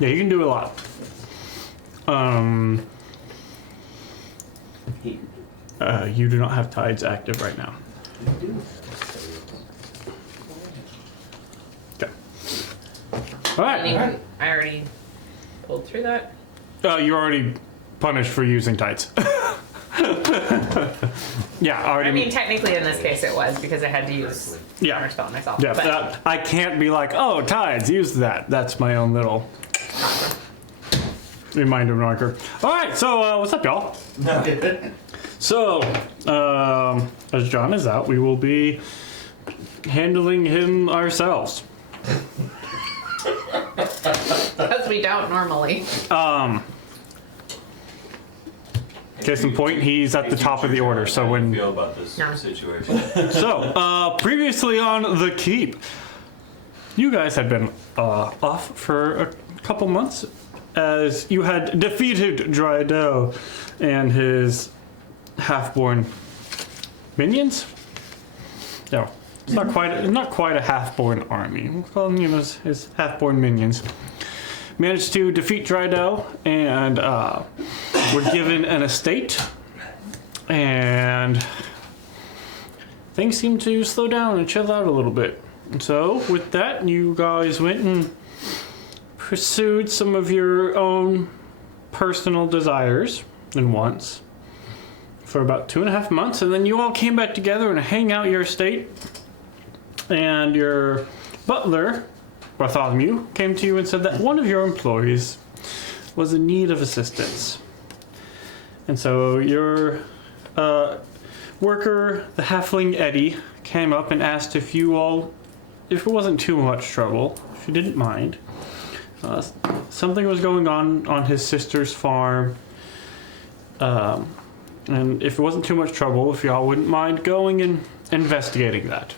Yeah, you can do a lot. You do not have tides active right now. Okay. All right. I already pulled through that. You're already punished for using tides. Yeah, already. I mean, technically in this case it was because I had to use counter spell myself. Yeah, but I can't be like, oh, tides, use that. That's my own little reminder marker. All right, so what's up, y'all? So, as John is out, we will be handling him ourselves. As we don't normally. Case in point, he's at the top of the order. So when feel about this situation. So, previously on the keep, you guys had been off for a couple months as you had defeated Drydo and his half-born minions. No, it's not quite a half-born army. We'll call them, his half-born minions. Managed to defeat Drydo and were given an estate, and things seemed to slow down and chill out a little bit. And so with that, you guys went and pursued some of your own personal desires and wants for about 2.5 months, and then you all came back together and hang out your estate, and your butler Bartholomew came to you and said that one of your employees was in need of assistance. And so your worker, the halfling Eddie, came up and asked if you all, if it wasn't too much trouble, if you didn't mind. Something was going on his sister's farm. And if it wasn't too much trouble, if y'all wouldn't mind going and investigating that.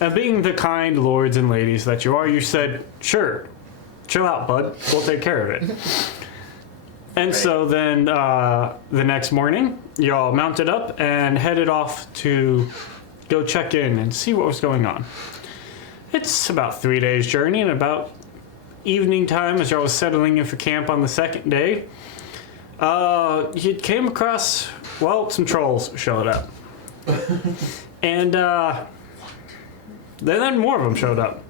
And being the kind lords and ladies that you are, you said, sure, chill out, bud. We'll take care of it. And so then the next morning, y'all mounted up and headed off to go check in and see what was going on. It's about 3 days journey, and about evening time as y'all was settling in for camp on the second day, you came across, well, some trolls showed up. And then more of them showed up.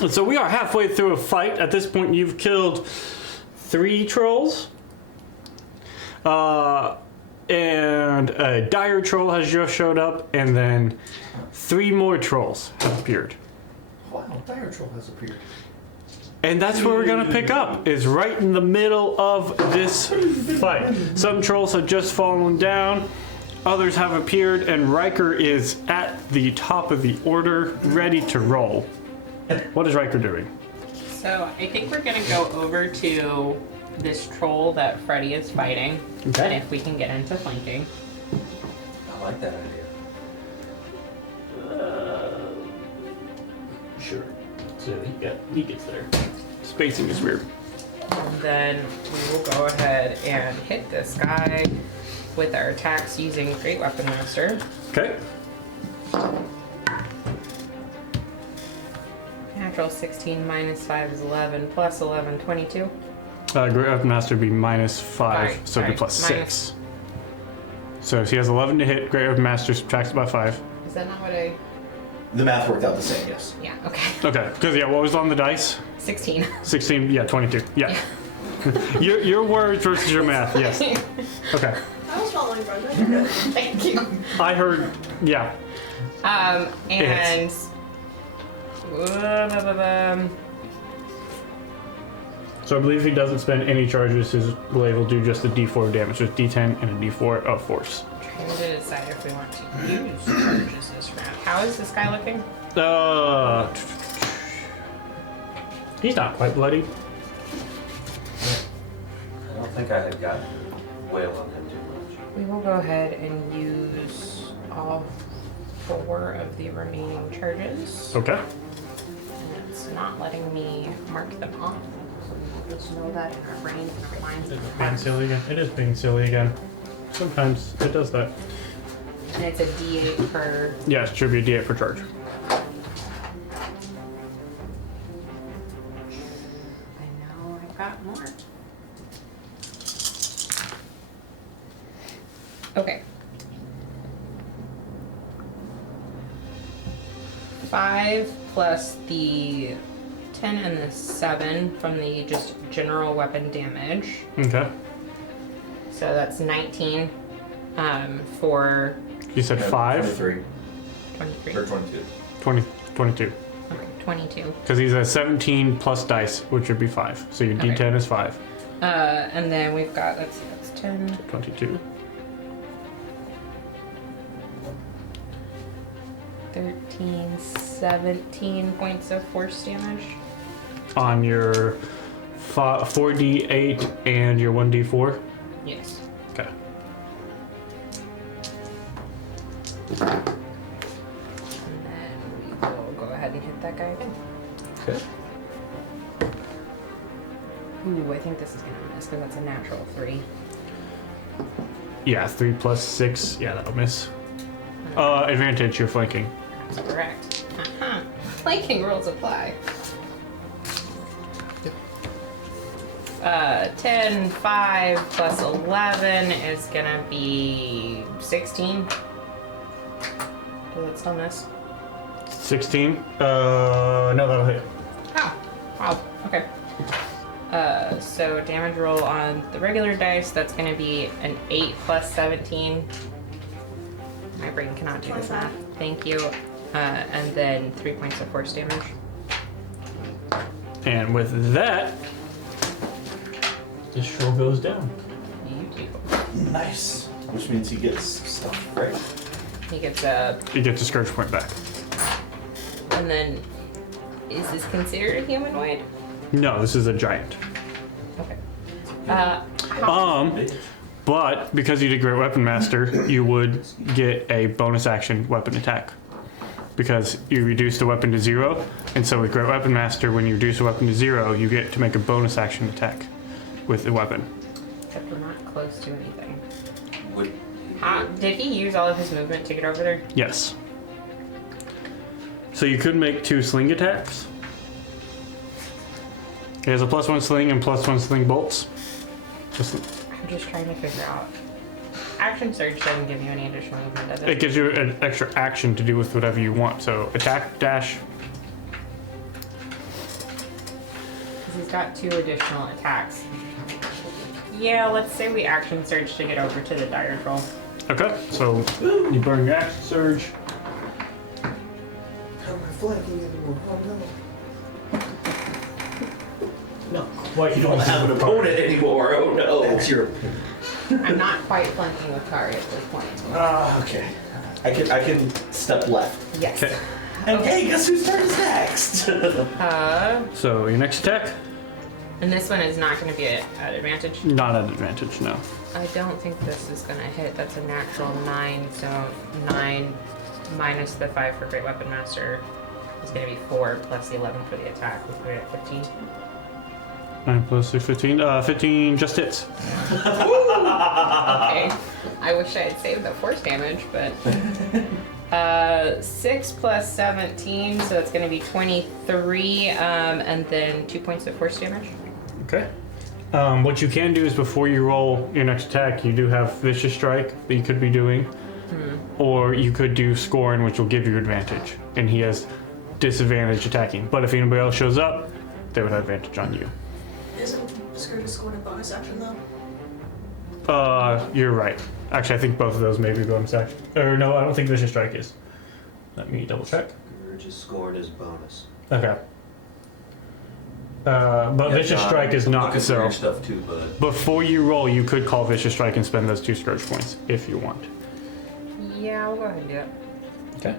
And so we are halfway through a fight. At this point, you've killed 3 trolls. And a dire troll has just showed up, and then 3 more trolls have appeared. Wow, dire troll has appeared. And that's where we're gonna pick up, is right in the middle of this fight. Some trolls have just fallen down, others have appeared, and Riker is at the top of the order, ready to roll. What is Riker doing? So I think we're gonna go over to this troll that Freddy is fighting, Okay. and if we can get into flanking. I like that idea. Sure. So he gets there. Spacing is weird. And then we will go ahead and hit this guy with our attacks using Great Weapon Master. Okay. Natural 16 minus 5 is 11, plus 11, 22. Great Weapon Master would be -5, Sorry, so it'd be sorry. +6. So if he has 11 to hit, Great Weapon Master subtracts by 5. Is that not what I... The math worked out the same, yes. Yeah, okay. Okay, because what was on the dice? 16. 16, 22. Yeah. your words versus your math, yes. Okay. I was following Brenda. Thank you. I heard, yeah. And... So I believe if he doesn't spend any charges, his blade will do just a d4 of damage, just d10 and a d4 of force. Trying to decide if we want to use charges this round. How is this guy looking? He's not quite bloody. I don't think I had gotten whale on him too much. We will go ahead and use all 4 of the remaining charges. Okay. And it's not letting me mark them off. So we'll just know that in our brain and our minds. It's being silly again. It is being silly again. Sometimes it does that. And it's a D8 per... Yes, should be a d8 per charge. I know I got 5 plus the 10 and the 7 from the just general weapon damage. Okay. So that's 19 for You said 5? 23. 23. Or 22. 22. Okay, 22. Because he's a 17 plus dice, which would be 5. So your Okay. D10 is 5. And then we've got, that's 10. 22. 13, 17 points of force damage. On your 4d8 and your 1d4? Yes. Okay. And then we will go ahead and hit that guy again. Okay. Ooh, I think this is gonna miss because that's a natural 3. Yeah, 3 plus 6. Yeah, that'll miss. Advantage, you're flanking. That's correct. Uh-huh. Flanking rules apply. 10, 5 plus 11 is gonna be 16. Does that still miss? 16? No, that'll hit. Ah, wow, okay. So damage roll on the regular dice, that's gonna be an 8 plus 17. My brain cannot do this math. Thank you. And then 3 points of force damage. And with that, this troll goes down. You do. Nice. Which means he gets stuff, right? He gets a, You get the scourge point back. and then, is this considered a humanoid? No, this is a giant. Okay. But because you did Great Weapon Master, you would get a bonus action weapon attack. Because you reduced the weapon to 0, and so with Great Weapon Master, when you reduce a weapon to 0, you get to make a bonus action attack with the weapon. Except we're not close to anything. Would Did he use all of his movement to get over there? Yes. So you could make 2 sling attacks. He has a +1 sling and +1 sling bolts. Just, I'm just trying to figure out. Action Surge doesn't give you any additional movement, does it it? gives you an extra action to do with whatever you want. So attack, dash. Because he's got 2 additional attacks. Yeah, let's say we Action Surge to get over to the dire troll. Okay, so you burn your action surge. How am I flanking anymore? Oh no. no, quite. You don't have an opponent anymore. Oh no. That's your. I'm not quite flanking with Kari at this point. Ah, okay. I can step left. Yes. Okay. And hey, guess whose turn is next? So your next attack, And this one is not going to be at advantage. not at advantage, no. I don't think this is going to hit. That's a natural 9, so 9 minus the 5 for Great Weapon Master is going to be 4 plus the 11 for the attack. We'll put it at 15. 9 plus 6, 15. 15 just hits. Okay. I wish I had saved the force damage, but 6 plus 17, so that's going to be 23, and then 2 points of force damage. Okay. What you can do is before you roll your next attack, you do have Vicious Strike that you could be doing. Or you could do Scorn, which will give you advantage. And he has disadvantage attacking. But if anybody else shows up, they would have advantage on you. Isn't Scourge Scorn a bonus action though? You're right. Actually, I think both of those may be bonus action. Or no, I don't think Vicious Strike is. Let me double check. Just scored as bonus. Okay. But Vicious John, Strike is not, looking for so your stuff too, bud. before you roll, you could call Vicious Strike and spend those 2 Scourge points if you want. Yeah, we'll go ahead and do that. Okay.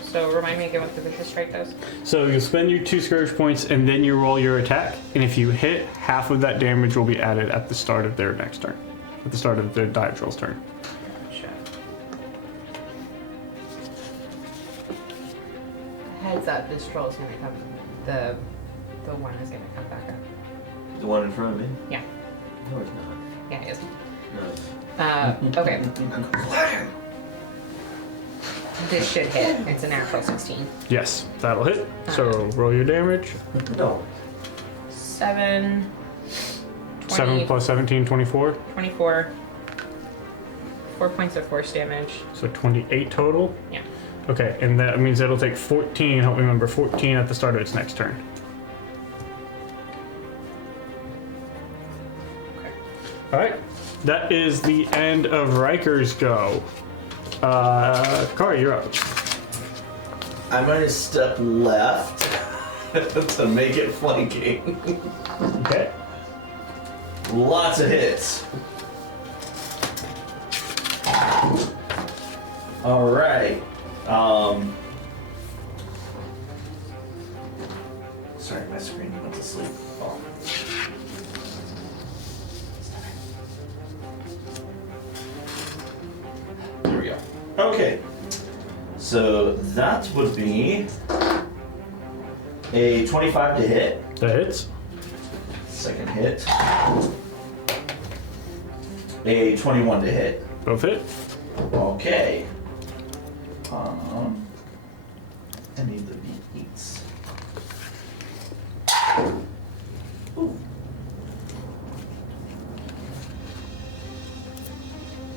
So remind me again what the Vicious Strike does. So you spend your 2 Scourge points and then you roll your attack, and if you hit, half of that damage will be added at the start of their next turn. At the start of the dire troll's turn. Gotcha. Heads up, this troll is gonna come. The one is gonna come back up. The one in front of me? Yeah. No, it's not. Yeah, it is. No. Okay. This should hit. It's a natural 16. Yes, that'll hit. So roll your damage. No. 7. 20, 7 plus 17, 24. 24. 4 points of force damage. So 28 total? Yeah. Okay, and that means it'll take 14, help me remember, 14 at the start of its next turn. Okay. Alright, that is the end of Riker's go. Kari, you're up. I'm gonna step left to make it flanking. Okay. Lots of hits. All right. Sorry, my screen went to sleep. Oh. There we go. Okay. So that would be a 25 to hit. That hits. Second hit. A 21 to hit. Both hit. Okay. I need the beats. Ooh.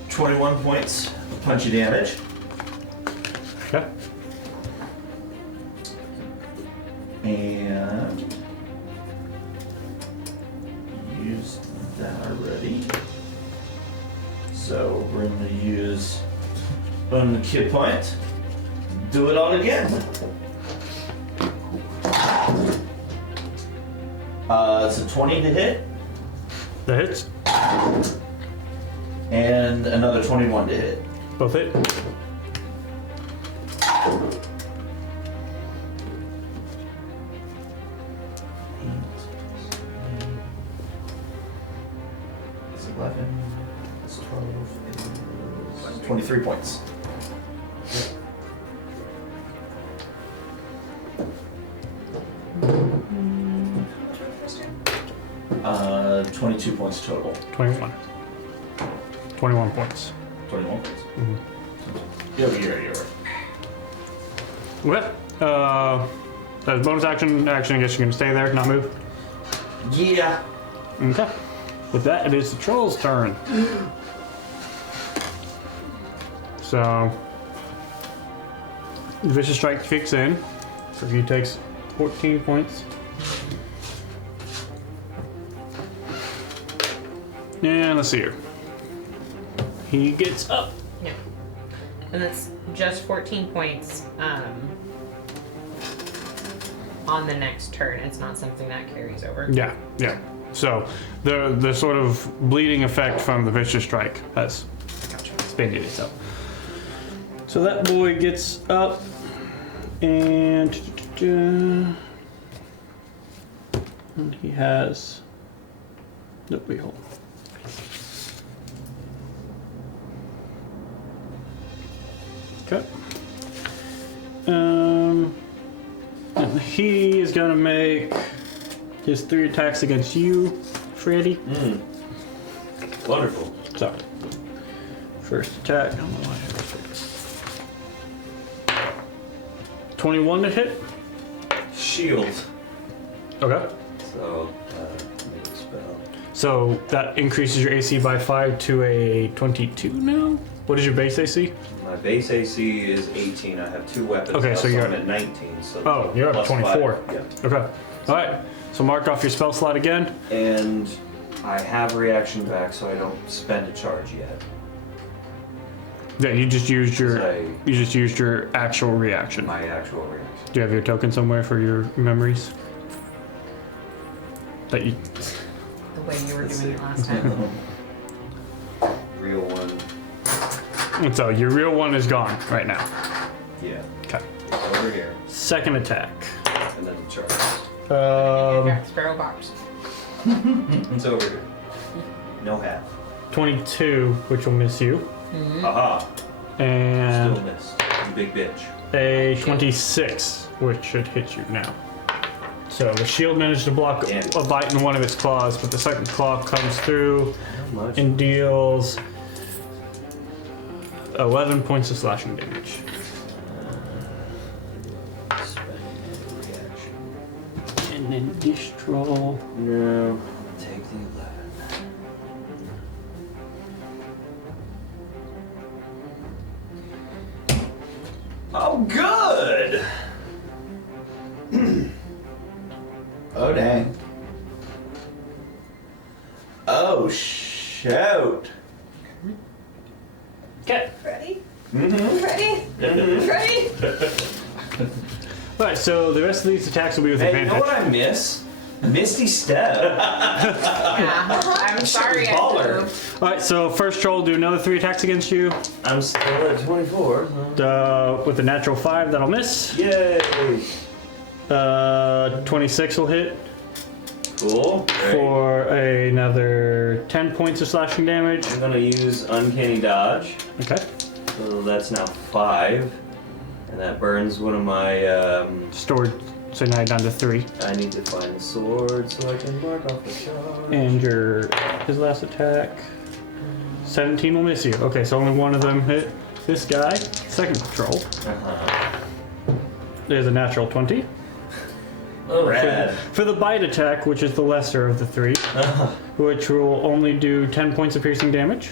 21 points of punchy damage. Okay. And used that already. So we're going to use one kid point. Do it all again. It's a 20 to hit, That hits. and another 21 to hit. Both hit. It's 11. It's 12. It's 23 points. 22 points total. 21. 21 points. 21 points. Mm-hmm. You're right. Okay. As bonus action, I guess you can stay there, not move. Yeah. Okay. With that, it is the troll's turn. So, Vicious Strike kicks in. So he takes 14 points. And let's see here. He gets up. Yeah. And that's just 14 points on the next turn. It's not something that carries over. Yeah, yeah. So the sort of bleeding effect from the Vicious Strike has expanded itself. So that boy gets up and he has. Nope, wait, hold on. Okay. And he is gonna make his 3 attacks against you, Freddy. Wonderful. So, first attack. I don't know why I have this. 21 to hit. Shield. Okay. So, make a spell. So that increases your AC by 5 to a 22 now. What is your base AC? My base AC is 18. I have 2 weapons. Okay, now, so you're I'm at 19. So Oh, you're up plus 24. 5. Yeah. Okay. All right. So mark off your spell slot again. And I have reaction back, so I don't spend a charge yet. Yeah, you just used your I- you just used your actual reaction. My actual reaction. Do you have your token somewhere for your memories? That you The way you were Let's doing see. it last time. Real one. And so your real one is gone right now. Yeah. Okay. It's over here. Second attack. And then the charge. Jack Sparrow box. It's over here. No half. 22, which will miss you, Aha. and Still missed. You big bitch. a 26, which should hit you now. So the shield managed to block Damn. a bite in one of its claws, but the second claw comes through How much? and deals 11 points of slashing damage. Reaction. And then destroy. No. Take the 11. Oh, good! Oh, dang. Oh, shoot. Okay. Ready? Mm-hmm. Ready? Mm-hmm. Ready? All right. So the rest of these attacks will be with Hey, you advantage. know what I miss? Misty Step. Yeah. I'm sorry I Baller. moved. All right. So first troll will do another 3 attacks against you. I'm still at 24. With a natural 5, that'll miss. Yay! 26 will hit Cool. Great. for another 10 points of slashing damage. I'm gonna use Uncanny Dodge. Okay. So that's now 5. And that burns one of my, Stored. So now you're down to 3. I need to find the sword so I can mark off the charge. And his last attack. 17 will miss you. Okay, so only one of them hit this guy. Second troll. Uh-huh. There's a natural 20. Oh, rad. For the bite attack, which is the lesser of the 3, which will only do 10 points of piercing damage.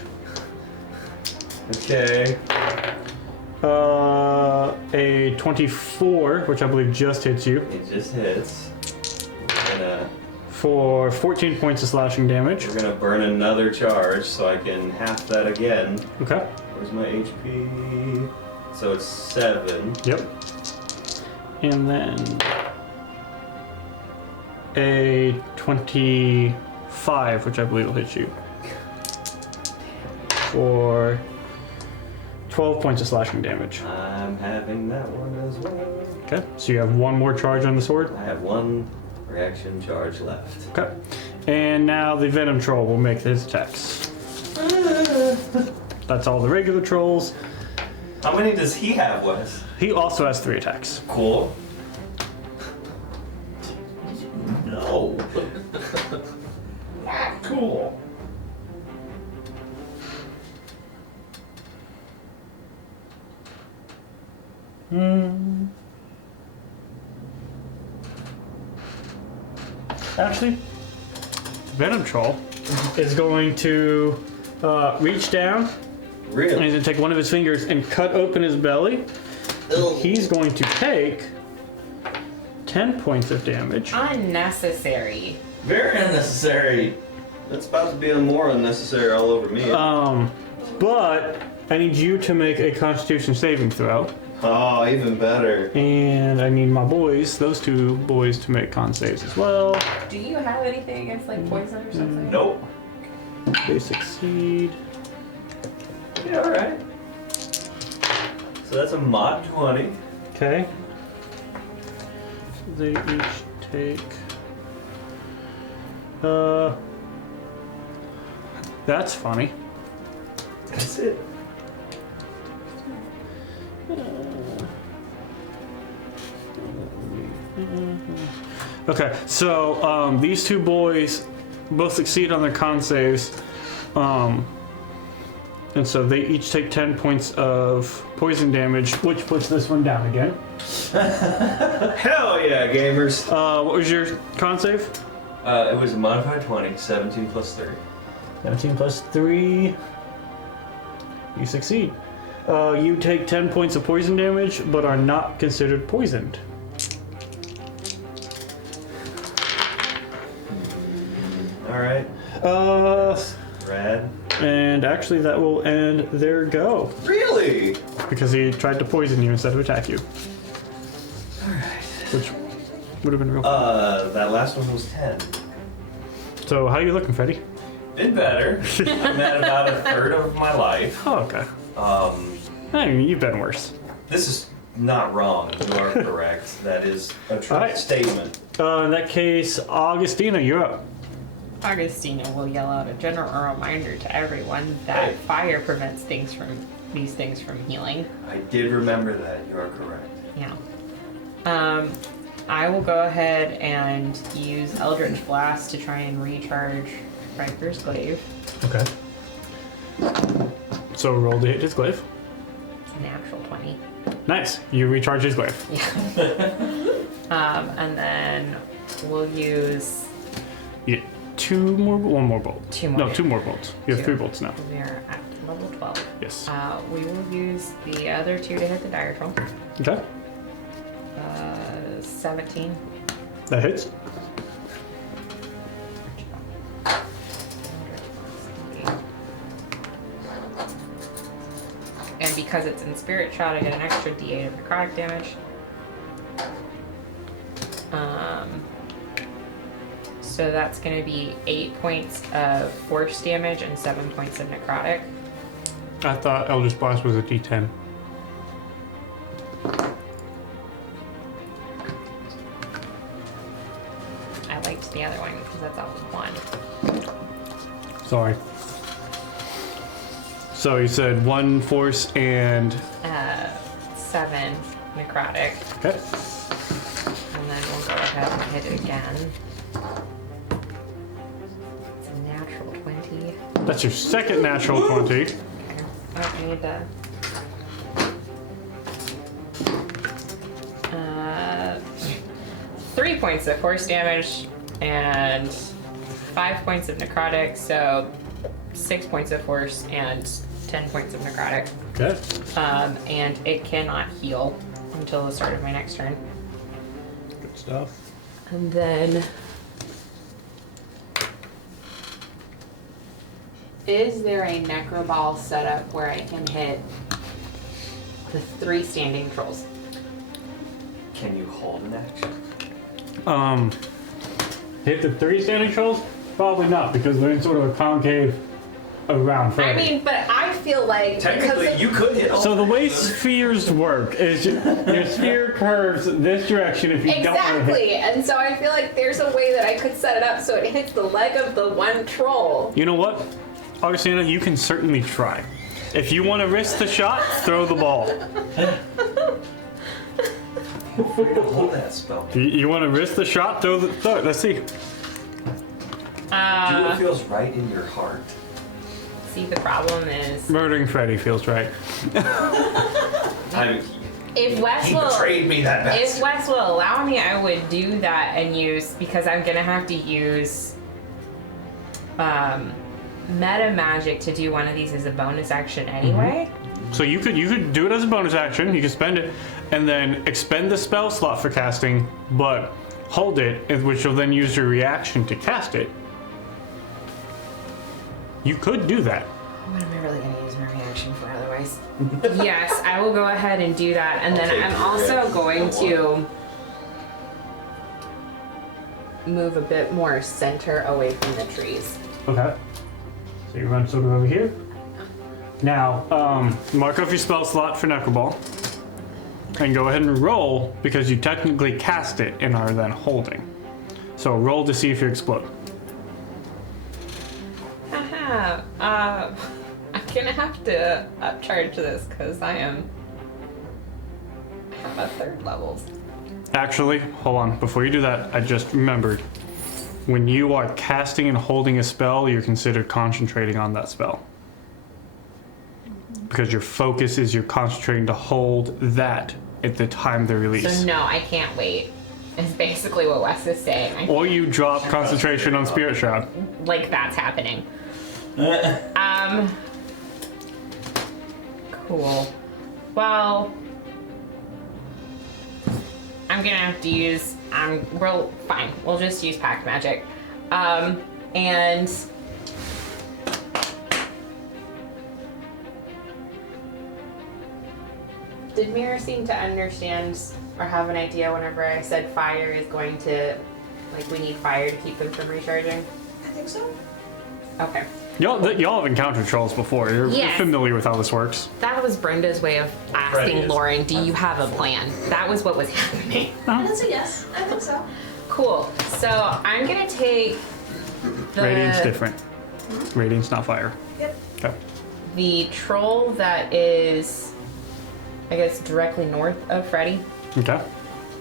Okay. A 24, which I believe just hits you, It just hits. for 14 points of slashing damage. We're gonna burn another charge so I can half that again. Okay. Where's my HP? So it's 7. Yep. And then a 25, which I believe will hit you, for 12 points of slashing damage. I'm having that one as well. Okay. So you have one more charge on the sword. I have one reaction charge left. Okay. And now the Venom Troll will make his attacks. That's all the regular trolls. How many does he have, Wes? He also has 3 attacks. Cool. No. Not cool. Actually, Venom Troll is going to reach down and Really? he's going to take one of his fingers and cut open his belly. He's going to take 10 points of damage. Unnecessary. Very unnecessary. That's about to be more unnecessary all over me. But I need you to make a Constitution saving throw. Oh, even better. And I need my boys, those 2 boys, to make con saves as well. Do you have anything against like poison or something? Nope. They succeed. Yeah, alright. So that's a mod 20. Okay. They each take. That's funny. That's it. Okay, so these 2 boys both succeed on their con saves. And so they each take 10 points of poison damage, which puts this one down again. Hell yeah, gamers. What was your con save? It was a modified 20, 17 plus 3. 17 plus 3. You succeed. You take 10 points of poison damage, but are not considered poisoned. Alright. Rad. And actually, that will end their go. Really? Because he tried to poison you instead of attack you. Alright. Which would have been real. That last one was 10. So, how you looking, Freddy? Been better. I'm at about a third of my life. Oh, okay. I mean, you've been worse. This is not wrong. You are correct. That is a true Alright. statement. In that case, Augustina, you're up. Augustina will yell out a general reminder to everyone that Hey. fire prevents these things from healing. I did remember that. You are correct. Yeah. I will go ahead and use Eldritch Blast to try and recharge Riker's glaive. Okay. So roll to hit his glaive. Natural 20. Nice. You recharge his glaive. And then we'll use You get one more bolt. Two more. No, 2 more bolts. You have Two. 3 bolts now. We are at level 12. Yes. We will use the other 2 to hit the dire troll. Okay. 17. That hits. And because it's in spirit shot, I get an extra d8 of necrotic damage. So that's going to be 8 points of force damage and 7 points of necrotic. I thought Eldritch Blast was a D10. I liked the other one because that's all 1. Sorry. So you said 1 force and 7 necrotic. okay. And then we'll go ahead and hit it again. It's a natural 20. That's your second natural 20. Okay. Oh, I need to. 3 points of force damage and 5 points of necrotic, so 6 points of force and 10 points of necrotic. Okay. And it cannot heal until the start of my next turn. Good stuff. And then, is there a necroball setup where I can hit the 3 standing trolls? Can you hold an action? Hit the 3 standing trolls? Probably not, because they're in sort of a concave around I Freddy. mean, but I feel like Technically, you could hit all So the way spheres work is your sphere curves this direction if you don't want to hit. exactly, and so I feel like there's a way that I could set it up so it hits the leg of the one troll. You know what, Augustina, you can certainly try. If you want to risk the shot, throw the ball. hold that spell. You want to risk the shot, throw it. Let's see. Do what feels right in your heart. See, the problem is Murdering Freddy feels right. if Wes He will betrayed me that bad. if Wes will allow me, I would do that and use, because I'm gonna have to use meta magic to do one of these as a bonus action anyway. So you could do it as a bonus action. You could spend it, and then expend the spell slot for casting, but hold it, which will then use your reaction to cast it. You could do that. What am I really gonna use my reaction for otherwise? Yes, I will go ahead and do that, and then I'm also going to move a bit more center away from the trees. Okay. So you run sort of over here. Now, mark off your spell slot for Necroball. And go ahead and roll, because you technically cast it and are then holding. So roll to see if you explode. Haha, I'm gonna have to upcharge this because I have a 3rd levels. Actually, hold on. Before you do that, I just remembered. When you are casting and holding a spell, you're considered concentrating on that spell. Because your focus is you're concentrating to hold that at the time they release. So no, I can't wait. Is basically what Wes is saying. Or you drop concentration on Spirit Shroud. Like that's happening. Cool. Well, I'm gonna have to use. We're fine. We'll just use Pact Magic. And did Mira seem to understand or have an idea whenever I said fire is going to, like, we need fire to keep them from recharging? I think so. Okay. Y'all have encountered trolls before. You're Yes. familiar with how this works. That was Brenda's way of Freddy asking is. Lauren, do you have a plan? That was what was happening. That's a yes. I think so. Cool. So I'm going to take the, Radiant's different. Radiant's not fire. Yep. Okay. the troll that is, I guess, directly north of Freddy. Okay.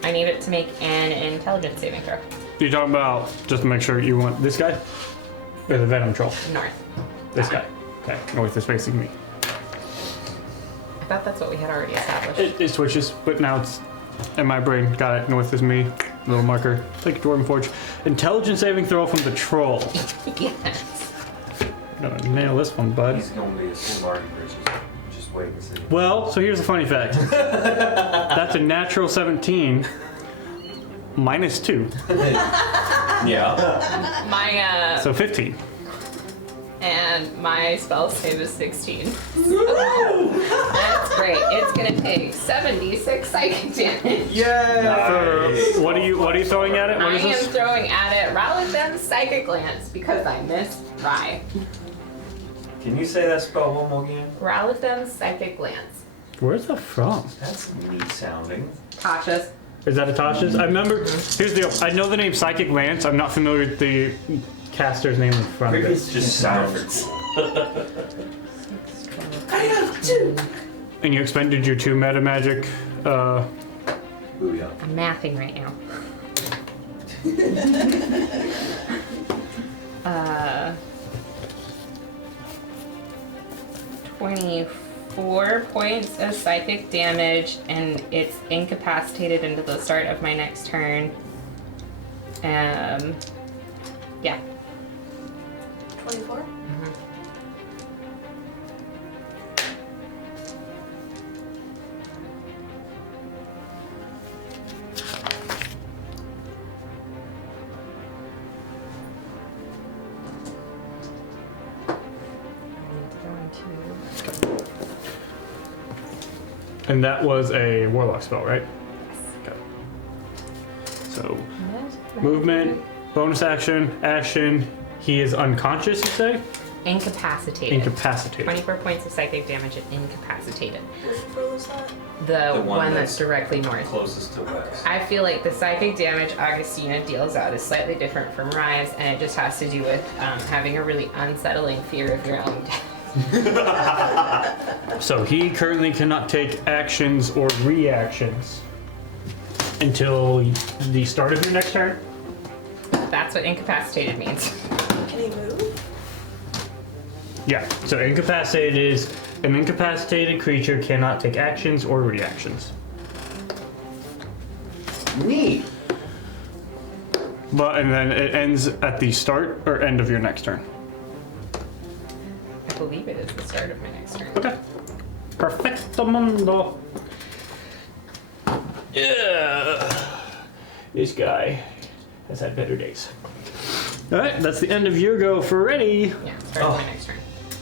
I need it to make an intelligence saving throw. You're talking about, just to make sure you want this guy? Or the Venom Troll? North. This That guy. Okay. North is facing me. I thought that's what we had already established. It switches, but now it's And my brain got it. North is me. Little marker. Thank you, Dwarven Forge. Intelligence saving throw from the troll. Yes. Gonna nail this one, bud. He's gonna be a smart riches. Just wait and see. Well, so here's the funny fact. That's a natural 17 minus 2, Yeah. My so 15. and my spell save is 16. That's great. It's gonna take 76 psychic damage. Yay! What are you throwing at it? What I is am this? throwing at it Rowlethen's Psychic Glance because I missed Rye. Can you say that spell one more again? Rowlethen's Psychic Glance. Where's that from? That's neat sounding. Cautious. Is that Atasha's? I remember. Here's the deal. I know the name Psychic Lance. I'm not familiar with the caster's name in front of Maybe it. it's just sounds. I have 2. And you expended your 2 meta magic. Booyah. I'm mathing right now. 24 points of psychic damage, and it's incapacitated until the start of my next turn. Yeah. 24? And that was a warlock spell, right? Okay. So, movement, bonus action, action. He is unconscious, you say? Incapacitated. Incapacitated. 24 points of psychic damage and incapacitated. Which roll is that? The, The one one that's that's directly north. Closest to Wex. I feel like the psychic damage Augustina deals out is slightly different from Rye's, and it just has to do with having a really unsettling fear of your own death. So he currently cannot take actions or reactions until the start of your next turn. That's what incapacitated means. Can he move? Yeah. So incapacitated is an incapacitated creature cannot take actions or reactions. Neat. But and then it ends at the start or end of your next turn. I believe it is the start of my next turn. Okay. Perfecto mundo. Yeah. This guy has had better days. All right, that's the end of your go for ready. Yeah, start of my next turn.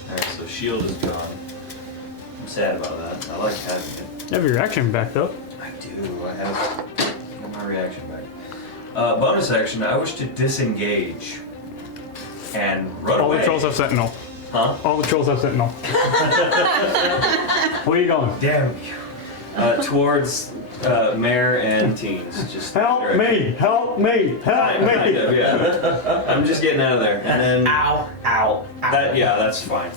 Alright, so shield is gone. I'm sad about that. I like having it. You have your action back though. I do. I have my reaction back. Bonus action. I wish to disengage and run All away. the trolls have sentinel. Huh? All the trolls have sentinel. Where are you going? Damn you. Towards Mare and teens. Just Help me! Help me! Help Kind me! of, yeah. I'm just getting out of there. And then Ow, ow, ow. that's fine.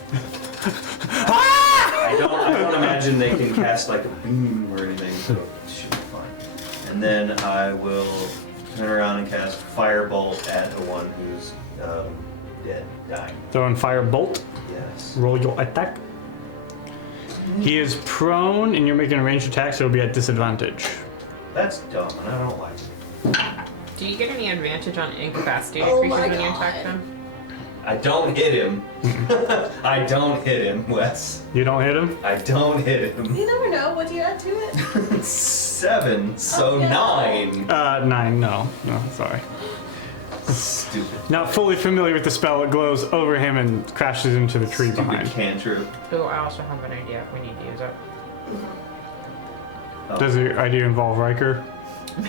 I don't imagine they can cast like a beam or anything, so it should be fine. And then I will turn around and cast Firebolt at the one who's dead, dying. Throwing fire bolt. Yes. Roll your attack. He is prone, and you're making a ranged attack, so it'll be at disadvantage. That's dumb, and I don't like it. Do you get any advantage on incapacitated Oh creatures my when you God. attack them? I don't hit him. I don't hit him, Wes. You don't hit him. I don't hit him. You never know. What do you add to it? 7, so Oh, yeah. 9. 9. No, sorry. Stupid. Not fully familiar with the spell. It glows over him and crashes into the tree Stupid behind. cantrip. Oh, I also have an idea. We need to use it. Oh. Does the idea involve Riker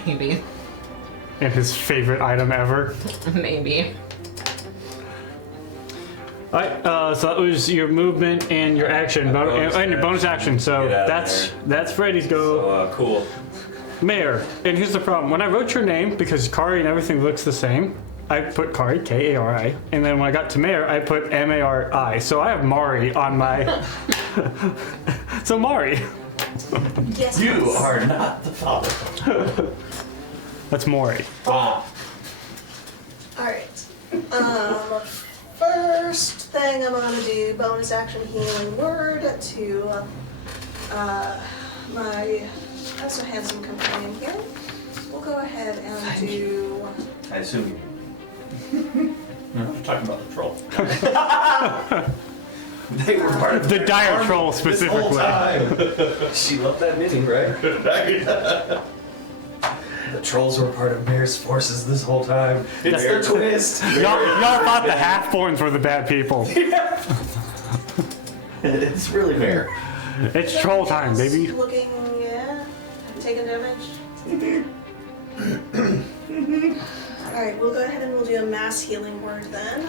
Maybe. and his favorite item ever? Maybe. Alright, so that was your movement and your action, and your bonus action. So Get out of that's Freddy's go. So, cool. Mayor. And here's the problem: when I wrote your name, because Kari and everything looks the same, I put Kari, Kari, and then when I got to Mayor, I put Mari. So I have Mari on my. So Mari. Yes. You yes. are not the father. That's Mori. Wow. All right. First thing I'm gonna do, bonus action healing word to my so handsome companion here, we'll go ahead and do. I assume I'm talking about the troll. they were part of The their dire army troll this whole specifically. time. She loved that knitting, right? The trolls were part of Mare's forces this whole time. It's That's- the twist. Y'all thought the half-borns were the bad people. It's really fair. It's troll time, baby. Looking, yeah, taking damage. Alright, we'll go ahead and we'll do a mass healing word then.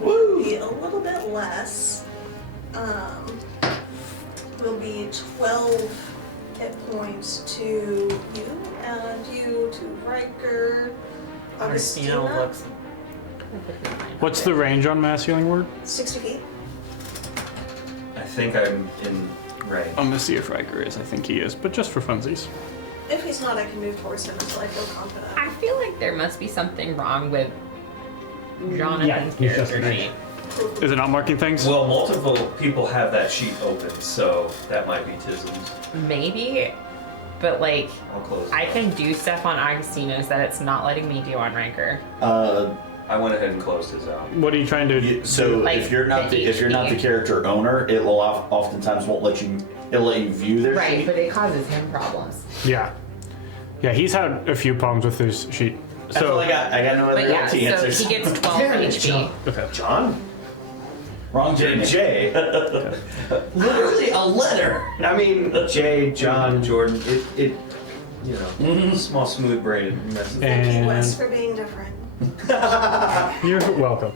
Woo! Be a little bit less. Will be 12 hit points to you, and you to Riker. Augustino Augustina, looks. What's the range on mass healing word? 60 feet. I think I'm in range. I'm gonna see if Riker is. I think he is, but just for funsies. If he's not, I can move towards him until I feel confident. I feel like there must be something wrong with Jonathan's he's just character an sheet. Is it not marking things? Well, multiple people have that sheet open, so that might be Tism's. Maybe, but like, I'll close it. I can do stuff on Augustino's that it's not letting me do on Ranker. I went ahead and closed his out. What are you trying to? So Like if you're not the the HP. character owner, it will oftentimes won't let you. It'll let you view their Right, sheet. but it causes him problems. Yeah, he's had a few problems with his sheet. I feel So like I got no But other yeah, LT so answers. he gets 12 Damn it, HP. John. okay. John? Wrong J. J. Literally a letter. I mean, J, John, Jordan. It you know, small, smooth-braided messes. Thank you, Wes, And for being different. you're welcome.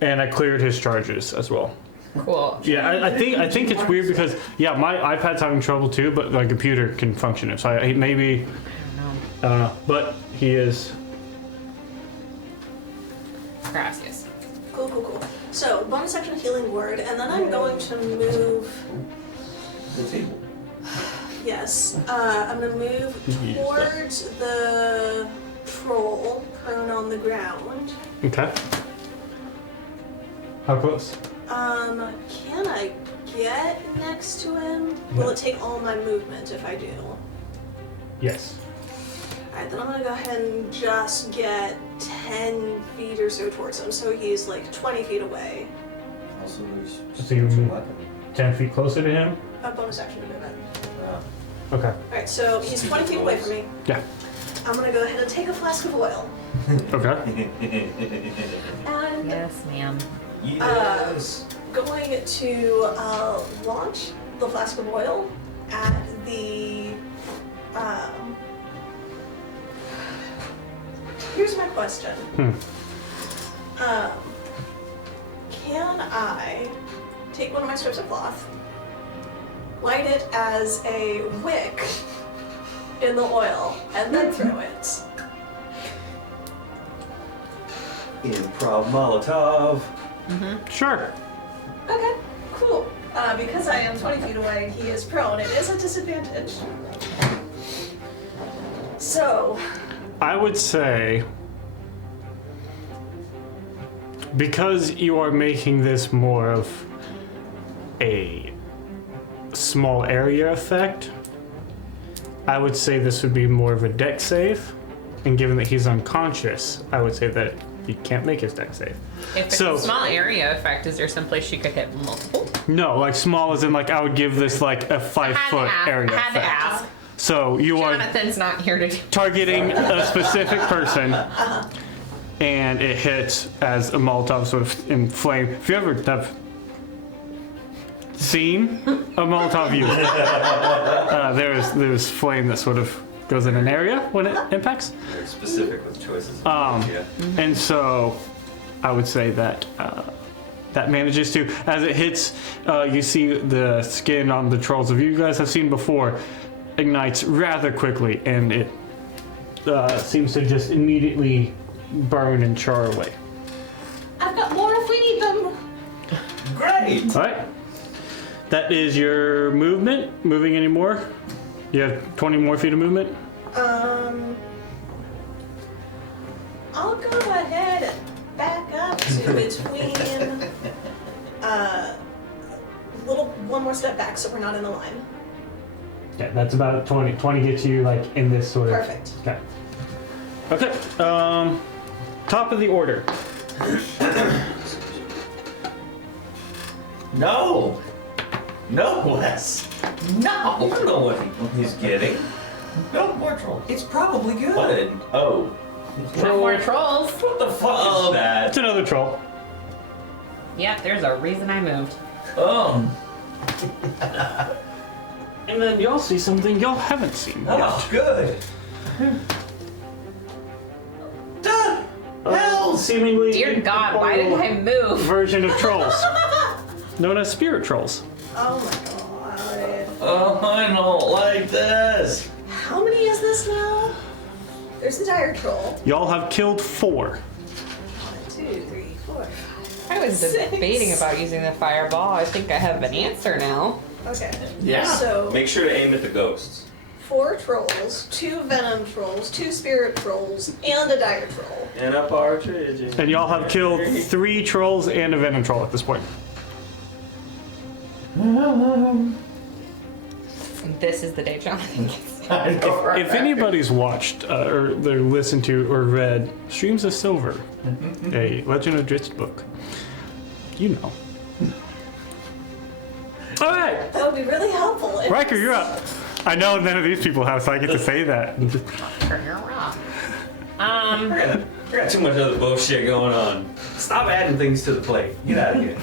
And I cleared his charges as well. Cool. Yeah, I think it's weird because my iPad's having trouble too, but my computer can function it. So I maybe I don't know, but he is. Gracias. Cool, cool, cool. So, bonus action healing word, and then I'm going to move. The table. Yes, I'm gonna move Use that. towards the troll prone on the ground. Okay. How close? Can I get next to him? Will it take all my movement if I do? Yes. Alright, then I'm gonna go ahead and just get 10 feet or so towards him, so he's like 20 feet away. Also, there's So you spiritual move- weapon. 10 feet closer to him. A bonus action to move it. Okay. Alright, so he's 20 feet away from me. Yeah. I'm gonna go ahead and take a flask of oil. Okay. And Yes, ma'am. Yes. going to launch the flask of oil at the. Here's my question. Can I take one of my strips of cloth, light it as a wick in the oil, and then throw it? Improv Molotov. Sure. Okay, cool. Because I am 20 feet away, he is prone. It is a disadvantage. So, I would say because you are making this more of a small area effect, I would say this would be more of a dex save. And given that he's unconscious, I would say that he can't make his dex save. If it's So- a small area effect, is there someplace she could hit multiple? No, like small as in like I would give this like a 5-foot area I had to effect. ask. So you are Jonathan's not here to do. targeting a specific person, and it hits as a Molotov sort of in flame. If you ever have seen a Molotov used, there's flame that sort of goes in an area when it impacts. Very specific with choices. Yeah. And so I would say that that manages to, as it hits, you see the skin on the trolls of you guys have seen before ignites rather quickly, and it seems to just immediately burn and char away. I've got more if we need them. Great! All right. That is your movement. Moving any more? You have 20 more feet of movement? I'll go ahead and back up to between, one more step back so we're not in the line. Okay, that's about 20. 20 gets you like in this sort of. Perfect. Okay. Okay. Top of the order. No! No, Wes! No! I don't know what he's getting. No more trolls. It's probably good. What? Oh. No more trolls. What the fuck is that? It's another troll. Yep, there's a reason I moved. And then y'all see something y'all haven't seen yet. Oh, good. Hell! Seemingly Dear God, why did I move? version of trolls, known as spirit trolls. Oh my god. Oh, I don't like this. How many is this now? There's the dire troll. Y'all have killed 4. 1, 2, 3, 4, 5. I was Six. debating about using the fireball. I think I have an answer now. Okay. Yeah. So Make sure to aim at the ghosts. 4 trolls, 2 venom trolls, 2 spirit trolls, and a dire troll. And a partridge. And y'all have killed 3 trolls and a venom troll at this point. And this is the day Jonathan gets. I know, right? If anybody's watched or they're listened to or read Streams of Silver, a Legend of Drizzt book, you know. All right, That would be really helpful. if- Riker, you're up. I know none of these people have, so I get to say that. I got too much other bullshit going on. Stop adding things to the plate. Get out of here.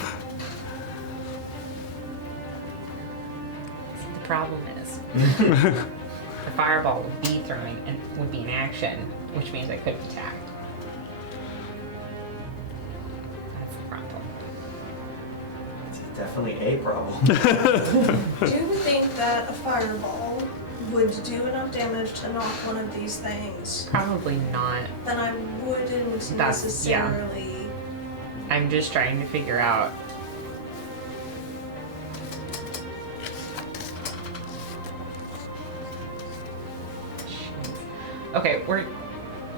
The problem is, the fireball would be throwing and would be in action, which means I couldn't attack. That's the problem. It's definitely a problem. Do you think that a fireball would do enough damage to knock one of these things? Probably not. Then I wouldn't That's- necessarily. I'm just trying to figure out. Okay, we're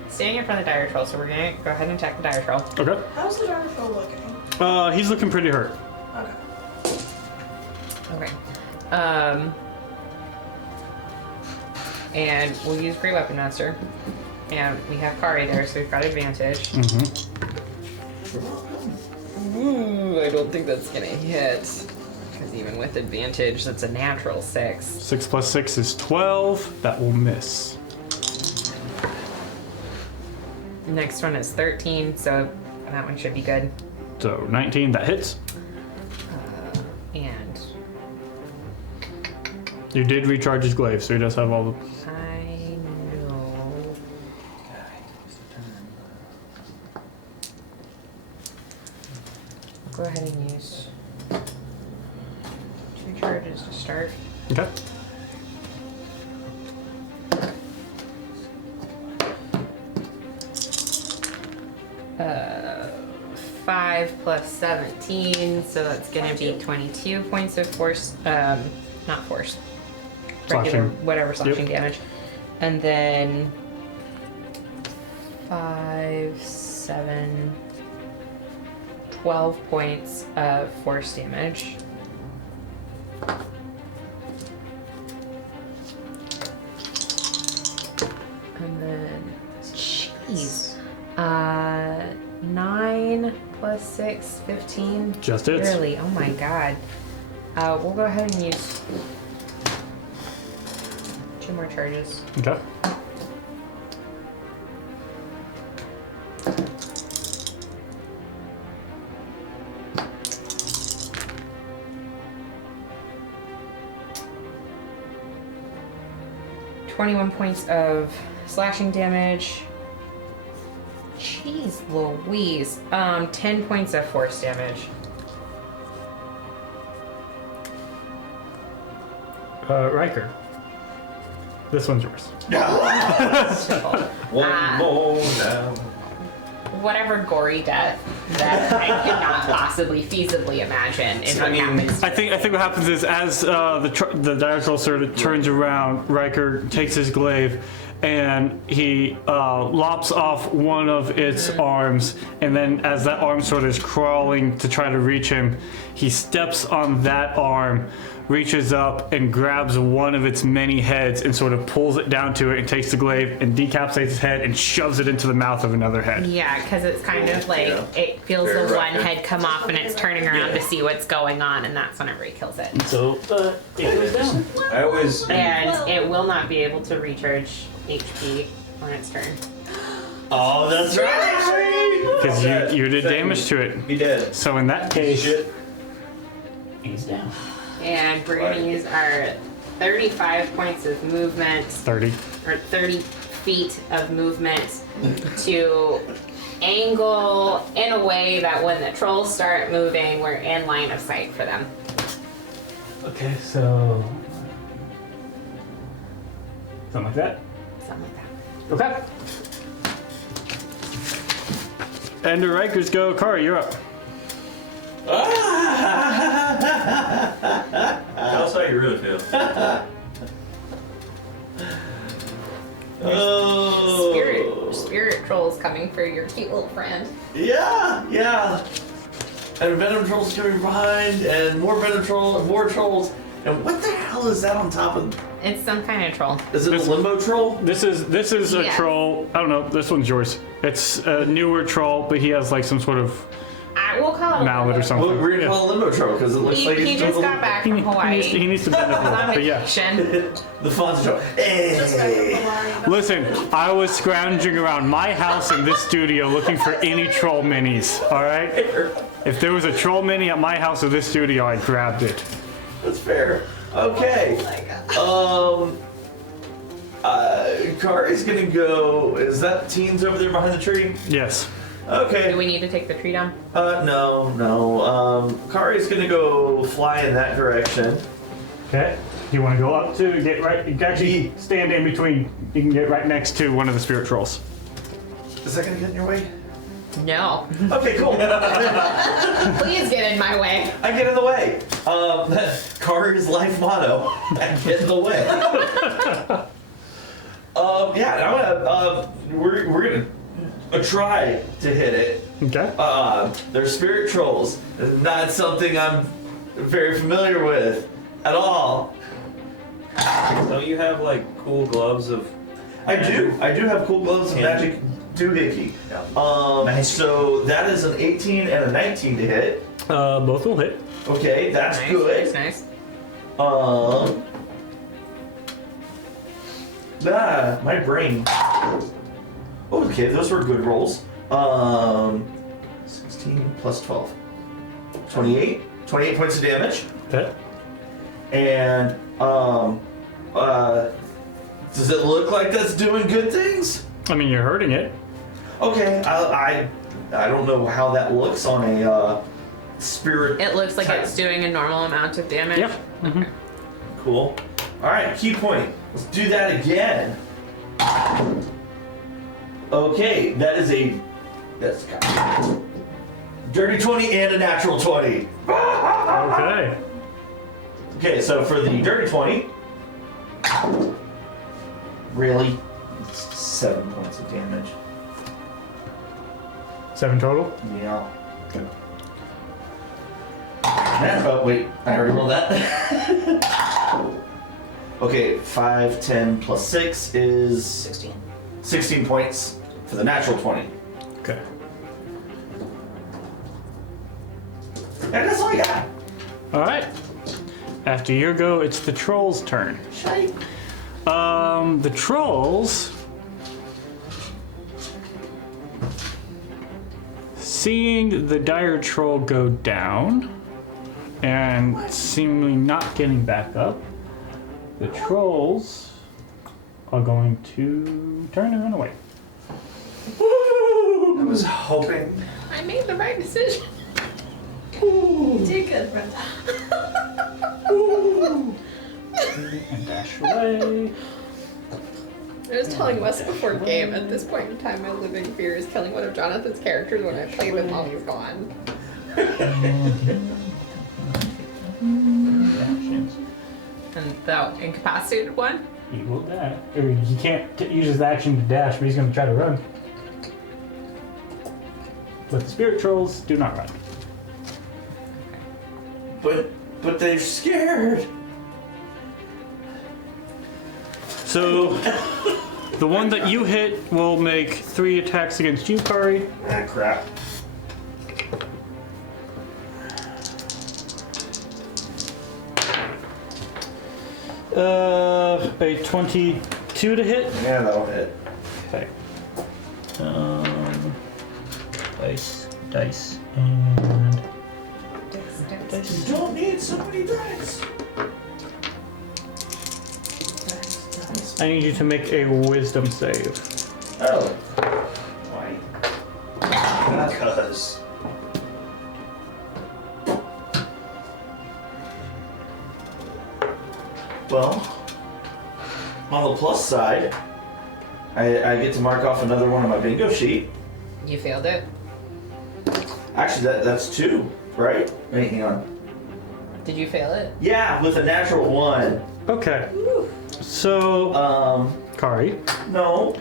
standing in front of the dire troll, so we're gonna go ahead and attack the dire troll. Okay. How's the dire troll looking? He's looking pretty hurt. Okay. Okay. And we'll use Great Weapon Master. And we have Kari there, so we've got advantage. Ooh, I don't think that's gonna hit. Because even with advantage, that's a natural 6. 6 plus 6 is 12. That will miss. Next one is 13, so that one should be good. So 19, that hits. And You did recharge his glaive, so he does have all the. I know. Go ahead and use 2 charges to start. Okay. Uh, 5 plus 17, so that's gonna be 22 points of force. Not force. Regular, Slashing. whatever slashing damage. And then 5, 7, 12 points of force damage. And then, jeez. 9 plus 6, 15. Just hits. Really? Oh my god. We'll go ahead and use 2 more charges. Okay. $21 points of slashing damage. Jeez Louise. 10 points of force damage. Riker. This one's yours. Simple. One more now. Whatever gory death that I cannot possibly feasibly imagine is what happens. I think what happens is as the dire troll sort of turns around, Riker takes his glaive and he lops off one of its arms, and then as that arm sort of is crawling to try to reach him, he steps on that arm, reaches up and grabs one of its many heads and sort of pulls it down to it and takes the glaive and decapitates its head and shoves it into the mouth of another head. Yeah, because it's kind of like it feels Very the one rapid. head come off and it's turning around to see what's going on, and that's whenever he kills it. So it goes down. I always. And it will not be able to recharge HP on its turn. Oh, that's right. Because you did damage to it. Be dead. So in that case, Shit. he's down. And we're gonna use our 35 points of movement, 30. or 30 feet of movement to angle in a way that when the trolls start moving, we're in line of sight for them. Okay, so something like that. Something like that. Okay. And the Rikers go. Kari, you're up. Ah! Tell us how you really feel. Oh. Spirit trolls coming for your cute little friend. Yeah. And venom trolls coming behind, and more venom trolls, and more trolls. And what the hell is that on top of? It's some kind of troll. Is it This- a limbo troll? This is a Yeah. troll. I don't know. This one's yours. It's a newer troll, but he has like some sort of We'll call it a mallet or limbo. something. Well, we're gonna Yeah. call it limbo troll because it looks like He he's just doing got back from Hawaii. He needs to bend a on little, but yeah. vacation. the Fonz troll. Just back Hey. from Hawaii. Listen, I was scrounging around my house and this studio looking for any troll minis, alright? If there was a troll mini at my house or this studio, I grabbed it. That's fair. Okay. Oh my god. Kari's gonna go. Is that teens over there behind the tree? Yes. Okay. Do we need to take the tree down? No. Kari's gonna go fly in that direction. Okay. You want to go up to get right? You can actually stand in between. You can get right next to one of the spirit trolls. Is that gonna get in your way? No. Okay, cool. Please get in my way. I get in the way. Kari's life motto: I get in the way. Yeah, I'm gonna. We're gonna try to hit it. Okay. They're spirit trolls. It's not something I'm very familiar with at all. Don't you have like cool gloves of? I do have cool gloves of magic doohickey. Nice. So that is an 18 and a 19 to hit. Both will hit. Okay, that's Nice, good. nice. My brain. Okay, those were good rolls. 16 plus 12. 28. 28 points of damage. Okay. And does it look like that's doing good things? I mean, you're hurting it. Okay, I don't know how that looks on a spirit. It looks like type. it's doing a normal amount of damage. Yep. Cool. All right, key point. Let's do that again. Okay, that's dirty 20 and a natural 20. Okay. Okay, so for the dirty 20, really, it's 7 points of damage. 7 total. Yeah. Oh wait, I already rolled that. Okay, 5, 10 plus 6 is 16 points for the natural 20. Okay. And that's all I got. All right. After your go, it's the trolls' turn. The trolls, seeing the dire troll go down and seemingly not getting back up, the trolls are going to turn and run away. I was hoping. I made the right decision. You did good, Brenda. And dash away. I was telling Wes before game, at this point in time, my living fear is killing one of Jonathan's characters when I play them while he's gone. And the incapacitated one? He will dash. Or he can't use his action to dash, but he's going to try to run. But the spirit trolls do not run. But But they're scared. So the one that you hit will make 3 attacks against you, Kari. Ah, crap. A 22 to hit. Yeah, that'll hit. Okay. Dice, and You don't need so many dice. I need you to make a wisdom save. Oh. Why? Because. Well, on the plus side, I get to mark off another one on my bingo sheet. You failed it. Actually, that's 2, right? Wait, hang on. Did you fail it? Yeah, with a natural 1. Okay. So, Kari, No.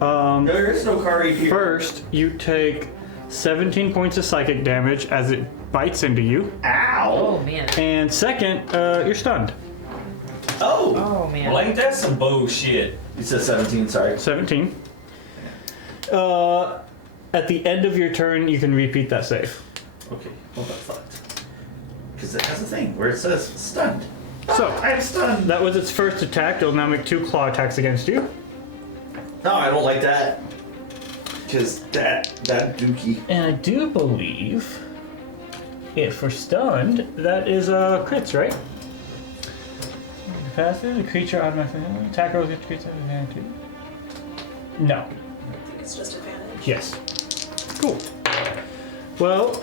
There is no Kari here. first you take 17 points of psychic damage as it bites into you, Ow. Oh man. and second, you're stunned. Oh. Oh man. Well, ain't that some bullshit? You said 17, sorry. 17. At the end of your turn, you can repeat that save. Okay, well that's fucked. Because it has a thing where it says stunned. So, I'm stunned. that was its first attack. It'll now make 2 claw attacks against you. No, I don't like that. Because that dookie. And I do believe, if for stunned, that is crits, right? Passive, the creature automatically attack rolls against creature advantage. No. I think it's just advantage. Yes. Cool. Well,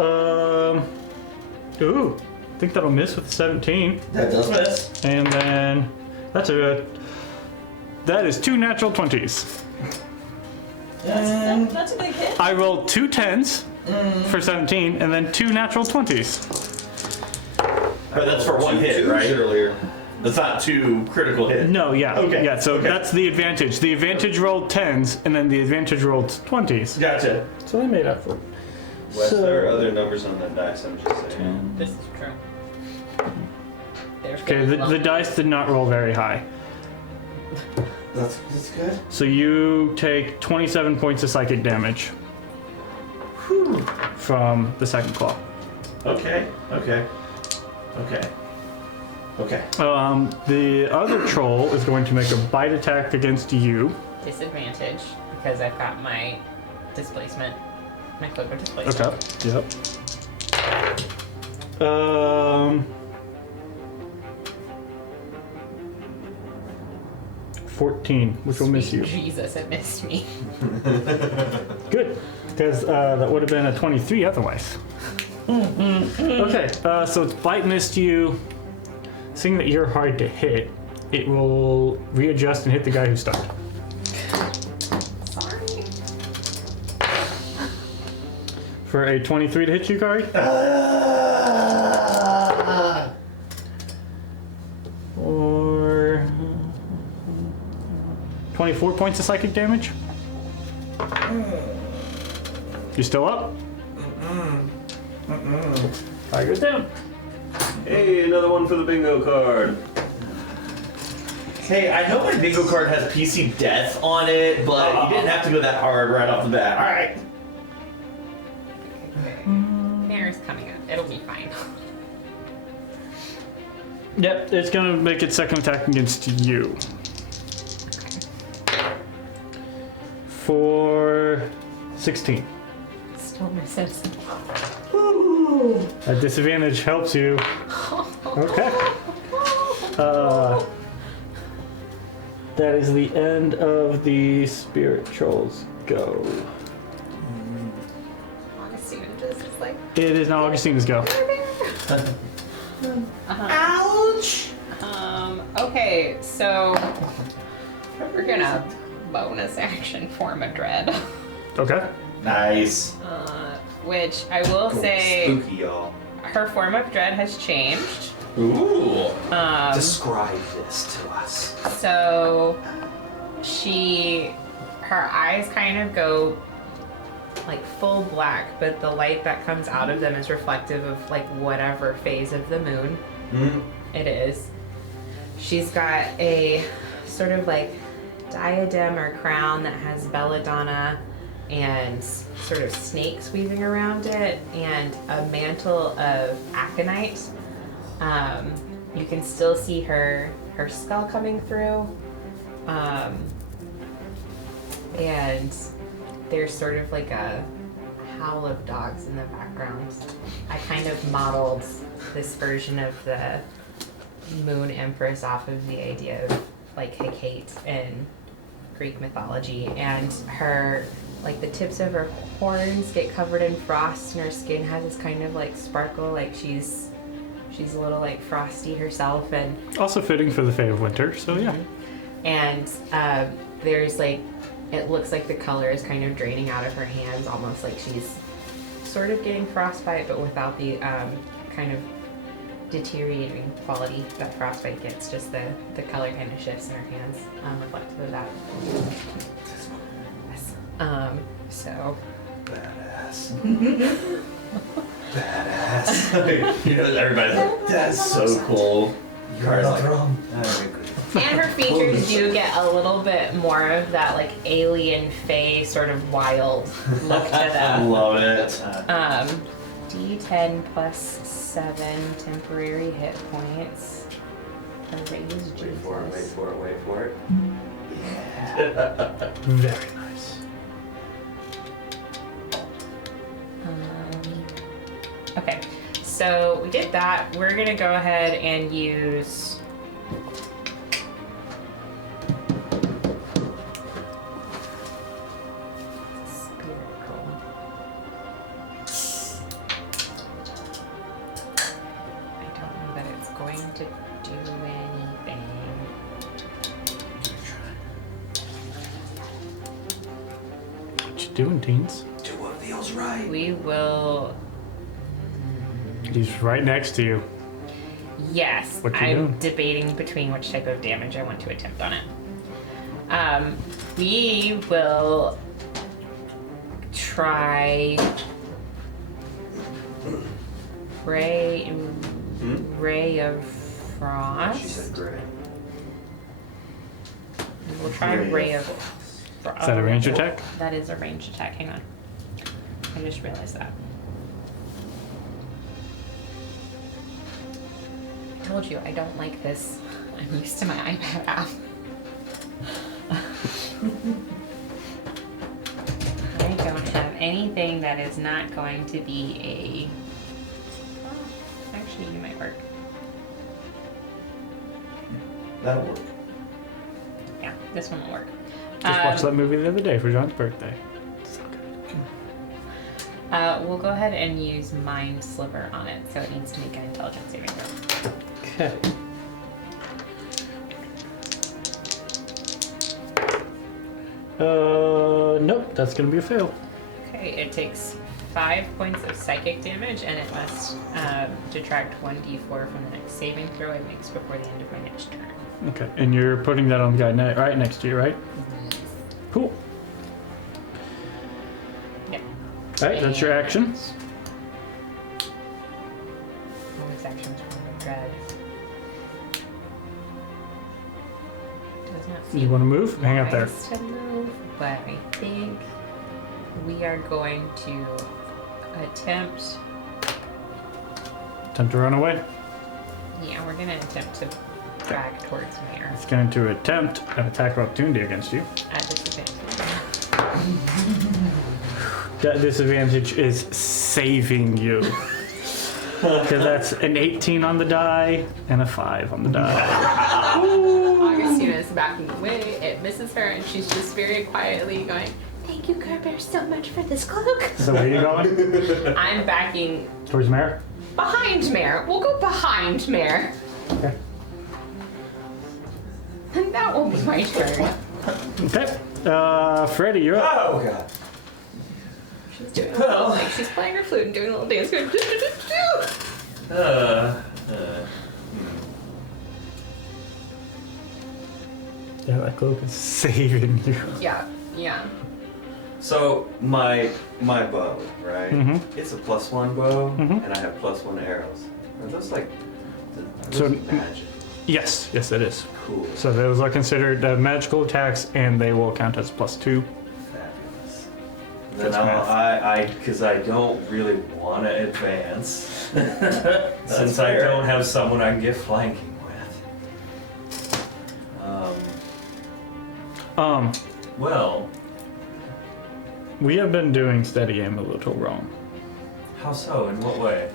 ooh, I think that'll miss with 17, That does miss. and then that is 2 natural 20s. That's a big hit. I rolled 2 10s for 17, and then 2 natural 20s. But that's for one hit, right? Earlier. That's not 2 critical hits. No, yeah. Okay. Yeah, so Okay. that's the advantage. The advantage rolled 10s, and then the advantage rolled 20s. Gotcha. So they made up for it. Wes, So- there are other numbers on that dice, I'm just saying. This is true. There's Okay, the dice did not roll very high. That's good. So you take 27 points of psychic damage from the second claw. Okay. The other troll is going to make a bite attack against you. disadvantage because I've got my displacement, my cloak of displacement. Okay. Yep. 14, which will miss you. Jesus, it missed me. Good, because that would have been a 23 otherwise. Okay, so its bite missed you. Seeing that you're hard to hit, it will readjust and hit the guy who's stunned. Sorry. For a 23 to hit you, Kari? Or 24 points of psychic damage? You still up? Fire goes down. Hey, another one for the bingo card. Hey, I know my bingo card has PC death on it, but you didn't have to go that hard right off the bat. All right. Mare's coming up. It'll be fine. Yep, it's gonna make its second attack against you. For 16. Still misses. A disadvantage helps you. Okay. That is the end of the spirit trolls go. Augustine just is like, It is now Augustine's go. ouch! Okay, so we're gonna bonus action form a dread. Okay. Nice. Which I will say Spooky, y'all. her form of dread has changed. Ooh. Describe this to us. So her eyes kind of go like full black, but the light that comes out of them is reflective of like whatever phase of the moon It is. She's got a sort of like diadem or crown that has belladonna and sort of snakes weaving around it, and a mantle of aconite. You can still see her skull coming through. And there's sort of like a howl of dogs in the background. I kind of modeled this version of the Moon Empress off of the idea of like Hecate in Greek mythology, and her, like the tips of her horns get covered in frost, and her skin has this kind of like sparkle, like she's a little like frosty herself, and Also fitting for the Fae of Winter, so yeah. and there's like, it looks like the color is kind of draining out of her hands, almost like she's sort of getting frostbite, but without the kind of deteriorating quality that frostbite gets. Just the color kind of shifts in her hands, reflective of that. Yes. So. Badass. Badass. You know, everybody's like, that's so cool. Car's like, wrong. And her features do get a little bit more of that like alien fae sort of wild look to them. Love it. D10 plus 7 temporary hit points. Praise Wait for it, wait Jesus. for it, wait for it. Very nice. Okay, so we did that. We're gonna go ahead and use. Spherical. I don't know that it's going to do anything. What you doing, teens? Do what feels right. We will. He's right next to you. Yes, What you I'm doing? debating between which type of damage I want to attempt on it. We will try Ray of Frost. She said gray. We'll try Ray of Frost. Is that a range attack? That is a range attack. Hang on. I just realized that. I told you I don't like this. I'm used to my iPad app. I don't have anything that is not going to be a. Actually, you might work. That'll work. Yeah, this one will work. Just watched that movie the other day for John's birthday. So good. We'll go ahead and use Mind Sliver on it, so it needs to make an intelligence saving throw. Okay. Nope, that's gonna be a fail. Okay, it takes 5 points of psychic damage, and it must detract 1d4 from the next saving throw it makes before the end of my next turn. Okay, and you're putting that on the guy right next to you, right? Cool. Yep. Alright, that's your action. Bonus actions from the dread. Does not You seem want to move? Hang out there. wise to move, but I think we are going to attempt. Attempt to run away. Yeah, we're gonna attempt to drag towards Mayor It's going to attempt an attack of opportunity against you. at disadvantage. That disadvantage is saving you. Because that's an 18 on the die and a 5 on the die. Augustina is backing away. It misses her, and she's just very quietly going, "Thank you, Kerber, so much for this cloak." So where are you going? I'm backing Towards Mare? Behind Mare. We'll go behind Mare. Okay. And that will be my turn. Okay. Freddy, you're up. Oh god. She's doing a little, like, she's playing her flute and doing a little dance. Going, Yeah, that cloak is saving you. yeah, yeah. So my bow, right? Mhm. It's a +1 bow, Mhm. and I have +1 arrows. Are those like So- magic. Yes, it is. Cool. So those are considered magical attacks, and they will count as +2. Fabulous. That's Then math. because I don't really want to advance, since I fair. don't have someone I can get flanking with. Well, We have been doing steady aim a little wrong. how so? In what way?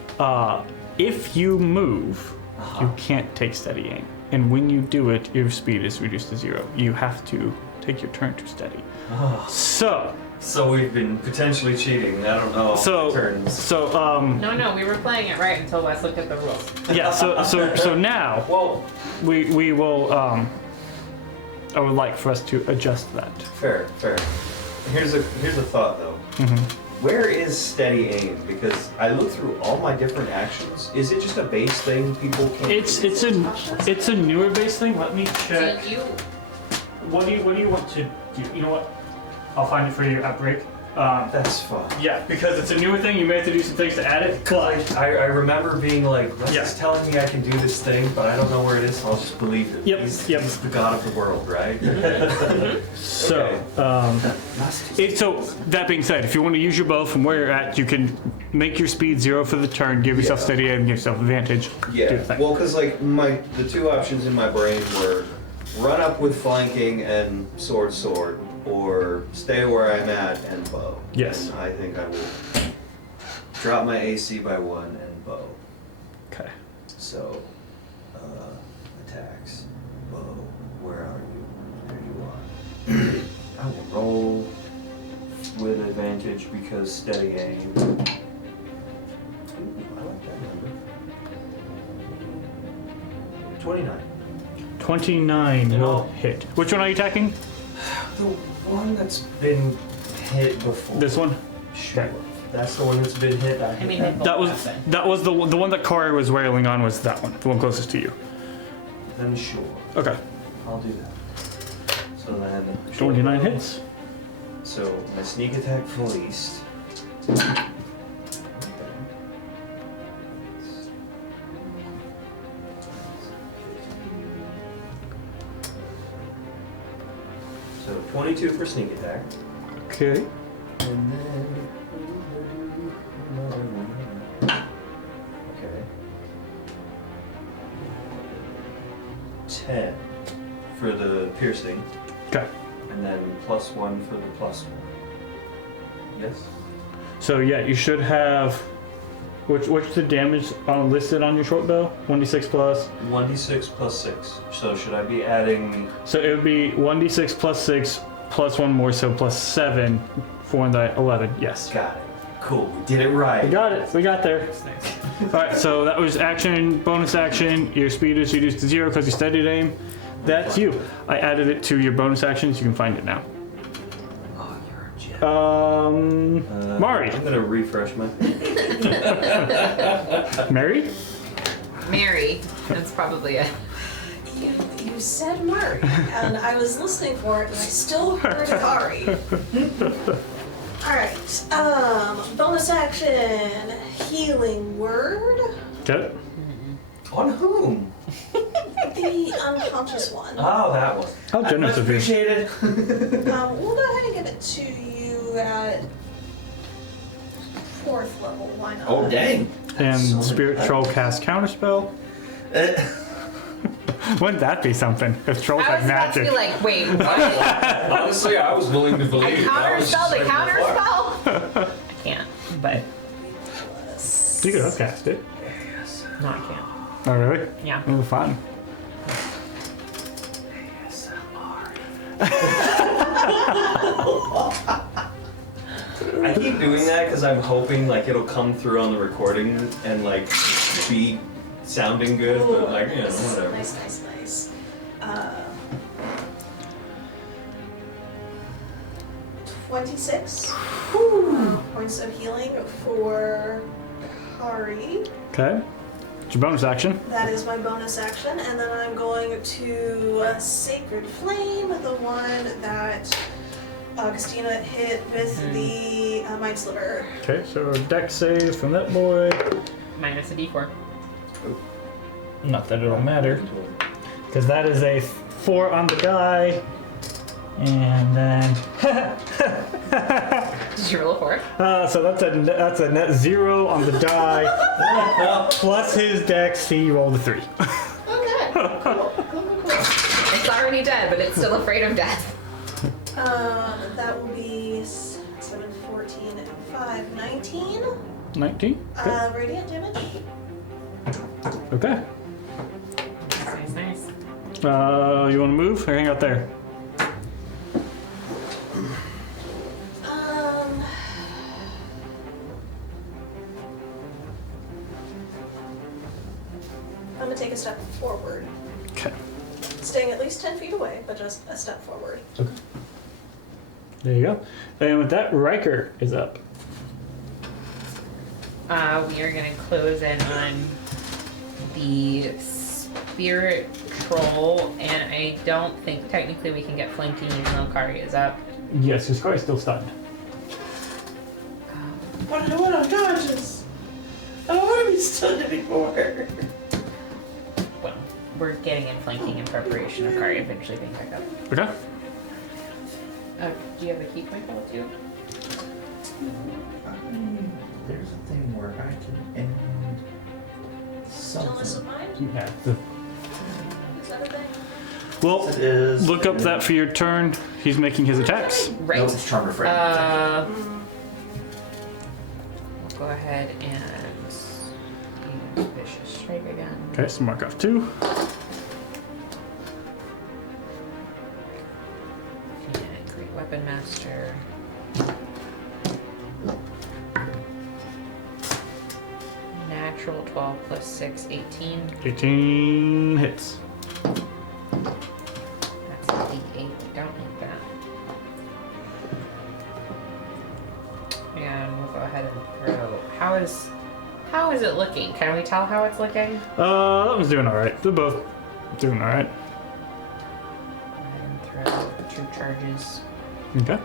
If you move, Uh-huh. you can't take steady aim. And when you do it, your speed is reduced to 0. You have to take your turn to steady. So, So we've been potentially cheating. I don't know. Turns. No, we were playing it right until Wes looked at the rules. yeah, so now Well, we will, I would like for us to adjust that. fair. Here's a thought though. Where is steady aim? Because I look through all my different actions. Is it just a base thing people can't? It's a newer base thing. Let me check. So you, What do you want to do? You know what? I'll find it for you at break. That's fine. Yeah, because it's a newer thing. You may have to do some things to add it. But I remember being like, Russ Yeah. is telling me I can do this thing, but I don't know where it is, so I'll just believe it. Yep, He's the god of the world, right? so, Okay. so that being said, if you want to use your bow from where you're at, you can make your speed 0 for the turn, give yourself Yeah. steady aim, give yourself advantage. Do Yeah. the thing. Well, because like the two options in my brain were run up with flanking and sword, or stay where I'm at and bow. Yes. And I think I will drop my AC by 1 and bow. Okay. So, attacks, bow. Where are you? There you are. I will roll with advantage because steady aim. Ooh, I like that number. 29. 29 And will I'll- hit. Which one are you attacking? The one that's been hit before. This one? Sure. Okay. That's the one that's been hit. I mean, they both That was have been. the one that Corey was wailing on was that one, the one closest to you. Then sure. Okay. I'll do that. So then. 29 hits. So my sneak attack fleeced. So 22 for sneak attack. Okay. And then. Okay. 10 for the piercing, Okay. and then +1 for the +1. Yes? So yeah, you should have. What's the damage listed on your short bow? 1d6 plus. 1d6 plus 6. So should I be adding. So it would be 1d6 plus 6 plus 1 more, so plus 7 for the 11. Yes. Got it. Cool, we did it right. We got it. We got there. Alright, so that was action, bonus action. Your speed is reduced to 0 because you steadied aim. That's you. I added it to your bonus actions. You can find it now. Oh, you're a gem. Mari. I'm gonna refresh my. Mary? Mary. That's probably it. You said Murray, and I was listening for it, and I still heard Kari. Alright, bonus action, healing word. Okay. On whom? The unconscious one. Oh, that one. How generous of you. Appreciate it. We'll go ahead and give it to you at 4th level, why not? Oh, dang. And Spirit Troll cast Counterspell. Wouldn't that be something? If trolls I had was about to magic. be like, wait, what? Honestly, I was willing to I believe. counterspell the counterspell? I can't, but You could have cast it. no, I can't. Oh, really? Yeah. Oh, fun. I keep doing that because I'm hoping like it'll come through on the recording and like be sounding good, but like, you know, whatever. Nice. 26 points of healing for Kari. Okay. It's your bonus action. That is my bonus action, and then I'm going to Sacred Flame, the one that Augustina hit with the Mind Sliver. Okay, so deck save from that boy. Minus a d4. Not that it'll matter, because that is a 4 on the die, and then Did you roll a 4? so that's a net 0 on the die, plus his dex. He rolled a 3. Okay. Cool. It's already dead, but it's still afraid of death. That will be 7, 14, and 5, 19. 19. Okay. Radiant damage. Okay. Nice. You want to move or hang out there? I'm gonna take a step forward, Okay. staying at least 10 feet away, but just a step forward. There you go. And with that, Riker is up. We are gonna close in on the spirit troll, and I don't think technically we can get flanking even though Kari is up. Yes, his car is still stunned. What unconscious? I don't want to be stunned anymore. Well, we're getting in flanking in preparation of Kari eventually being back up. Okay. Do you have a key point level too? There's a thing where I can end Gentleness of something. mind? You have to. Is that a thing? Well, It is. look up that for your turn. He's making his attacks. Right. Nope, it's Charm Refrain. We'll go ahead and use Vicious Strike again. Okay, so mark off 2. And Great Weapon Master. Natural 12 plus 6, 18. 18 hits. That's a D8. We don't need that. And we'll go ahead and throw. How is it looking? Can we tell how it's looking? That one's doing alright. They're both doing alright. Go ahead and throw 2 charges. Okay.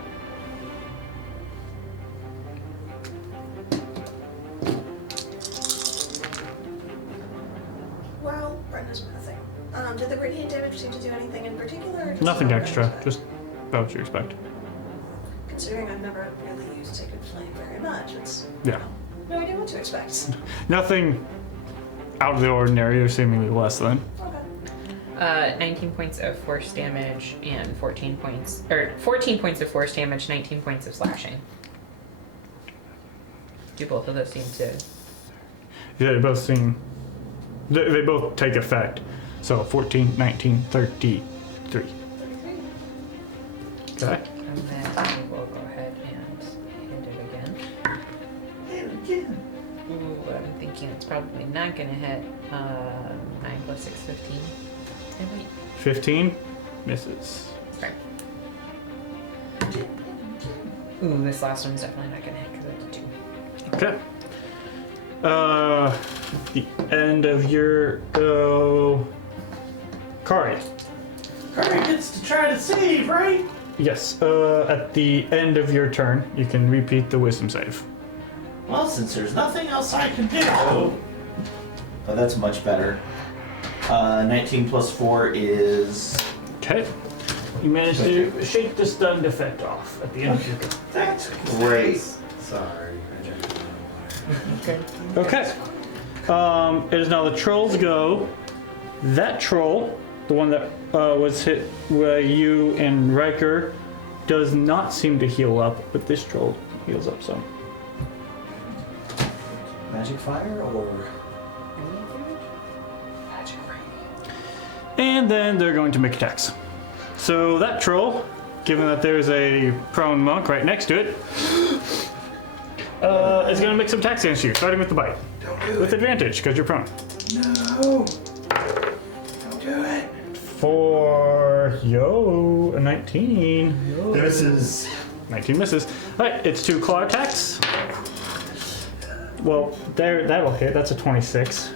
Well, Brenda's nothing. Did the radiant damage seem to do anything in particular? Or just Nothing about extra, damage? just about what you expect. Considering I've never really used Sacred Flame very much, it's Yeah. no idea what to expect. Nothing out of the ordinary or seemingly less than. Okay. 19 points of force damage and 14 points of force damage, 19 points of slashing. Do both of those seem to? Yeah, they both seem. They both take effect. So 14, 19, 33. 33. Okay. And then we'll go ahead and hit it again. And again. Ooh, I'm thinking it's probably not gonna hit. 9 plus 6, 15. And wait. 15 misses. Right. Ooh, this last one's definitely not gonna hit because it's a 2. Okay. The end of your go. Kari. Kari gets to try to save, right? Yes. At the end of your turn, you can repeat the wisdom save. Well, since there's nothing else I can do. Oh, that's much better. 19 plus 4 is. Okay. You managed to shake the stunned effect off at the end of your go. That's Great. Sorry. Okay. Okay. It is now the troll's go. That troll, the one that was hit by you and Riker, does not seem to heal up, but this troll heals up some. Magic fire or. And then they're going to make attacks. So that troll, given that there's a prone monk right next to it, is going to make some attacks against you, starting with the bite. With advantage, because you're prone. No. Don't do it. For a 19. This is. 19 misses. Alright, it's 2 claw attacks. Well, there, that'll hit. That's a 26.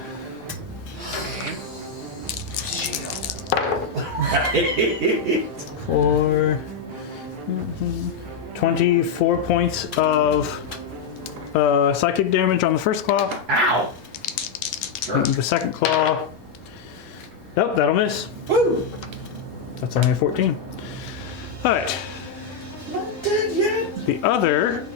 For 24 points of psychic damage on the first claw. Ow. And the second claw, Nope, that'll miss. Woo! That's only a 14. Alright. Not dead yet. The other.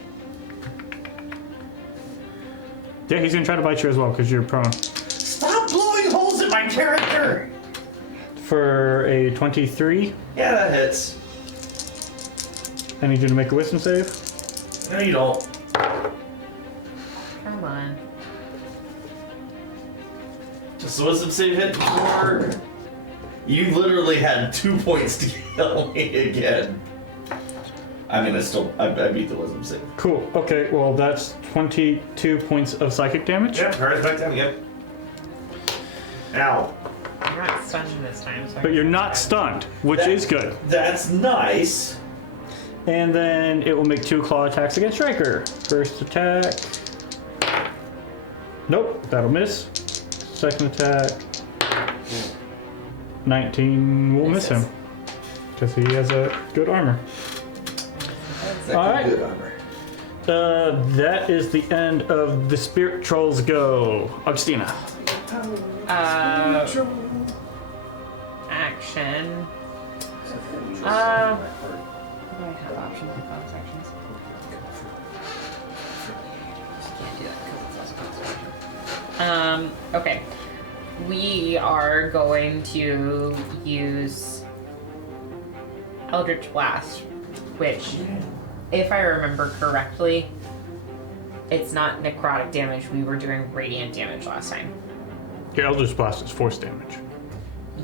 Yeah, he's gonna try to bite you as well because you're prone. Stop blowing holes in my character. For a 23, Yeah, that hits. I need you to make a wisdom save. No, you don't. Come on. Just a wisdom save hit before. You literally had 2 points to kill me again. I mean, I beat the wisdom save. Cool. Okay, well, that's 22 points of psychic damage. Yep, right back down. Yep. Ow. You're not stunned this time, so But you're not stunned, which is good. That's nice. And then it will make 2 claw attacks against Riker. First attack. Nope, that'll miss. Second attack. 19 will miss him. Because he has a good armor. Alright. Good armor. That is the end of the Spirit Trolls go. Augustina. action. Do I have options in bonus actions? Can't do that because it's also bonus action. Okay. We are going to use Eldritch Blast, which, if I remember correctly, it's not necrotic damage. We were doing radiant damage last time. Your Eldritch Blast is force damage.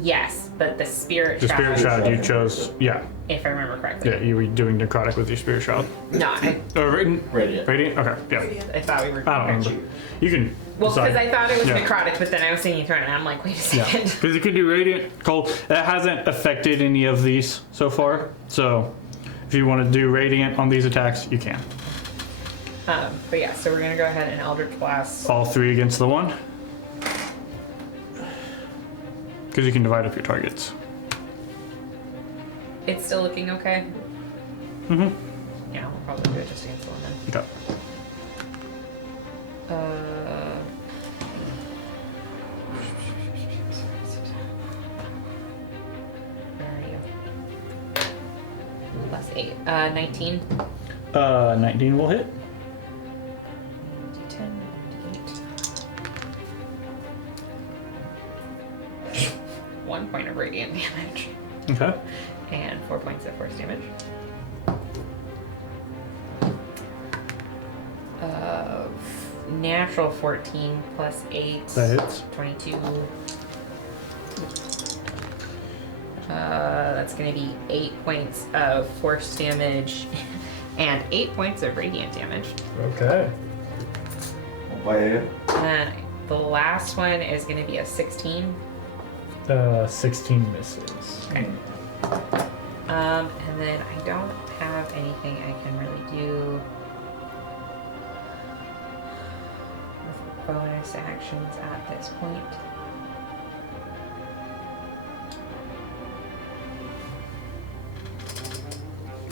Yes, but the Spirit The Spirit Shroud, Shroud you chose, yeah. if I remember correctly. Yeah, you were doing necrotic with your Spirit Shroud. No, I Radiant? Radiant. Radiant? Okay, yeah. I thought we were. I don't remember. You can Well, decide. because I thought it was Yeah. necrotic, but then I was thinking through it, and I'm like, wait a Yeah, second. because you can do Radiant, Cold. That hasn't affected any of these so far, so if you want to do Radiant on these attacks, you can. But yeah, so we're gonna go ahead and Eldritch Blast. All 3 against the 1. Because you can divide up your targets. It's still looking okay. Mm-hmm. Yeah, we'll probably do it just against the one then. Okay. Where are you? Plus 8. 19. 19 will hit. D10 and 8. 1 point of radiant damage. Okay. And 4 points of force damage. Natural 14 plus 8. That hits. 22. That's going to be 8 points of force damage and 8 points of radiant damage. Okay. And then the last one is going to be a 16. 16 misses. Okay. And then I don't have anything I can really do with bonus actions at this point.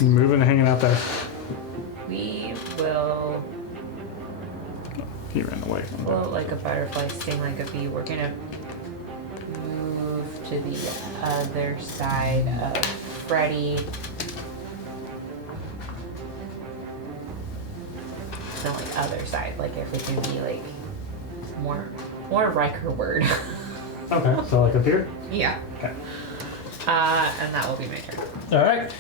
Moving and hanging out there. We will He ran away. float like a butterfly, sting like a bee. We're gonna move to the other side of Freddy. No, like other side. Like if it can be like more Riker word. Okay, so like up here? Yeah. Okay. And that will be my turn. Alright.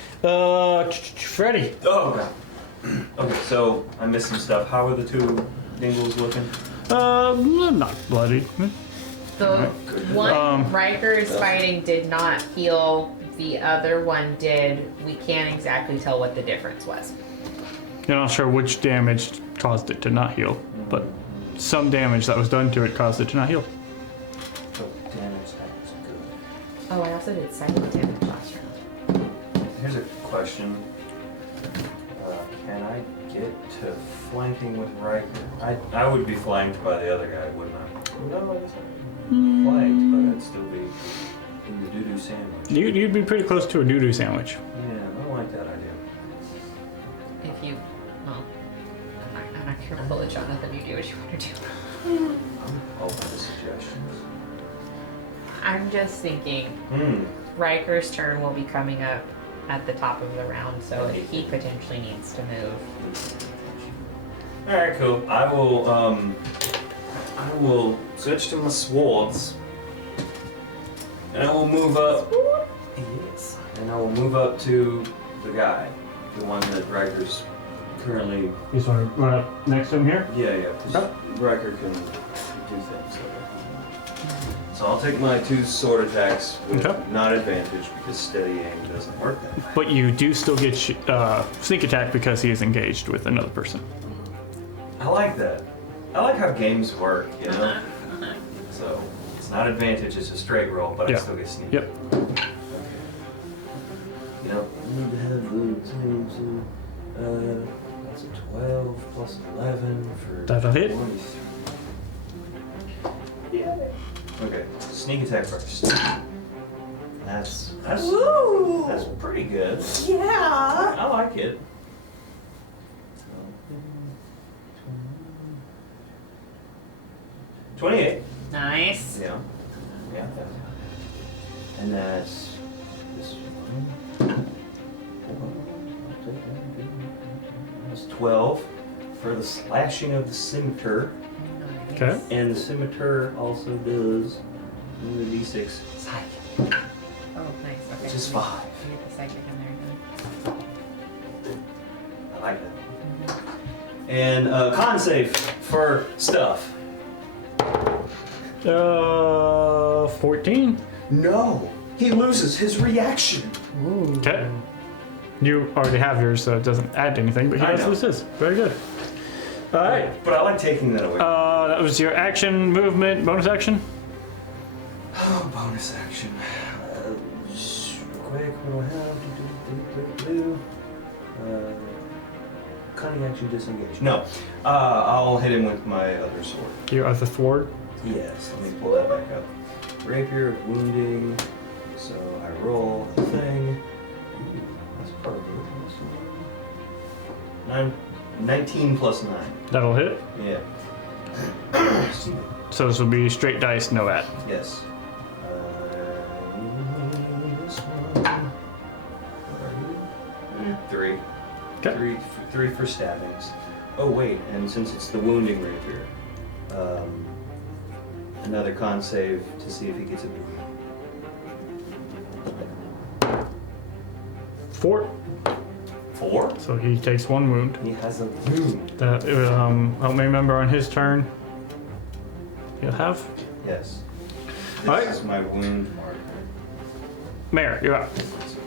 Freddy. Oh, God. Okay, so I missed some stuff. How are the 2 dingles looking? Not bloodied. The one Um, Riker is fighting did not heal. The other one did. We can't exactly tell what the difference was. You're not sure which damage caused it to not heal, but some damage that was done to it caused it to not heal. So damage that was good. Oh, I also did psychic damage last round. Here's a question. Can I get to flanking with Riker? I would be flanked by the other guy, wouldn't I? No, I guess I'm flanked, but I'd still be in the doo-doo sandwich. You'd be pretty close to a doo-doo sandwich. Yeah, I don't like that idea. If you, well, I'm not sure. Pull it, Jonathan. You do what you want to do. I'm open to suggestions. I'm just thinking Hmm. Riker's turn will be coming up at the top of the round, so he potentially needs to move. All right, cool. I will switch to my swords, and I will move up. Yes. And I will move up to the guy, the one that Riker's currently. You just want to run up next to him here? Yeah, yeah. 'Cause Riker can do things. So I'll take my 2 sword attacks with Okay. not advantage because steady aim doesn't work that way. But you do still get sneak attack because he is engaged with another person. I like that. I like how games work, you know? So it's not advantage, it's a straight roll, but I Yeah. still get sneak. Yep. Yep. Need to have that's a 12 plus 11 for That'll hit. 23. Yeah. Okay, sneak attack first. That's Ooh. that's pretty good. Yeah. I like it. 28. Nice. Yeah. Yeah. And that's this one. That's 12 for the slashing of the scimitar. Okay. And the scimitar also does the d6 psychic, Oh, nice. Okay. which is 5. You get the psychic in there again. I like that. And con save for stuff. 14. No, he loses his reaction. Okay. You already have yours, so it doesn't add anything, but he I does know. lose his. Very good. All right. But I like taking that away. That was your action, movement, bonus action. Oh, bonus action. Quick, what do I have? Cunning action, disengage. No, I'll hit him with my other sword. Your other sword. Yes, let me pull that back up. Rapier of wounding. So I roll a thing. Ooh, that's probably good. 19 plus 9. That'll hit. Yeah. So this will be straight dice, no add. Yes. This one. What are you? 3. Okay. Three for stabbings. Oh wait, and since it's the wounding rapier, another con save to see if he gets a wound. 4. 4? So he takes 1 wound. He has a wound. That help me remember on his turn. He'll have. Yes. This Alright. is my wound marker. Mayor, you're up. It's a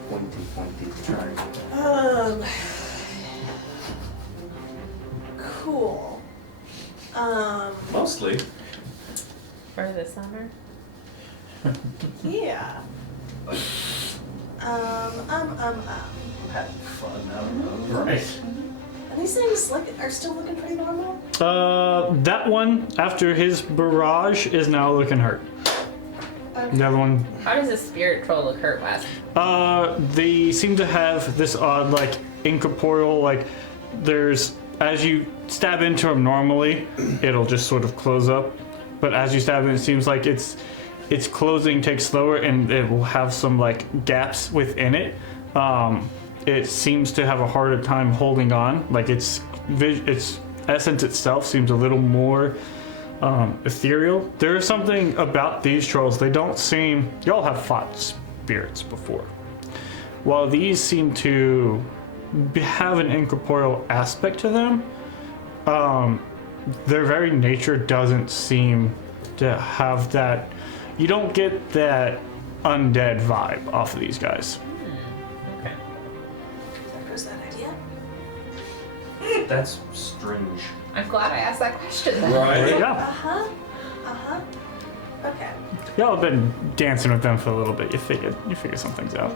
pointy triangle. Cool. Mostly. For the summer. Yeah. Having fun, I don't know. Right. And these things are still looking pretty normal. That one after his barrage is now looking hurt. Okay. The other one, How does a spirit troll look hurt, Wes? they seem to have this odd, like, incorporeal, like, there's, as you stab into him normally, it'll just sort of close up. But as you stab it, it seems like its closing takes slower and it will have some, like, gaps within it. It seems to have a harder time holding on. Like, its essence itself seems a little more ethereal. There's something about these trolls. They don't seem. Y'all have fought spirits before. While these seem to have an incorporeal aspect to them, their very nature doesn't seem to have that. You don't get that undead vibe off of these guys. Okay. There goes that idea. That's strange. I'm glad I asked that question. then. There you go. Uh-huh. Okay. Y'all have been dancing with them for a little bit. You figure some things out.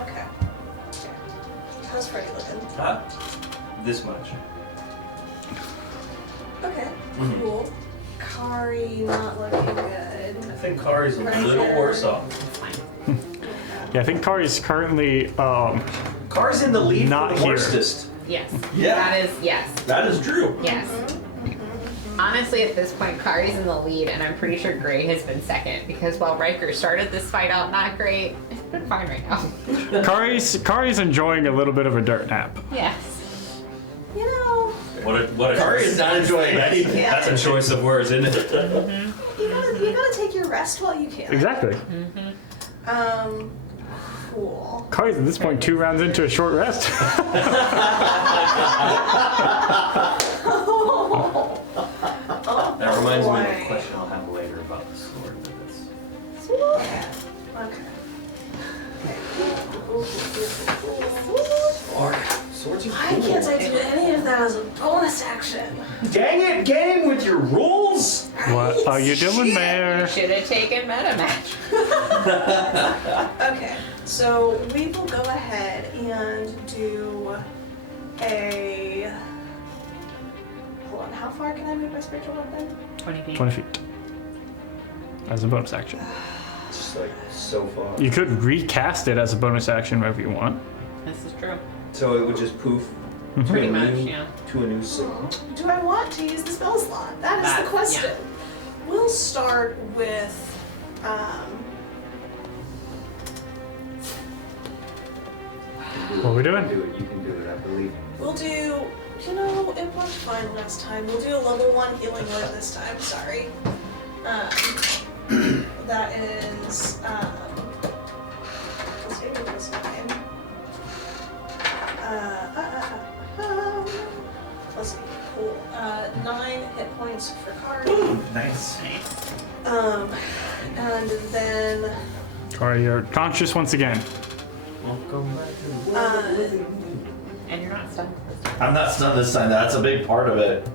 Okay. How's Freddy looking? This much. Okay. Mhm. Cool. Kari not looking good. I think Kari's a Right little there. worse off. Yeah, I think Kari's currently Kari's in the lead Not for the here. worstest. Yes. Yeah. That is yes. That is true. Yes. Honestly, at this point, Kari's in the lead, and I'm pretty sure Gray has been second because while Riker started this fight out not great, it's been fine right now. Kari's enjoying a little bit of a dirt nap. Yes. You know, What a Kari is not enjoying anything. yeah. That's a choice of words, isn't it? You gotta take your rest while you can. Exactly. Cool. Kari's at this point 2 rounds into a short rest. That reminds me of a boy. question I'll have later about the sword. But that's... Okay. Swords are Why can't I do any of that as a bonus action? Dang it, game with your rules! What are you doing Shit. there? Should have taken meta match. Okay, so we will go ahead and do a. Hold on, how far can I move my spiritual weapon? 20 feet. 20 feet. As a bonus action. Just like so far. You could recast it as a bonus action wherever you want. This is true. So it would just poof to Pretty a much, new, yeah. to a new signal. Do I want to use the spell slot? That is That- the question. yeah. We'll start with. What are we doing? You can do it, I believe. We'll do. You know, it worked fine last time. We'll do a level 1 healing word this time. Sorry. That is. Let's see what this time. Let's see. Cool. 9 hit points for Kari. Nice. And then. Kari, you're conscious once again. Welcome back to living. And you're not stunned this time. I'm not stunned this time. That's a big part of it.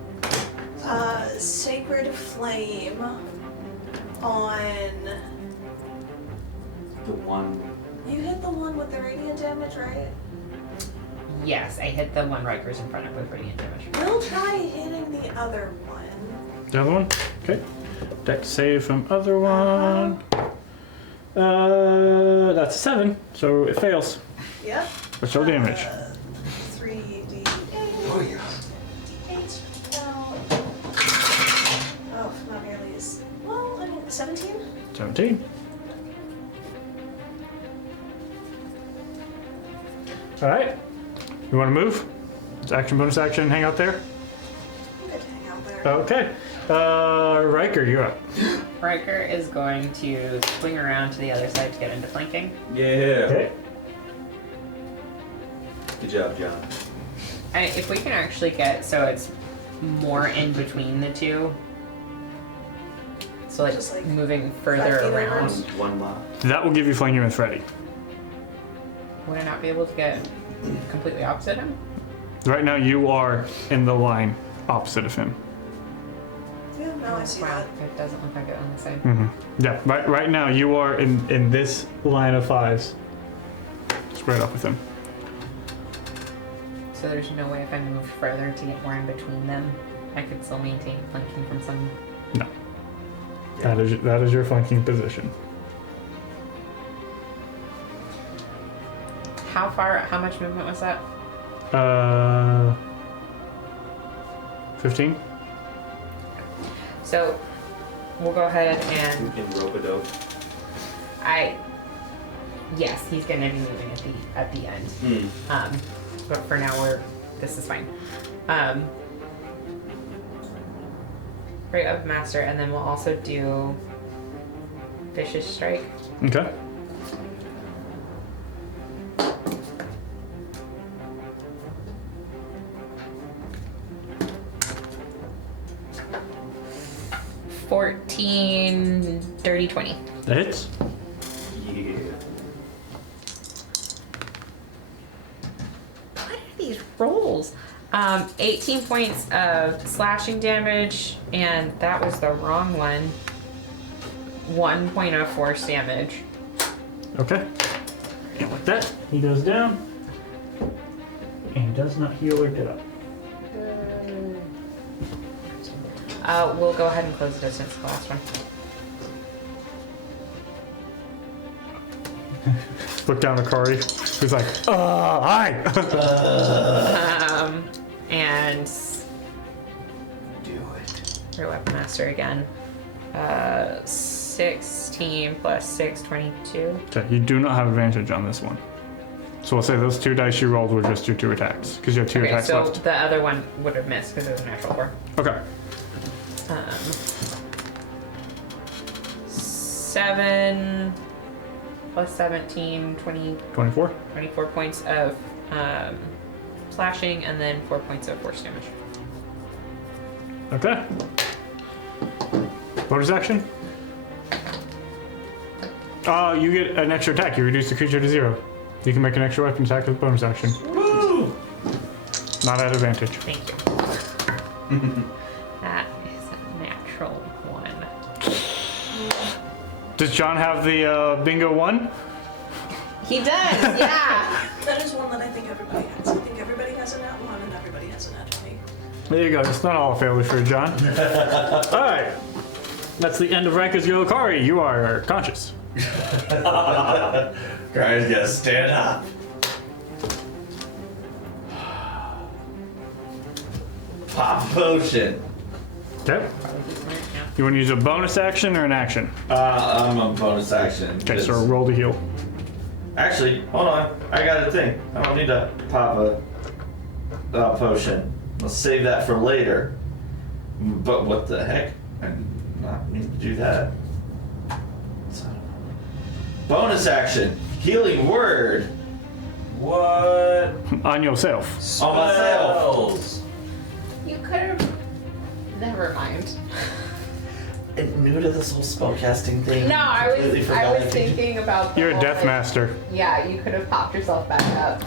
Sacred Flame on. The one. You hit the one with the radiant damage, right? Yes, I hit the one Riker's in front of with radiant damage. We'll try hitting the other one. The other one? Okay. Dex save from other one. That's a 7, so it fails. Yep. But still damage. 3d8. Oh, yeah. D8. Oh, not nearly as. Well, I mean, 17? 17. Alright. You want to move? It's action, bonus action, hang out there? I'm good to hang out there. Okay. Riker, you're up. Riker is going to swing around to the other side to get into flanking. Yeah. Okay. Good job, John. If we can actually get so it's more in between the two. So like, Just like moving further 5 feet around. One lot. That will give you flanking with Freddy. Would I not be able to get completely opposite him? Right now you are in the line opposite of him. Yeah, no, I see Wow, that. it doesn't look like it on the side. Yeah, right now you are in this line of 5s. Squared up with him. So there's no way if I move further to get more in between them, I could still maintain flanking from some. No. That is your flanking position. How much movement was that? 15? So we'll go ahead and In rope-a-dope. yes, he's gonna be moving at the end. But for now this is fine. Great of Master, and then we'll also do Vicious Strike. Okay. $14, dirty 20. That hits. Yeah. What are these rolls? 18 points of slashing damage, and that was the wrong one. 1 point of force damage. Okay. And with that, he goes down. And does not heal or get up. We'll go ahead and close the distance, the last one. Look down at Kari. He's like, hi! And Do it. for Weapon Master again. 16 plus 6, 22. Okay, you do not have advantage on this one. So we'll say those 2 dice you rolled were just your 2 attacks, because you have 2 Okay, attacks so left. the other one would have missed because it was a natural 4. Okay. 7 plus 17, 20, 24. 24 points of slashing, and then 4 points of force damage. Okay. Bonus action? You get an extra attack. You reduce the creature to 0. You can make an extra weapon attack with bonus action. Woo! Not at advantage. Thank you. That is a natural 1. Does John have the bingo 1? He does, yeah. That is one that I think everybody has. I think everybody has a nat 1 and everybody has a nat 20. There you go. It's not all a failure for John. All right. That's the end of Ranker's Yokari. You are conscious. Guys, gotta stand up. Pop a potion. Okay. You want to use a bonus action or an action? I'm on bonus action. Okay, so roll to heal. Actually, hold on. I got a thing. I don't need to pop a potion. Let's save that for later. But what the heck? I did not need to do that. Bonus action. Healing word. What? On yourself. On myself. Spells. You could have. Never mind. I'm new to this whole spellcasting thing. No, I Completely was forgot to- thinking about. The You're a whole, death like, master. Yeah, you could have popped yourself back up.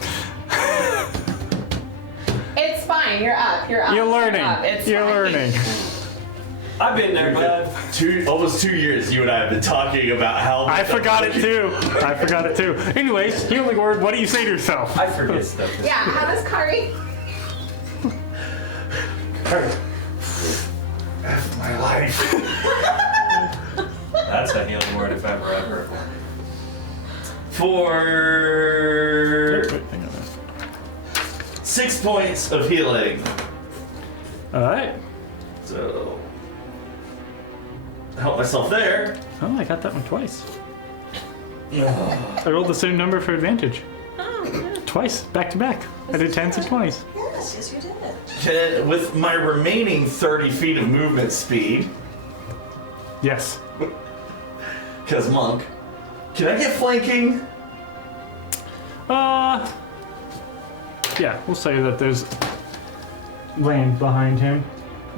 It's fine. You're up. You're up. You're learning. Up. It's You're fine. learning. I've been there, bud. Almost 2 years you and I have been talking about how I forgot it too. I forgot it too. Anyways, healing word. What do you say to yourself? I forget stuff. Yeah. How does Kari? my life. That's a healing word if ever I've heard one. For Wait, hang on. 6 points of healing. All right. So help myself there. Oh, I got that one twice. I rolled the same number for advantage. Oh, yeah. Twice, back to back. I did 10s and 20s. Yes, yes, you did. With my remaining 30 feet of movement speed, Yes. because monk, can I get flanking? Yeah, we'll say that there's land behind him.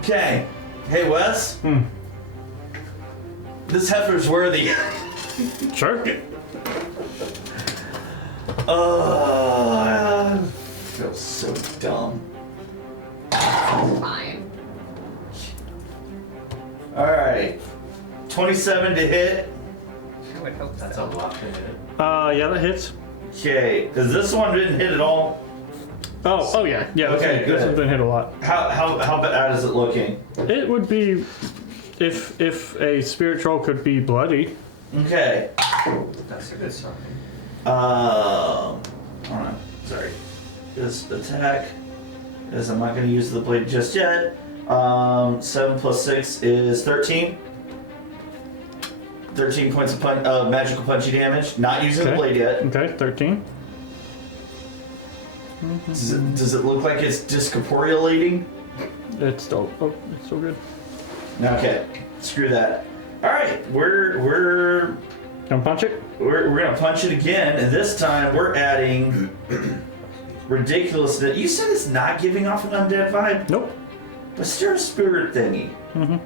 Okay. Hey, Wes. Hmm. This heifer's worthy. Sure. I feel so dumb. Fine. Alright. 27 to hit. I would hope That's so. a lot to hit. Yeah, that hits. Okay, because this one didn't hit at all. Oh yeah. Yeah, Okay, this good. one's been hit a lot. How bad is it looking? It would be if a spirit troll could be bloody. Okay. That's a good sign. Hold on. Sorry. This attack is I'm not going to use the blade just yet. 7 plus 6 is 13. 13 points of magical punchy damage. Not using the Okay. blade yet. Okay, 13. Does it look like it's discorporealating? It's still good. Okay. Screw that. All right. We're Gonna punch it? gonna punch it again, and this time we're adding ridiculousness. You said it's not giving off an undead vibe, Nope. but still a spirit thingy. Mm-hmm.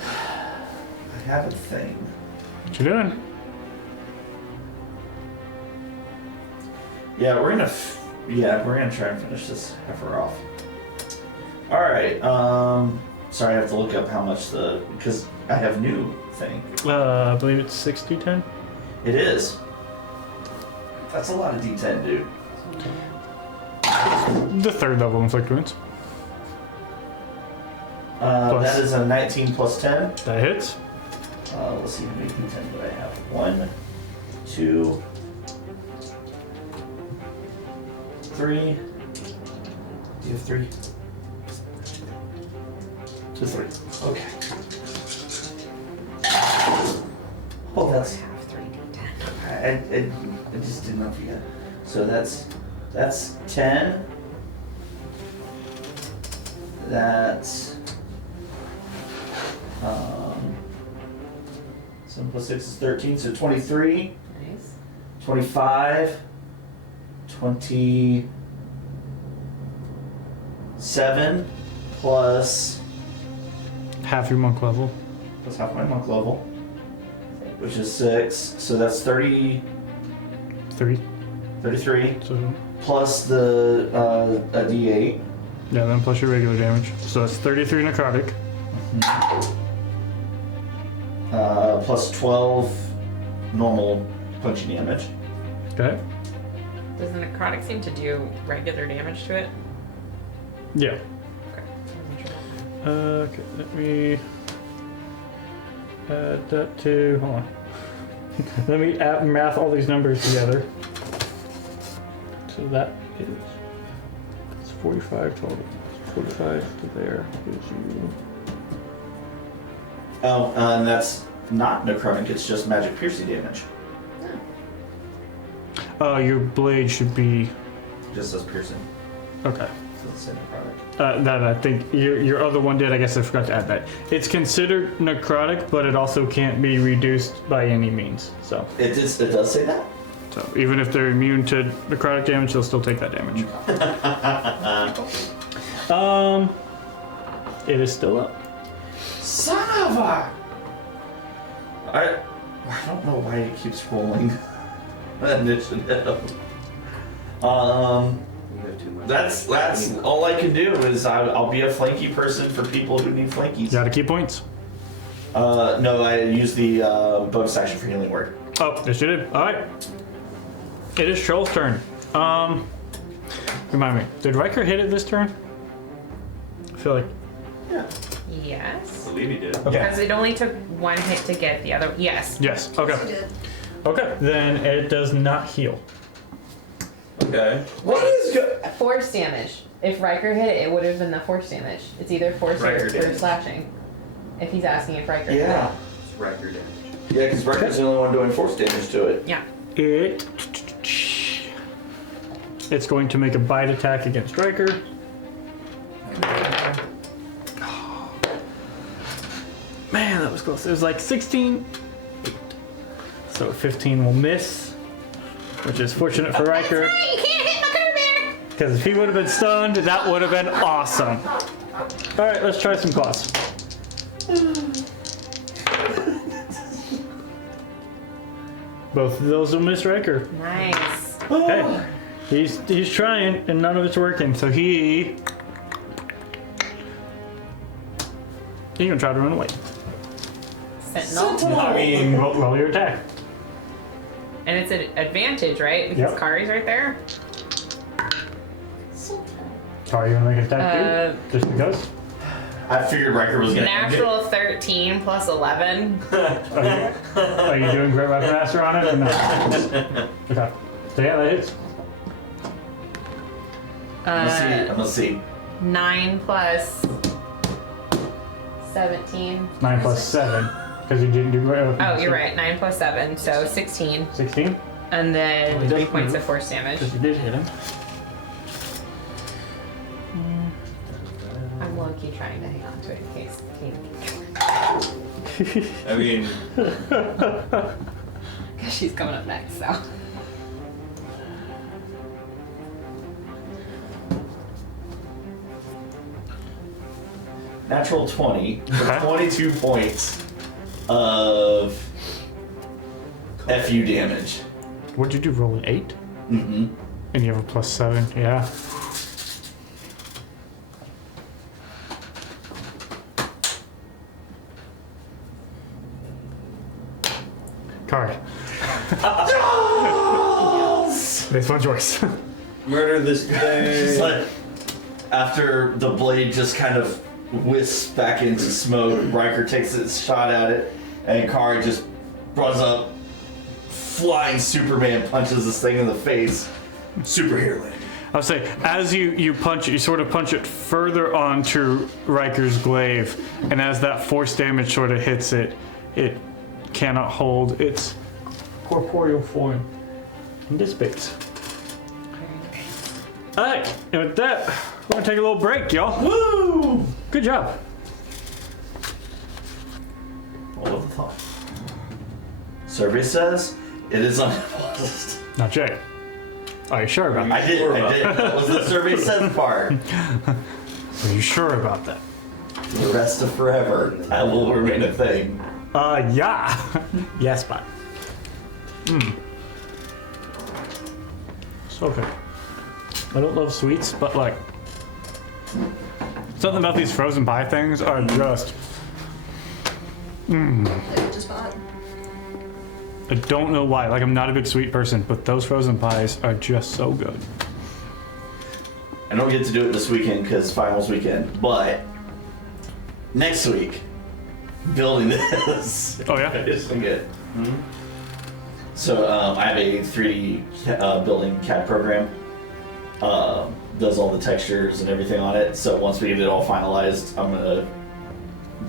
I have a thing. What you doing? Yeah, we're gonna try and finish this heifer off. All right. Sorry, I have to look up how much because I have new thing. I believe it's 60-10. It is. That's a lot of D10, dude. The third level inflict wounds. That is a 19 plus 10. That hits. Let's see how many d10 do I have. 1, 2, 3. Do you have 3? 2, 3. Okay. Oh, that's. Have 3d10. I just did not forget. So that's 10. That's 7 plus 6 is 13, so 23, Nice. 25, 27 plus Half your monk level. half my monk level, which is 6, so that's 33 3. So plus the a d8. yeah, then plus your regular damage. So that's 33 necrotic. Plus 12 normal punchy damage. Okay. Does the necrotic seem to do regular damage to it? Yeah. Okay. Okay, let me add that to. Hold on. Let me math all these numbers together. So that is. It's 45 total. 45 to there gives you. Oh, and that's not necrotic, it's just magic piercing damage. Oh, your blade should be. Just says piercing. Okay. So it's necrotic. That I think your other one did. I guess I forgot to add that. It's considered necrotic, but it also can't be reduced by any means. So It does say that? even if they're immune to necrotic damage, they'll still take that damage. It is still up. Son of a... I don't know why it keeps rolling. Initiative. You have too much. That's all I can do is I'll be a flanky person for people who need flankies. You got a key points? No, I use the bonus action for healing word. Oh, yes you did. All right. It is Troll's turn. Remind me, did Riker hit it this turn? I feel like. Yeah. Yes. I believe he did. Because it only took one hit to get the other. Yes. Yes. She Okay. did. Okay. Then it does not heal. Okay. What is good? Force damage. If Riker hit it, it would have been the force damage. It's either force Riker or damage. slashing. If he's asking if Riker Yeah. It's record damage. Yeah, because Riker's the only one doing force damage to it. hit it. Yeah. It's going to make a bite attack against Riker. Man, that was close. It was like 16. 8. So 15 will miss, which is fortunate for Riker. You can't hit my Care Bear! Because if he would have been stunned, that would have been awesome. All right, let's try some claws. Both of those will miss Riker. Nice. Hey, he's trying, and none of it's working. So he gonna try to run away. Sentinel. I mean, roll your attack. And it's an advantage, right? Because Yep. Kari's right there. Sorry, you wanna make an attack too? Just because? I figured Riker was gonna end it. Natural 13 plus 11. Are you doing Great Weapon Master on it or not? Okay. So yeah, that hits. I'm gonna see. 9 plus 17. 9 plus 7, because you didn't do Great Weapon Oh, Master. you're right. 9 plus 7, so 16. 16? And then Well, he 3 does points move. of force damage. Because you did hit him. I'm low-key trying to hang on to it in case I mean, because she's coming up next, so. Natural 20 for Okay. 22 points of FU damage. What'd you do? Roll an 8? Mm-hmm. And you have a plus 7. Yeah. Card. This one's yours. murder this Just guy. like after the blade just kind of wisps back into smoke. Riker takes a shot at it, and Kari just runs up, flying Superman punches this thing in the face. Superhero landing. I'll say, as you punch it, you sort of punch it further onto Riker's glaive, and as that force damage sort of hits it, it cannot hold its corporeal form and dissipates. Alright, and with that, we're gonna take a little break, y'all. Woo! Good job. What was the thought? Survey says it is unopposed. Now, Jay, are you sure about that? I did. That was the survey says part. Are you sure about that? The rest of forever, that will remain a thing. Yeah. Yes, but. So good. I don't love sweets, but like, something about these frozen pie things are just. Like, just fine. I don't know why. Like, I'm not a big sweet person, but those frozen pies are just so good. I don't get to do it this weekend because finals weekend, but next week, building this. Oh, yeah? It's been good. So I have a 3D building CAD program. Does all the textures and everything on it. So once we get it all finalized, I'm gonna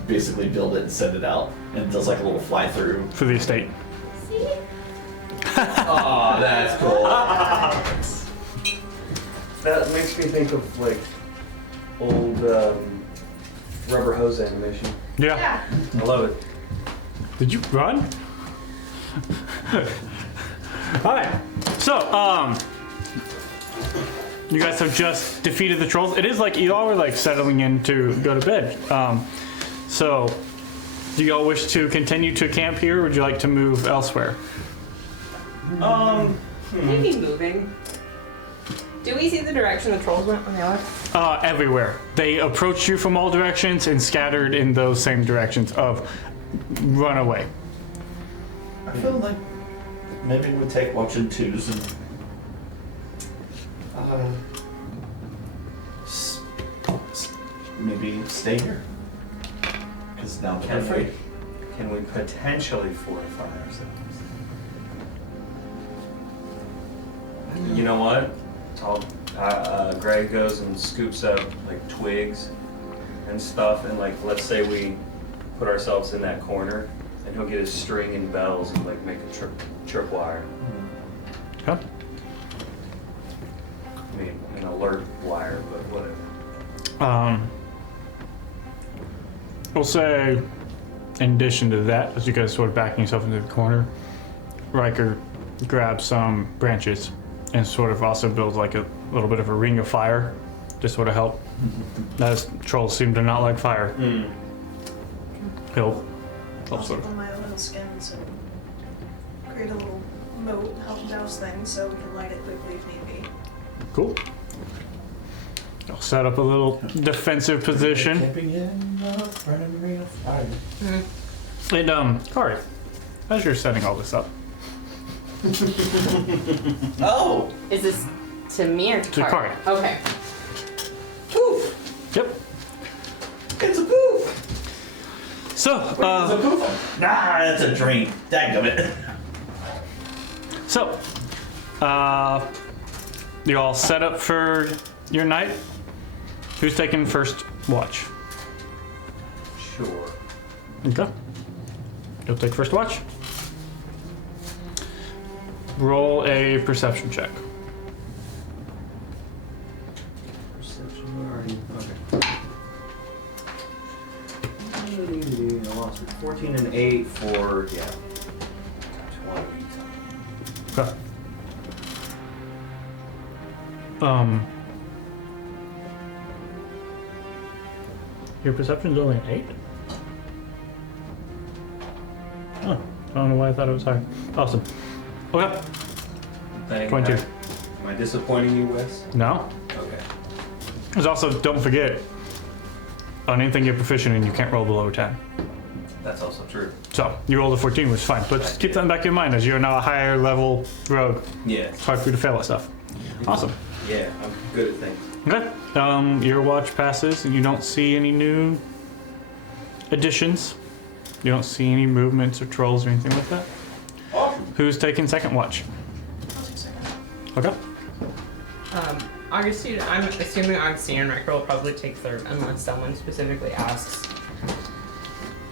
basically build it and send it out. And it does like a little fly through. For the estate. See? Oh, that's cool. That makes me think of like old rubber hose animation. Yeah. I love it. Did you run? Alright. So, you guys have just defeated the trolls. It is like y'all were like settling in to go to bed. So, do y'all wish to continue to camp here, or would you like to move elsewhere? Maybe moving. Do we see the direction the trolls went when they left? Everywhere. They approached you from all directions and scattered in those same directions of run away. I feel like maybe we take watching twos and maybe stay here. Because now Can we potentially fortify ourselves? You know what? Greg goes and scoops up like twigs and stuff, and like let's say we put ourselves in that corner, and he'll get his string and bells and like make a trip wire. Yeah. I mean, an alert wire, but whatever. We'll say, in addition to that, as you guys sort of backing yourself into the corner, Riker grabs some branches and sort of also builds like a little bit of a ring of fire to sort of help, as trolls seem to not like fire. He'll help sort of. On my own little skins and create a little moat, help douse things so we can light it quickly if need be. Cool. I'll set up a little defensive position. camping in the burning ring of fire. And Kari, as you're setting all this up, Oh! Is this to me or to To Kari? Kari. Okay. Poof! yep. It's a poof! So, It's a poof! Nah, that's a dream. Dadgummit. So, you all set up for your night? Who's taking first watch? Sure. Okay. You'll take first watch. Roll a perception check. Perception already. Okay. I lost it. 14 and 8 for 20. Okay. Your perception's only an 8? Oh, I don't know why I thought it was higher. Awesome. Okay. Thank 22. Am I disappointing you, Wes? No. Okay. There's also, don't forget, on anything you're proficient in, you can't roll below 10. That's also true. So, you rolled a 14, which is fine. But just keep that in the back of your mind, as you're now a higher level rogue. Yeah. It's hard for you to fail at stuff. Awesome. Yeah, I'm good at things. Okay. Your watch passes and you don't see any new additions. You don't see any movements or trolls or anything like that. Awesome. Who's taking second watch? I'll take second. Okay. Augustine, I'm assuming Augustine and Riker will probably take third unless someone specifically asks.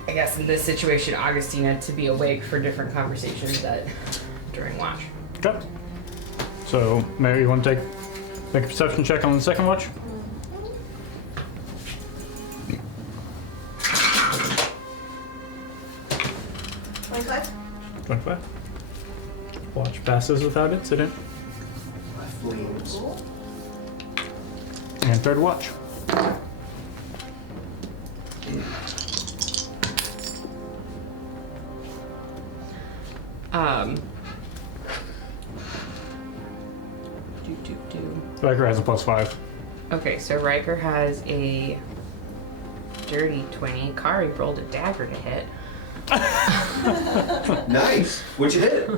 I guess in this situation, Augustina to be awake for different conversations during watch. Okay. So, Mary, you want to make a perception check on the second watch? Like that? 25. Watch passes without incident. My flames. Cool. And third watch. Riker has a +5. Okay, so Riker has a dirty 20. Kari rolled a dagger to hit. Nice. What'd you hit?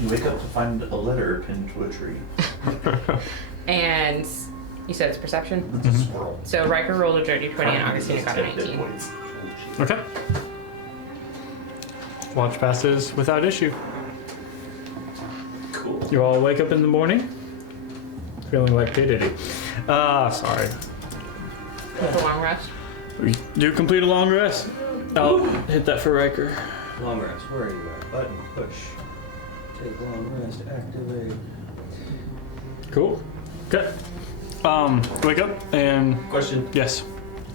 You wake up to find a letter pinned to a tree. And you said it's perception? It's a swirl. So Riker rolled a dirty 20 and Augustina got a 19. Okay. Watch passes without issue. Cool. You all wake up in the morning feeling like P. Diddy. Sorry. With a long rest. We do complete a long rest. I'll hit that for Riker. Long rest. Where are you at? Button. Push. Take long rest. Activate. Cool. Okay. Wake up and Question. yes.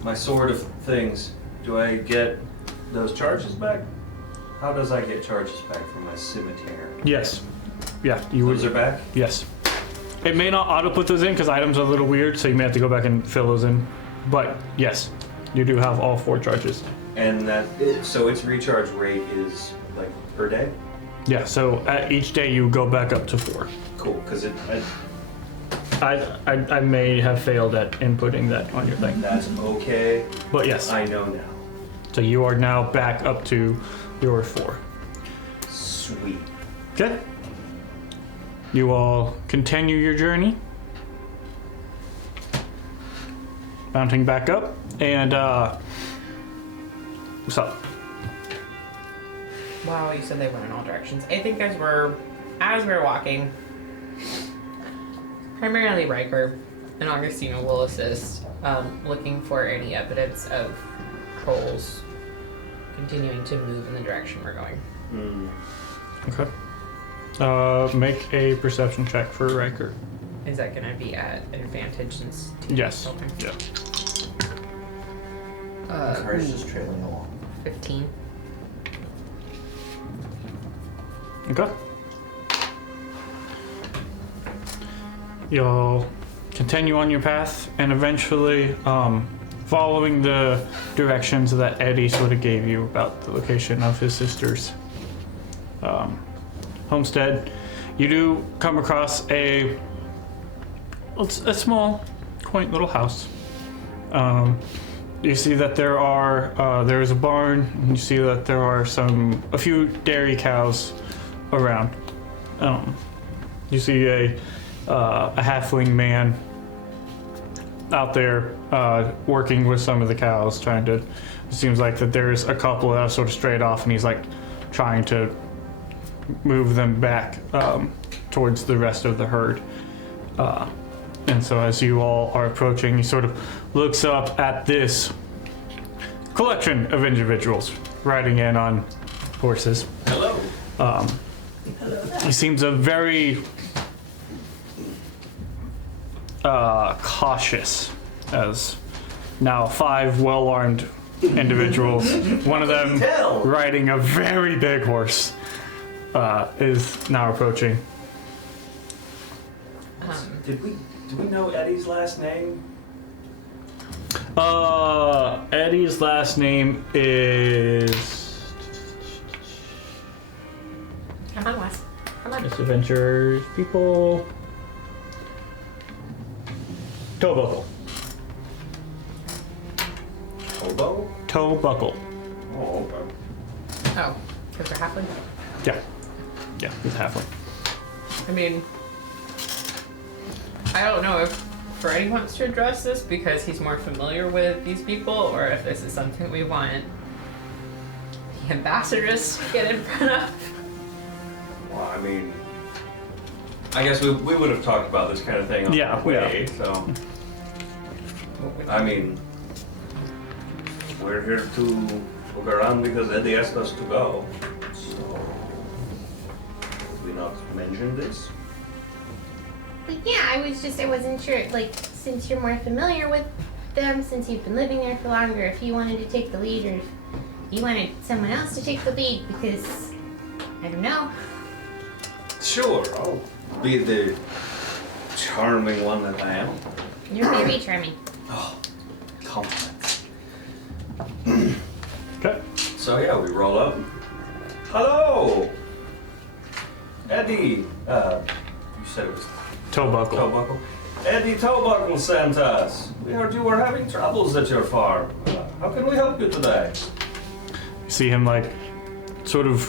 My sword of things. Do I get those charges back? How does I get charges back from my scimitar? Yes. Yeah, you would. Those are back? Yes. It may not auto put those in because items are a little weird, so you may have to go back and fill those in. But yes, you do have all 4 charges. And so its recharge rate is like per day? Yeah, so at each day you go back up to 4. Cool, because I may have failed at inputting that on your thing. that's okay. But yes, I know now. so you are now back up to your 4. Sweet. Okay. You all continue your journey. Mounting back up, and what's up? Wow, you said they went in all directions. I think as we're walking, primarily Riker and Augustina will assist, looking for any evidence of trolls continuing to move in the direction we're going. Okay. Make a perception check for Riker. Is that going to be at an advantage since? Yes. Okay. Yeah. Kari's just trailing along. 15. Okay. You'll continue on your path, and eventually, following the directions that Eddie sort of gave you about the location of his sister's homestead, you do come across a small, quaint little house. You see that there is a barn, and you see that there are a few dairy cows around. You see a halfling man out there working with some of the cows, it seems like that there's a couple that are sort of strayed off, and he's like trying to move them back towards the rest of the herd. And so as you all are approaching, he sort of looks up at this collection of individuals riding in on horses. Hello. He seems a very cautious, as now 5 well-armed individuals, one of them riding a very big horse, is now approaching. Did we know Eddie's last name? Eddie's last name is... Come on, Wes. Come on. It's Adventures People... Toebuckle. Hobo? Toebuckle. Oh, okay. Oh, because they're halfling? Yeah. Yeah, he's a halfling. I mean, I don't know if Freddie wants to address this because he's more familiar with these people, or if this is something we want the ambassadress to get in front of. Well, I mean, I guess we would have talked about this kind of thing on Yeah, the way, so. I mean, we're here to look around because Eddie asked us to go. So, did we not mention this? But yeah, I wasn't sure, like, since you're more familiar with them, since you've been living there for longer, if you wanted to take the lead or if you wanted someone else to take the lead, because, I don't know. Sure, I'll be the charming one that I am. You're very charming. Oh, compliments. Okay. So yeah, we roll up. Hello, Eddie. You said it was Toe buckle. Toebuckle. Eddie Toebuckle sent us. We heard you were having troubles at your farm. How can we help you today? You see him like sort of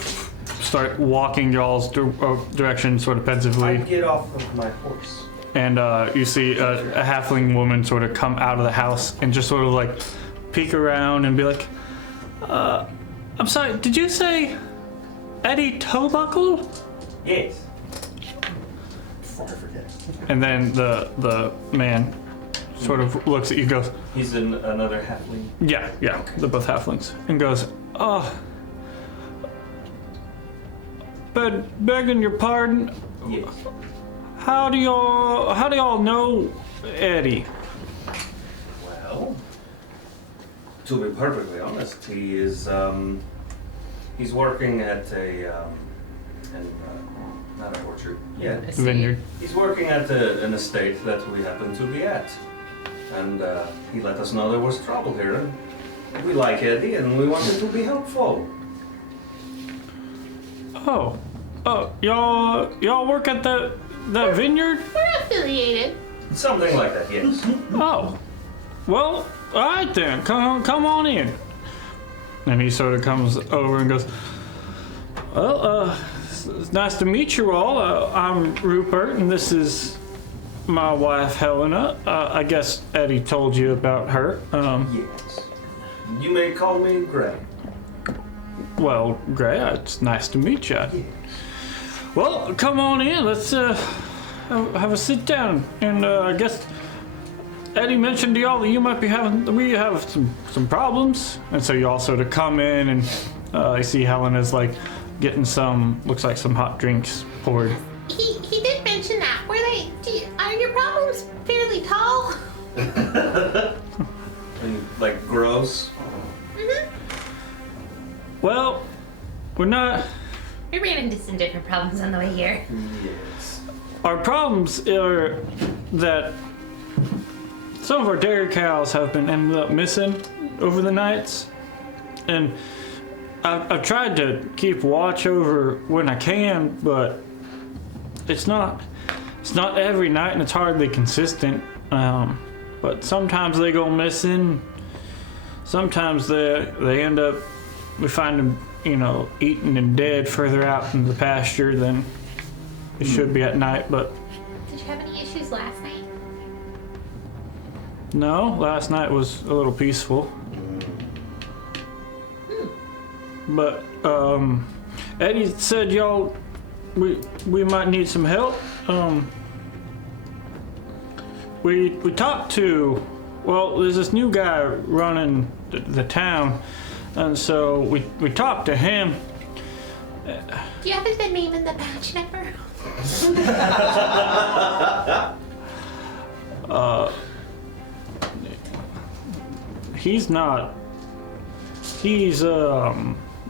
start walking y'all's direction sort of I pensively, get off of my horse. and you see a halfling woman sort of come out of the house and just sort of like peek around and be like, I'm sorry, did you say Eddie Toebuckle? Yes. Before I forget. And then the man sort of looks at you and goes, He's another halfling. yeah, they're both halflings, and goes, oh, begging your pardon, Yes. how do y'all know Eddie? Well, to be perfectly honest, he is he's working at not an orchard. Yeah. I see. Vineyard. He's working at an estate that we happen to be at. And he let us know there was trouble here. And we like Eddie and we wanted to be helpful. Oh, y'all work at that vineyard? We're affiliated. Something like that, yes. Oh, well, all right then, come on in. And he sort of comes over and goes, well, it's nice to meet you all. I'm Rupert, and this is my wife, Helena. I guess Eddie told you about her. Yes. You may call me Gray. Well, Gray, it's nice to meet you. Well, come on in. Let's have a sit down. And I guess Eddie mentioned to y'all that you might be we have some problems. And so you all sort of come in, and I see Helena's like getting looks like some hot drinks poured. He did mention that. Are your problems fairly tall? And like gross. Well, we're not. We ran into some different problems on the way here. Yes. Our problems are that some of our dairy cows have been ended up missing over the nights, and I've tried to keep watch over when I can, but it's not every night, and it's hardly consistent. But sometimes they go missing. Sometimes they end up, we find them, eaten and dead further out in the pasture than it should be at night. But Did you have any issues last night? no, last night was a little peaceful. But Eddie said we might need some help. We talked to, there's this new guy running the town, and so we talked to him. Do you have the name in the badge number? He's not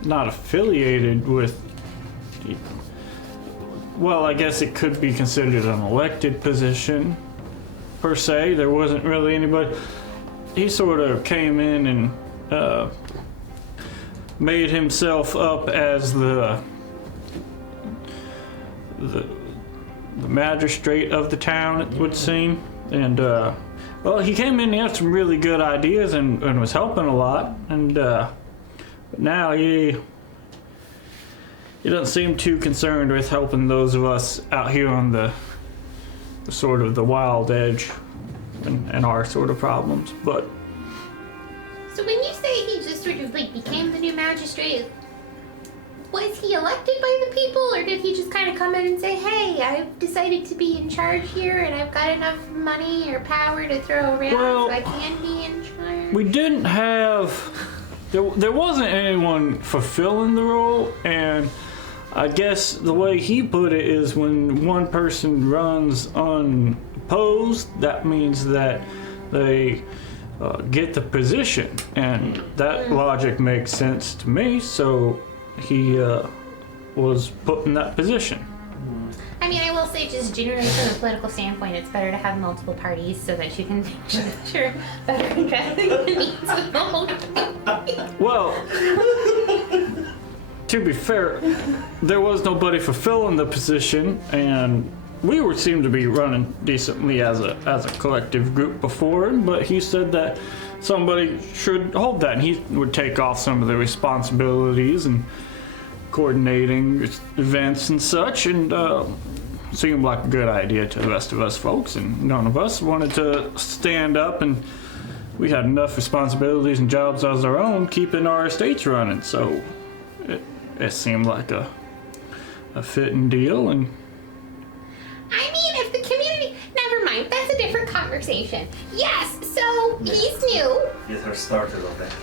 affiliated with, well, I guess it could be considered an elected position per se. There wasn't really anybody. He sort of came in and made himself up as the magistrate of the town, it would seem. And he came in, he had some really good ideas and was helping a lot. And but now he doesn't seem too concerned with helping those of us out here on the sort of the wild edge and our sort of problems. But So when you say he just sort of like became the new magistrate, was he elected by the people, or did he just kind of come in and say, hey, I've decided to be in charge here and I've got enough money or power to throw around Well, so I can be in charge? we didn't have, there wasn't anyone fulfilling the role, and I guess the way he put it is when one person runs unopposed, that means that they get the position, and that logic makes sense to me, so he was put in that position. I mean, I will say, just generally from a political standpoint, it's better to have multiple parties so that you can make sure better addressing the needs of the whole community. Well, to be fair, there was nobody fulfilling the position, and we seemed to be running decently as a collective group before, but he said that somebody should hold that, and he would take off some of the responsibilities and coordinating events and such, and seemed like a good idea to the rest of us folks, and none of us wanted to stand up, and we had enough responsibilities and jobs as our own keeping our estates running, so it seemed like a fitting deal. And I mean, if the community... Never mind, that's a different conversation. Yes, so he's new. Get her started on that.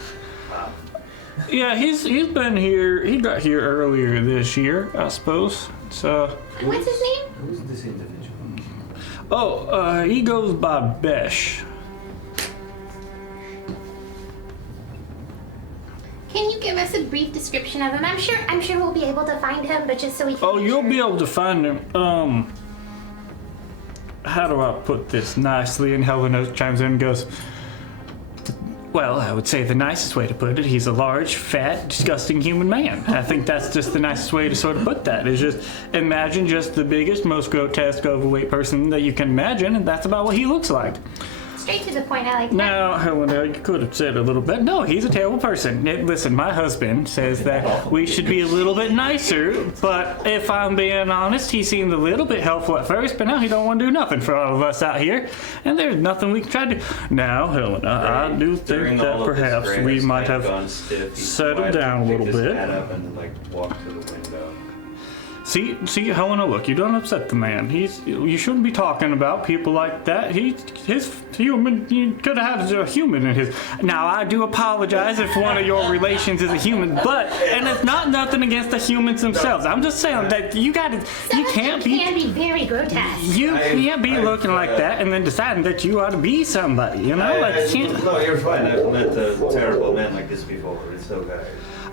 yeah, he's been here. He got here earlier this year, I suppose. So What's his name? Who's this individual? he goes by Besh. Can you give us a brief description of him? I'm sure we'll be able to find him, but just so we can... Oh, make you'll sure. be able to find him. How do I put this nicely? And Helena chimes in and goes, well, I would say the nicest way to put it, he's a large, fat, disgusting human man. I think that's just the nicest way to sort of put that. Is just imagine just the biggest, most grotesque, overweight person that you can imagine, and that's about what he looks like. Straight to the point, I like that. Now, Helena, you could have said a little bit. No, he's a terrible person. Listen, my husband says that we should be a little bit nicer, but if I'm being honest, he seemed a little bit helpful at first, but now he don't want to do nothing for all of us out here, and there's nothing we can try to do. Now, Helena, I do think that perhaps we might have settled down a little bit. Head up and like walk to the window. See, Helena, look, you don't upset the man. You shouldn't be talking about people like that. His human, you could have had a human in his. Now, I do apologize if one of your relations is a human, and it's not nothing against the humans themselves. I'm just saying that you can't Can be very grotesque. you can't be looking like that and then deciding that you ought to be somebody, you know? Like, you can't. No, you're fine. I've met a terrible man like this before. It's okay.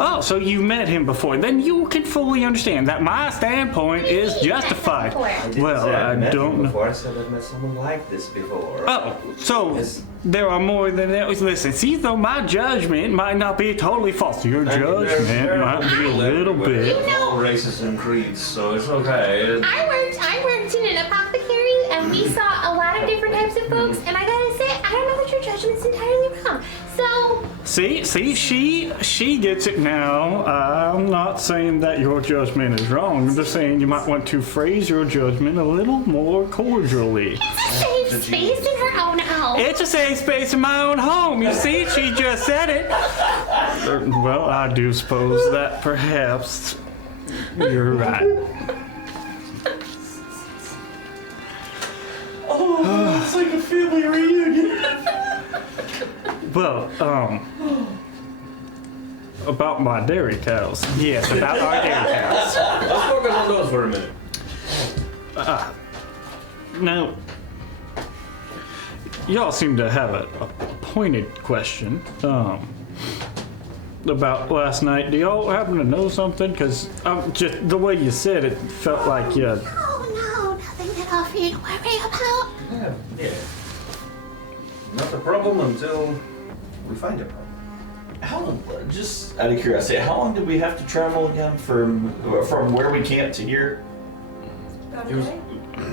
Oh, so you met him before. Then you can fully understand that my standpoint is justified. Well, I don't know. Before I said I've met someone like this before. Oh, so there are more than that. Listen, see, though, my judgment might not be totally false. Your judgment might be a little bit. All races and creeds, so it's okay. I worked in an apothecary, and we saw a lot of different types of folks, and I gotta say, I don't know that your judgment's entirely wrong. So... See, she gets it now. I'm not saying that your judgment is wrong. I'm just saying you might want to phrase your judgment a little more cordially. It's a safe space in her own home. It's a safe space in my own home. You see, she just said it. Well, I do suppose that perhaps you're right. Oh, it's like a family reunion. Well, about my dairy cows. Yes, about our dairy cows. Let's focus on those for a minute. Now, y'all seem to have a pointed question about last night. Do y'all happen to know something? Because just the way you said it felt like you... No, nothing at all for you to worry about. Yeah. Not a problem until we find a problem. Just out of curiosity, how long did we have to travel again from where we camped to here? About a day?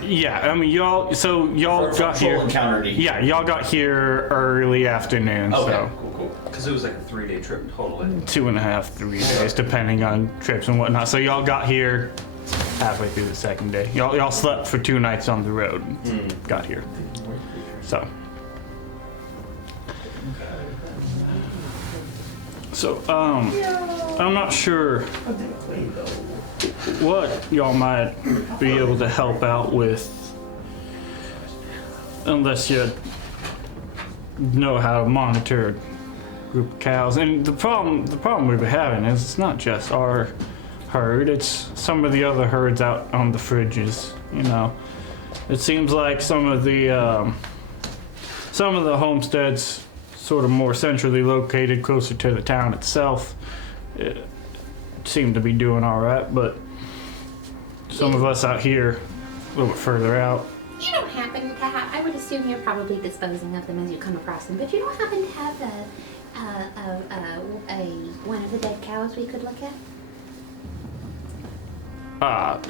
Yeah, I mean, y'all got here... Encountered each. Yeah, y'all got here early afternoon, Okay, so... cool. Because it was like a 3-day trip total. 2.5, 3 days, depending on trips and whatnot. So y'all got here halfway through the second day. Y'all slept for 2 nights on the road and got here. So I'm not sure what y'all might be able to help out with, unless you know how to monitor a group of cows. And the problem we've been having is it's not just our herd, it's some of the other herds out on the fridges, you know. It seems like some of the homesteads sort of more centrally located, closer to the town itself, seem to be doing all right, but some of us out here, a little bit further out. You don't happen to have, I would assume you're probably disposing of them as you come across them, but you don't happen to have one of the dead cows we could look at?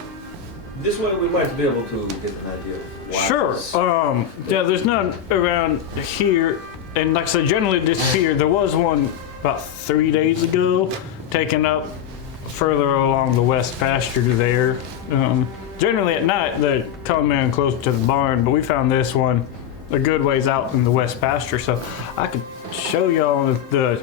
This way we might be able to get an idea of why. Sure. this- Yeah, there's none around here, and like I said, generally disappear. There was one about 3 days ago, taken up further along the west pasture there. Generally at night they come in close to the barn, but we found this one a good ways out in the west pasture, so I could show y'all the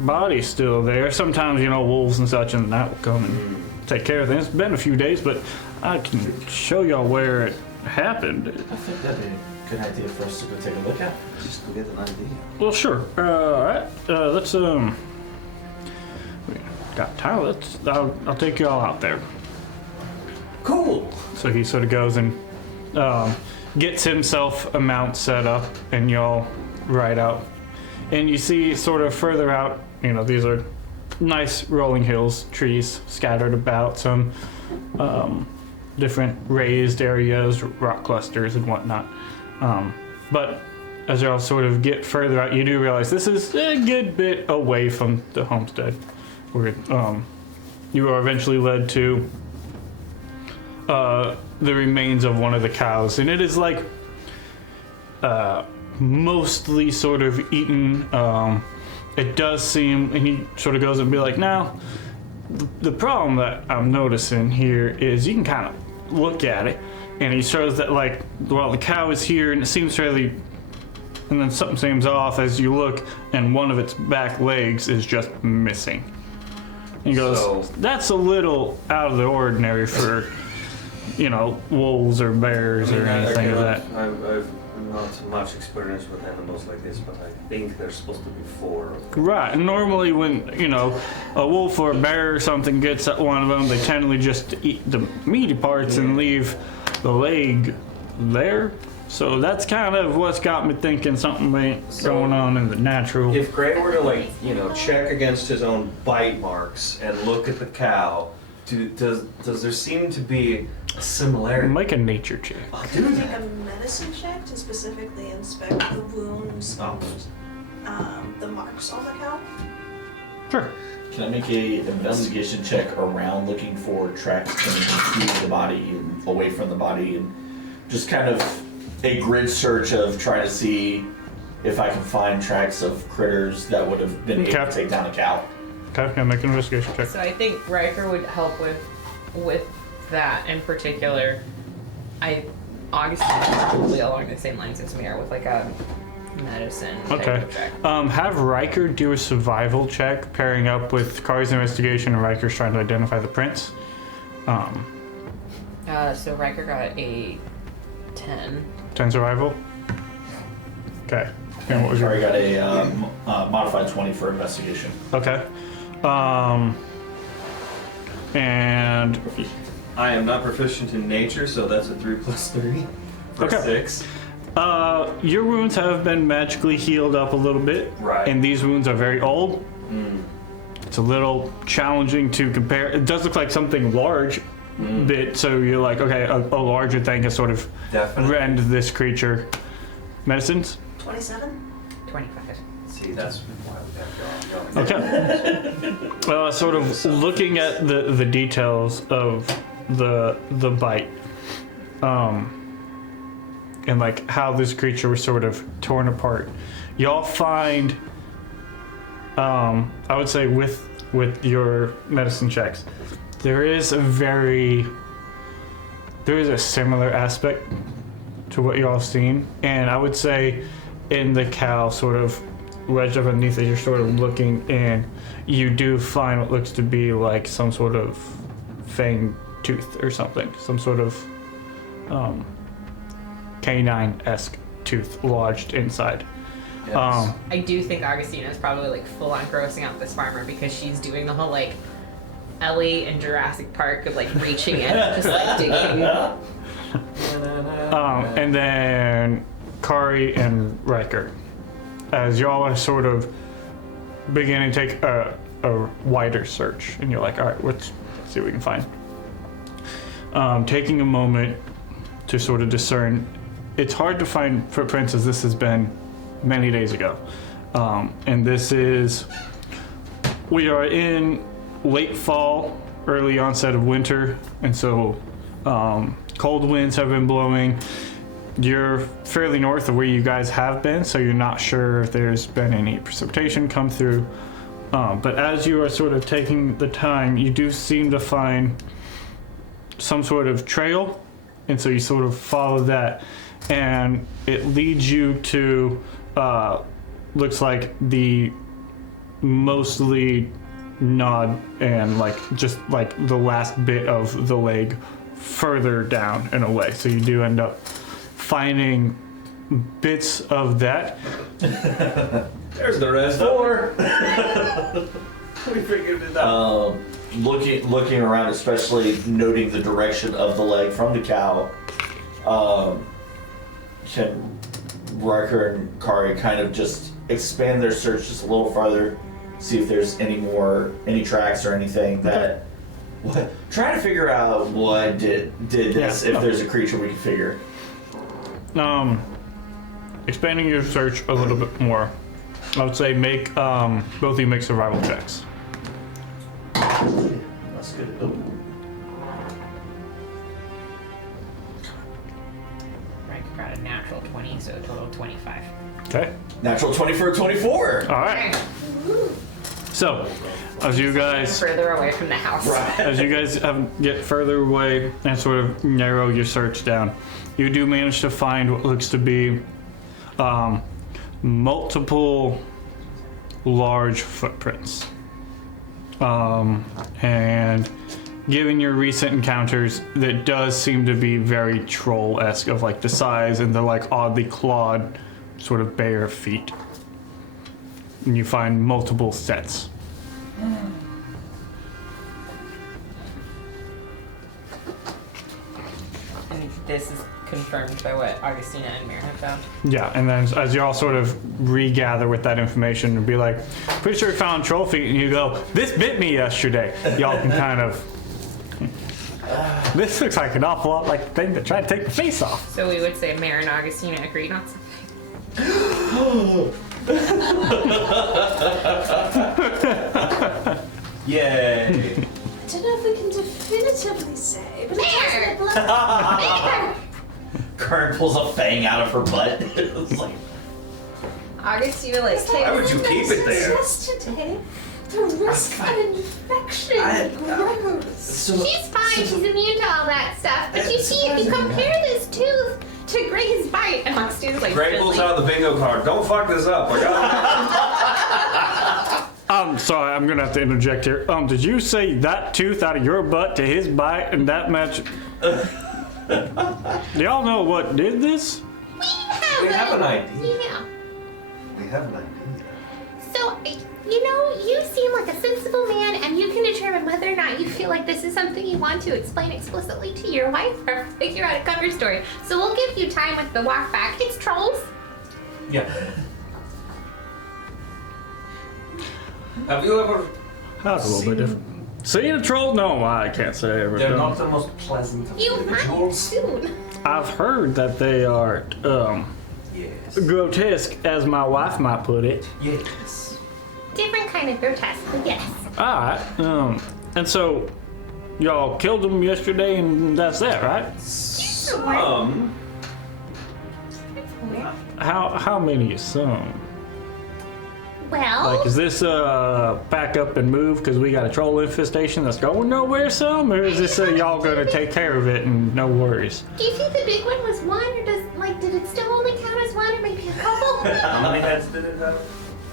body's still there. Sometimes, you know, wolves and such in the night will come and take care of things. It's been a few days, but I can show y'all where it happened. I think that'd be a good idea for us to go take a look at. Just to get an idea. Well, sure. All right. Let's we got time. I'll take y'all out there. Cool. So he sort of goes and gets himself a mount set up, and y'all ride out. And you see sort of further out, you know, these are nice rolling hills, trees scattered about, some different raised areas, rock clusters and whatnot. But as y'all sort of get further out, you do realize this is a good bit away from the homestead, where you are eventually led to the remains of one of the cows, and it is like mostly sort of eaten. It does seem, and he sort of goes and be like, now, the problem that I'm noticing here is you can kind of look at it, and he shows that, like, well, the cow is here, and it seems fairly, and then something seems off as you look, and one of its back legs is just missing. He goes, So- that's a little out of the ordinary for, you know, wolves or bears or anything of that. I've not much experience with animals like this, but I think there's supposed to be 4 of them. Right, and normally when, you know, a wolf or a bear or something gets at one of them, they tend to just eat the meaty parts and leave the leg there. So that's kind of what's got me thinking something ain't going on in the natural. If Gray were to, like, you know, check against his own bite marks and look at the cow, does there seem to be a similarity? Make a nature check. I'll Can do I make that. a medicine check to specifically inspect the wounds Oh. and the marks on the cow? Sure. Can I make a investigation check around looking for tracks coming to the body and away from the body, and just kind of a grid search of trying to see if I can find tracks of critters that would have been able Okay. to take down a cow? Okay, can I make an investigation check? So I think Riker would help with that in particular. August is probably along the same lines as Mira with like a medicine type Okay. of check. Have Riker do a survival check, pairing up with Kari's investigation, and Riker's trying to identify the prints. So Riker got a 10. 10 survival. Okay. And what was Sorry, your? got a modified 20 for investigation. Okay. And I am not proficient in nature, so that's a 3 plus 3 for Okay. 6. your wounds have been magically healed up a little bit. Right. And these wounds are very old. It's a little challenging to compare. It does look like something large bit, so you're like, okay, a larger thing has sort of Definitely. rend this creature. Medicines? 27? 25. See, that's why we got going. Okay. Sort of looking at the details of the bite, and like how this creature was sort of torn apart, y'all find, I would say with your medicine checks, there is a similar aspect to what y'all have seen, and I would say in the cow sort of wedged up underneath it, you're sort of looking, and you do find what looks to be like some sort of fang tooth or something, some sort of canine-esque tooth lodged inside. Yes. I do think Augustina is probably like full on grossing out this farmer because she's doing the whole like Ellie in Jurassic Park of like reaching in, just like digging. And then Kari and Riker, as y'all are sort of beginning to take a wider search, and you're like, all right, let's see what we can find. Taking a moment to sort of discern, it's hard to find footprints as this has been many days ago. And we are in late fall, early onset of winter, and so cold winds have been blowing. You're fairly north of where you guys have been, so you're not sure if there's been any precipitation come through. But as you are sort of taking the time, you do seem to find some sort of trail, and so you sort of follow that, and it leads you to looks like the mostly gnawed and like just like the last bit of the leg further down in a way. So you do end up finding bits of that. There's the rest. Four. We figured it out. Looking around, especially noting the direction of the leg from the cow, can Riker and Kari kind of just expand their search just a little farther, see if there's any tracks or anything that. Trying to figure out what did this. Yeah. If there's a creature we can figure. Expanding your search a little bit more, I would say make both of you make survival checks. That's good. Ooh. Right, got a natural 20, so a total of 25. Okay. Natural 20 for a 24. All right. So, as you guys Further away from the house. as you guys get further away and sort of narrow your search down, you do manage to find what looks to be multiple large footprints. And given your recent encounters, that does seem to be very troll-esque of like the size and the like oddly clawed sort of bare feet. And you find multiple sets. And this is confirmed by what Augustina and Mir have found. Yeah, and then as you all sort of regather with that information and be like, pretty sure we found troll feet, and you go, this bit me yesterday. Y'all can kind of, this looks like an awful lot like the thing that tried to take the face off. So we would say Mir and Augustina agreed on something. Yay. I don't know if we can definitively say, but There! it does look like Karen pulls a fang out of her butt. It's like, Augustina like Why would you keep it there? yesterday. The risk of infection grows. She's fine, she's immune to all that stuff. But you see, if you compare this tooth to Gray's bite, And Augustina's like, Greg pulls out the bingo card. Don't fuck this up. I got Sorry, I'm gonna have to interject here. Did you say that tooth out of your butt to his bite and that match? Do y'all know what did this? we have, We have an idea. Yeah. We have an idea. So, you know, you seem like a sensible man, and you can determine whether or not you feel like this is something you want to explain explicitly to your wife or figure out a cover story. So we'll give you time with the walk back. It's trolls. Yeah. Have you ever? That's a little bit different. Seeing a troll? No, I can't say I ever They're done. not the most pleasant of You might individuals. soon. I've heard that they are Yes. grotesque, as my wife might put it. Yes. Different kind of grotesque, but yes. Alright, and so y'all killed them yesterday and that's that, right? Um. How many? Some? Well, Like, is this back up and move because we got a troll infestation that's going nowhere some? Or is this y'all gonna take care of it and no worries? do you think the big one was one, or did it still only count as one, or maybe a couple? How many heads did it have?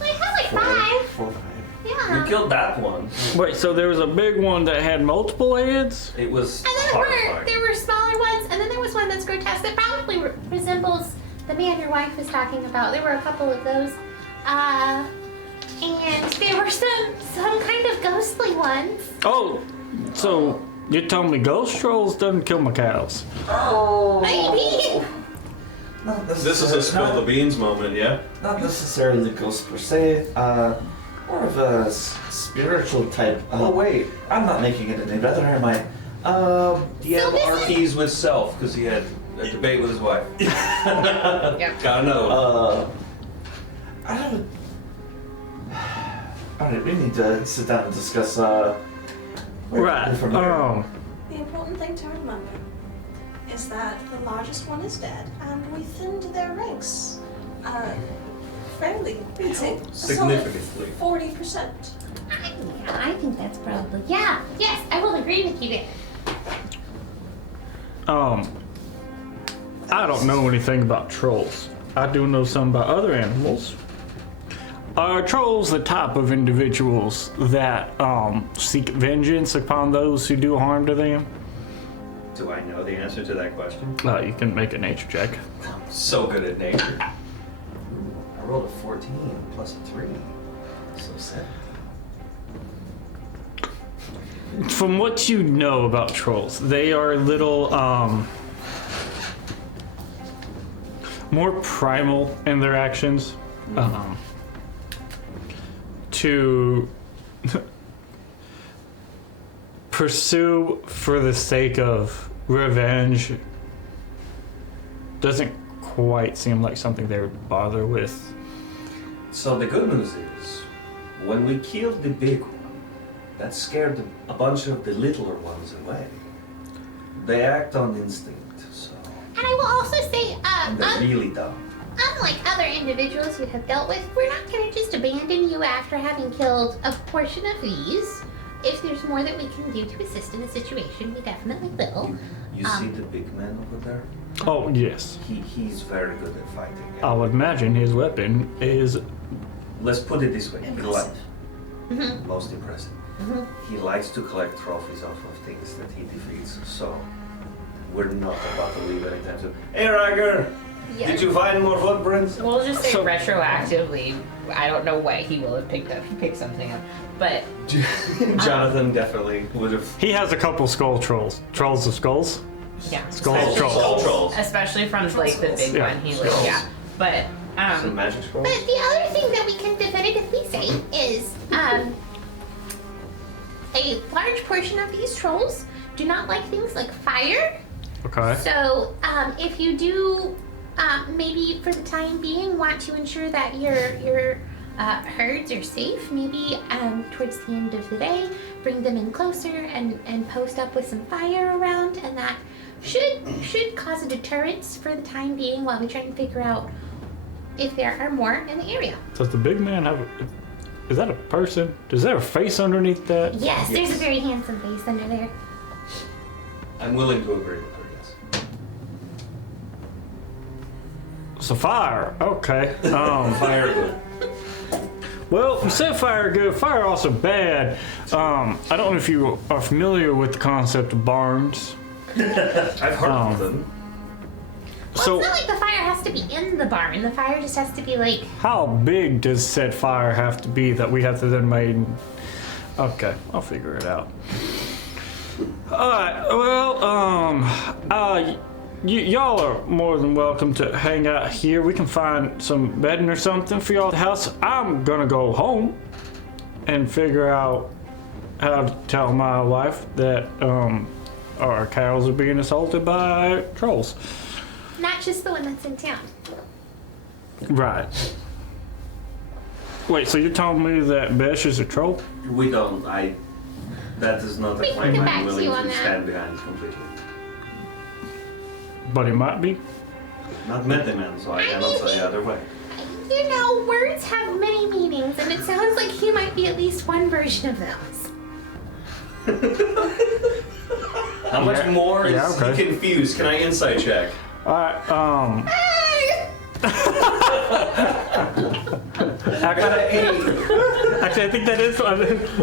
I had like 5. 4 or 5. Yeah. We killed that one. Wait, so there was a big one that had multiple heads? It was And then horrifying. there were smaller ones, and then there was one that's grotesque that probably resembles the man your wife was talking about. There were a couple of those. And there were some kind of ghostly ones. Oh, so you're telling me ghost trolls doesn't kill my cows? Maybe. Not This is a spill the beans moment, yeah? Not necessarily ghosts per se. More of a spiritual type. Oh, wait. I'm not making it any better, am I? DM this RPs with self because he had a debate with his wife. Yep. Got another one. I don't. Alright, we need to sit down and discuss. Where to Right. go from here. The important thing to remember is that the largest one is dead, and we thinned their ranks fairly Significantly. 40%. I think that's probably. Yeah. Yes, I will agree with you there. I don't know anything about trolls. I do know some about other animals. Are trolls the type of individuals that seek vengeance upon those who do harm to them? Do I know the answer to that question? You can make a nature check. I'm so good at nature. I rolled a 14 plus a 3. So 7. From what you know about trolls, they are little more primal in their actions. To pursue for the sake of revenge doesn't quite seem like something they would bother with. So the good news is, when we killed the big one, that scared a bunch of the littler ones away. They act on instinct, so. And I will also say, And they're really dumb. unlike other individuals you have dealt with, we're not going to just abandon you after having killed a portion of these. If there's more that we can do to assist in the situation, we definitely will. You see the big man over there? Oh, yes. He's very good at fighting. I would imagine his weapon is. Let's put it this way. Impressive. Most impressive. He likes to collect trophies off of things that he defeats, so we're not about to leave anytime soon. Hey, Rager! Yeah. Did you find more footprints? We'll just say So- retroactively. I don't know what he will have picked up. He picked something up, but Jonathan definitely would have. He has a couple skull trolls. Trolls of skulls? yeah, Skull especially, trolls. Skull trolls. especially from like the big Yeah, one. He like skulls. yeah, but Some magic scrolls? But the other thing that we can definitively say is a large portion of these trolls do not like things like fire. Okay. So if you do maybe for the time being want to ensure that your herds are safe, maybe towards the end of the day, bring them in closer and post up with some fire around, and that should cause a deterrence for the time being while we try and figure out if there are more in the area. Does the big man have? Is that a person? Is there a face underneath that? Yes, there's a very handsome face under there. I'm willing to agree with her, yes. So fire. Okay. Fire good. Well, you said fire good. Fire also bad. I don't know if you are familiar with the concept of barns. I've heard of them. Well, So, it's not like the fire has to be in the barn. The fire just has to be like. how big does said fire have to be that we have to then make? Okay, I'll figure it out. Alright, well, y'all are more than welcome to hang out here. We can find some bedding or something for y'all at the house. I'm gonna go home and figure out how to tell my wife that our cows are being assaulted by trolls. Not just the one that's in town. Right. Wait, so you're telling me that Besh is a troll? We don't. That is not a We can claim get back I'm to willing you on to that. stand behind completely. But he might be. Not met the man, so I cannot say either way. You know, words have many meanings, and it sounds like he might be at least one version of those. How much more Yeah, is okay. he confused? Can I insight check? Alright, I got an 8, actually, I think that is.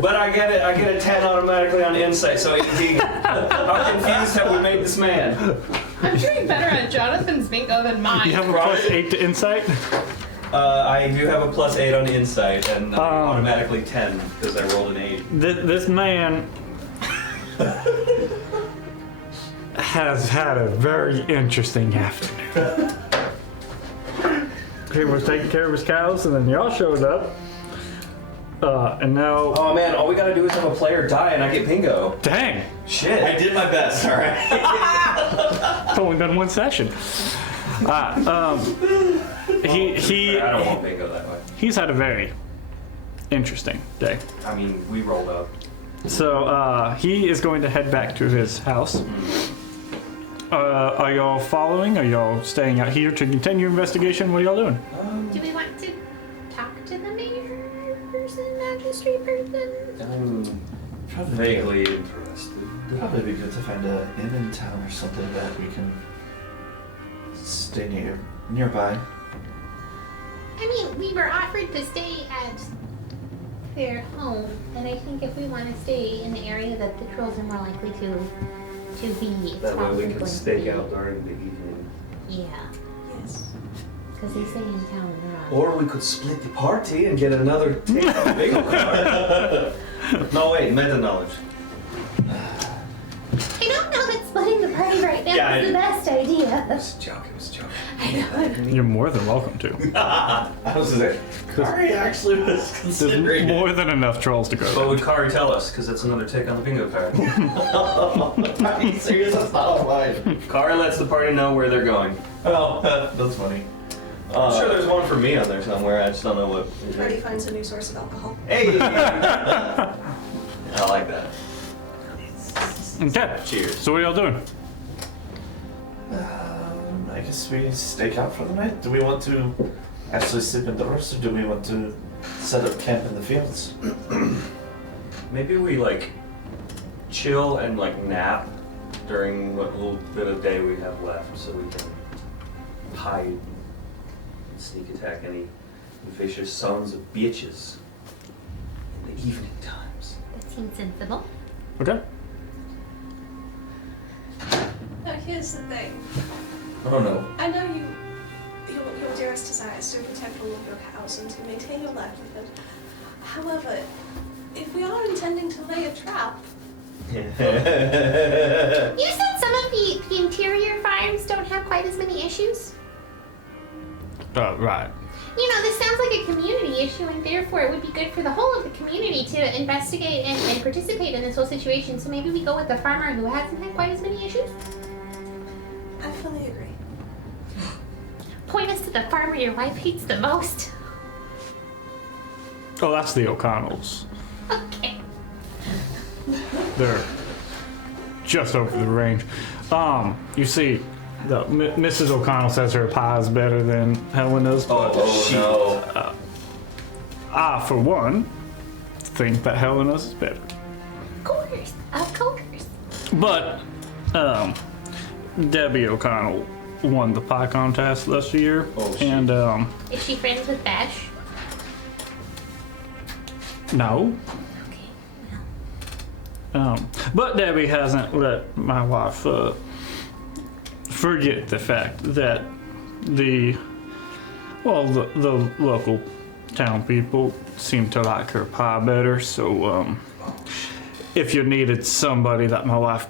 but I get a 10 automatically on insight. So how confused have we made this man? I'm doing better at Jonathan's bingo than mine. You have a +8 to insight? I do have a +8 on insight and automatically 10 because I rolled an 8. This man has had a very interesting afternoon. He was taking care of his cows, and then y'all showed up. And now, Oh man, all we gotta do is have a player die and I get bingo. dang, Shit. I did my best, alright? it's only been one session. He I don't want bingo that way. he's had a very interesting day. I mean, we rolled up. So he is going to head back to his house. Are y'all following? Are y'all staying out here to continue investigation? What are y'all doing? Do we want to talk to the mayor person, magistrate person? Probably Vaguely interested. Probably be good to find an inn in town or something that we can stay nearby. I mean, we were offered to stay at their home, and I think if we want to stay in the area that the trolls are more likely to be, it's That way probably we can going to stake be- out during the evening. Yeah, Yes. because they stay in town and they're on. Or we could split the party and get another bingo card. No, wait, meta knowledge. I don't know that splitting the party right now Yeah, is the best idea. It was a joke, it was a joke. I know. You're more than welcome to. I was like, Kari actually was considering There's it. more than enough trolls to go. What would Kari tell us? Because that's another tick on the bingo card. Are you serious? That's not on mine. Kari lets the party know where they're going. Oh, that's funny. I'm sure there's one for me on there somewhere, I just don't know what. Party finds a new source of alcohol. Hey! I like that. Okay. Cheers. So what are y'all doing? I guess we stake out for the night. Do we want to actually sleep indoors, or do we want to set up camp in the fields? Maybe we like chill and like nap during what little bit of day we have left so we can hide and sneak attack any vicious sons of bitches in the evening times. That seems sensible. Okay. Now here's the thing. Oh no. I know your dearest desire is to protect all of your cows and to maintain your livelihood. However, if we are intending to lay a trap, You said some of the interior farms don't have quite as many issues? Right. You know, this sounds like a community issue, and therefore it would be good for the whole of the community to investigate and participate in this whole situation. So maybe we go with the farmer who hasn't had quite as many issues? I fully agree. Point us to the farmer your wife hates the most. Oh, that's the O'Connells. Okay. They're just over the range. You see, Mrs. O'Connell says her pie is better than Helena's. But no. I, for one, think that Helena's is better. Of course. Of course. But, Debbie O'Connell won the pie contest last year. Oh, shit. And, Is she friends with Bash? no. Okay. Well, But Debbie hasn't let my wife forget the fact that the local town people seem to like her pie better. So if you needed somebody that my wife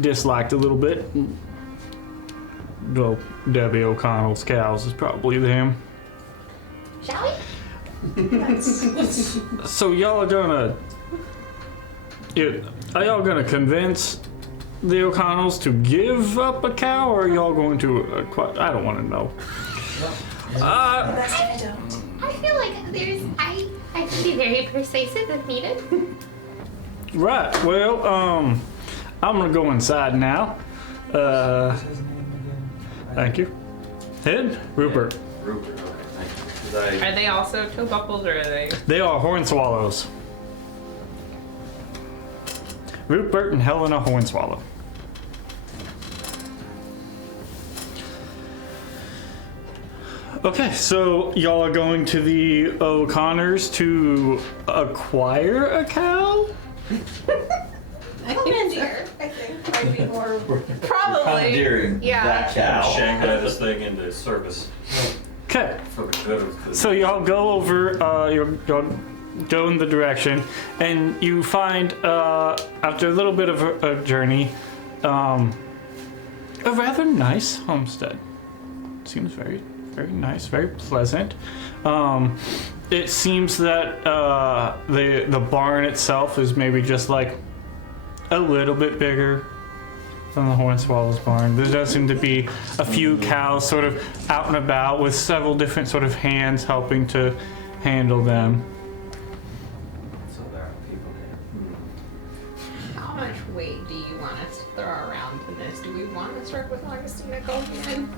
disliked a little bit, well, Debbie O'Connell's cows is probably them. shall we? So y'all are gonna, are y'all gonna convince the O'Connells to give up a cow, or are y'all going to? I don't want to know. Best if you don't. I feel like I can be very persuasive if needed. Right. Well, I'm gonna go inside now. Thank you. Head, Rupert. Rupert, okay, thank you. Are they also toe buckles or are they? They are horn swallows. Rupert and Helena Hornswallow. Okay, so y'all are going to the O'Connors to acquire a cow? Commandeer, I think, might be more. Probably. Commandeering Yeah. that cow. Shanghai this thing into service Okay, for the good of the. so y'all go over, y'all go in the direction, and you find, after a little bit of a journey, a rather nice homestead. Seems very, very nice, very pleasant. It seems that the barn itself is maybe just like a little bit bigger than the Hornswallow's barn. There does seem to be a few cows sort of out and about with several different sort of hands helping to handle them. So there are people there. How much weight do you want us to throw around in this? Do we want to start with Augustina Goldman?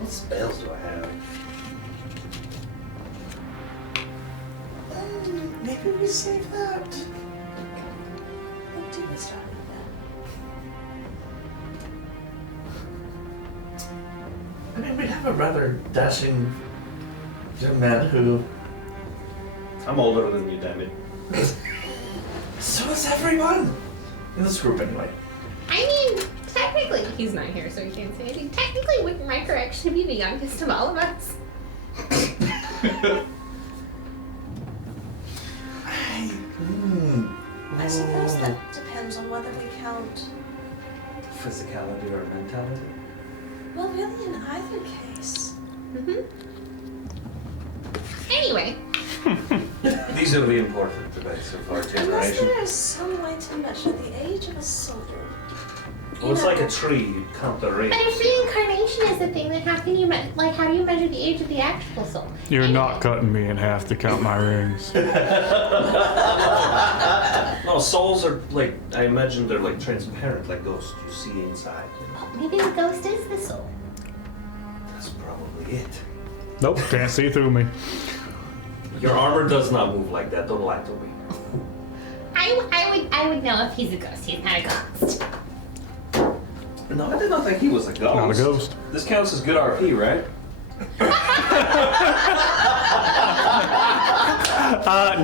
What spells do I have? Maybe we save that. What do we start with then? I mean, we have a rather dashing young man who. I'm older than you, damn it. So is everyone! In this group, anyway. I mean, technically, he's not here, so he can't say anything. Technically, wouldn't my correction be the youngest of all of us? I suppose that depends on whether we count. Physicality or mentality? Well, really, in either case. Anyway, These are the important debates of our Unless generation. there is some way to measure the age of a soul. Well, it's like a tree, you count the rings. But if reincarnation is the thing, then how can you how do you measure the age of the actual soul? You're not cutting me in half to count my rings. No, souls are like, I imagine they're like transparent, like ghosts. You see inside. You know? Maybe the ghost is the soul. That's probably it. Nope, can't see through me. Your armor does not move like that. Don't lie to me. I would know if he's a ghost. He's not a ghost. No, I did not think he was a ghost. Not a ghost. This counts as good RP, right?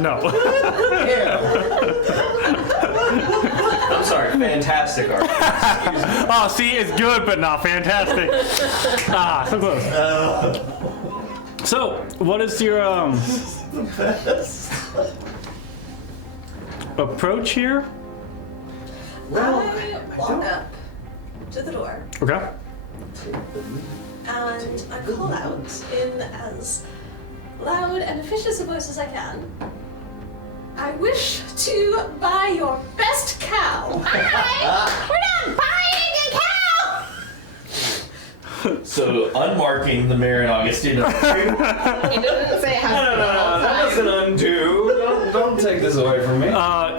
No. I'm sorry, fantastic RP. Oh, see, it's good, but not fantastic. Ah, so close. So, what is your approach here? I walk up to the door Okay. and I call out in as loud and officious a voice as I can. I wish to buy your best cow. We're not buying a cow! So, unmarking the Mayor and Augustina. he doesn't say how. No, that doesn't undo. Don't take this away from me.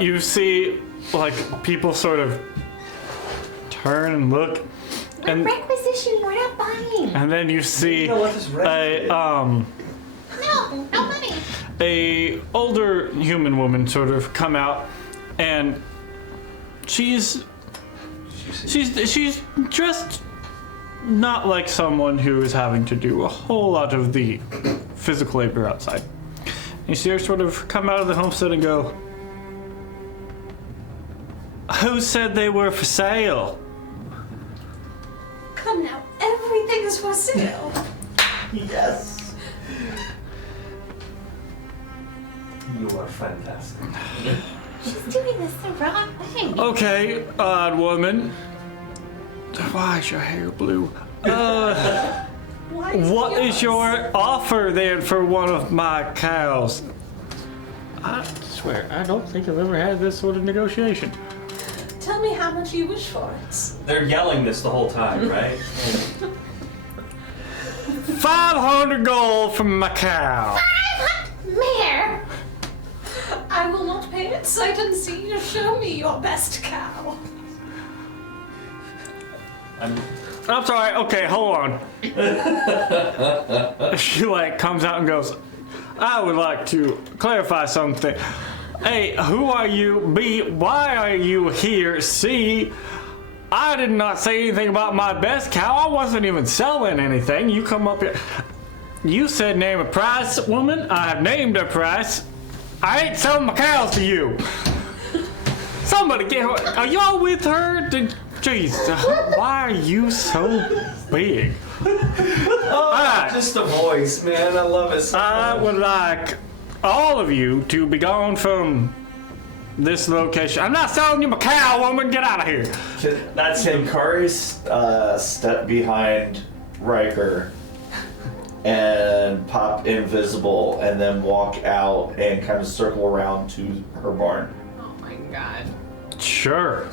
You see, like, people sort of turn and look, We're and requisitioning, we're not buying. and then you see know what this red a is? No money. a older human woman sort of come out, and she's dressed not like someone who is having to do a whole lot of the physical labor outside. You see her sort of come out of the homestead and go, "Who said they were for sale?" Come now, everything is for sale. Yes. You are fantastic. She's doing this the wrong way. Okay, odd woman. Why is your hair blue? Why What yours? is your offer then for one of my cows? I swear, I don't think I've ever had this sort of negotiation. Tell me how much you wish for it. They're yelling this the whole time, right? 500 gold for my cow. Mayor! I will not pay it sight unseen. Show me your best cow. I'm sorry. Okay, hold on. She like comes out and goes, I would like to clarify something. A, who are you? B, why are you here? C, I did not say anything about my best cow. I wasn't even selling anything. You come up here. You said name a price, woman. I have named a price. I ain't selling my cows to you. Somebody get her. Are y'all with her? Jeez, why are you so big? Just a voice, man. I love it so I much. would like all of you to be gone from this location. I'm not selling you my cow, woman. Get out of here. That's him. Kari's step behind Riker and pop invisible and then walk out and kind of circle around to her barn. Oh my god. Sure.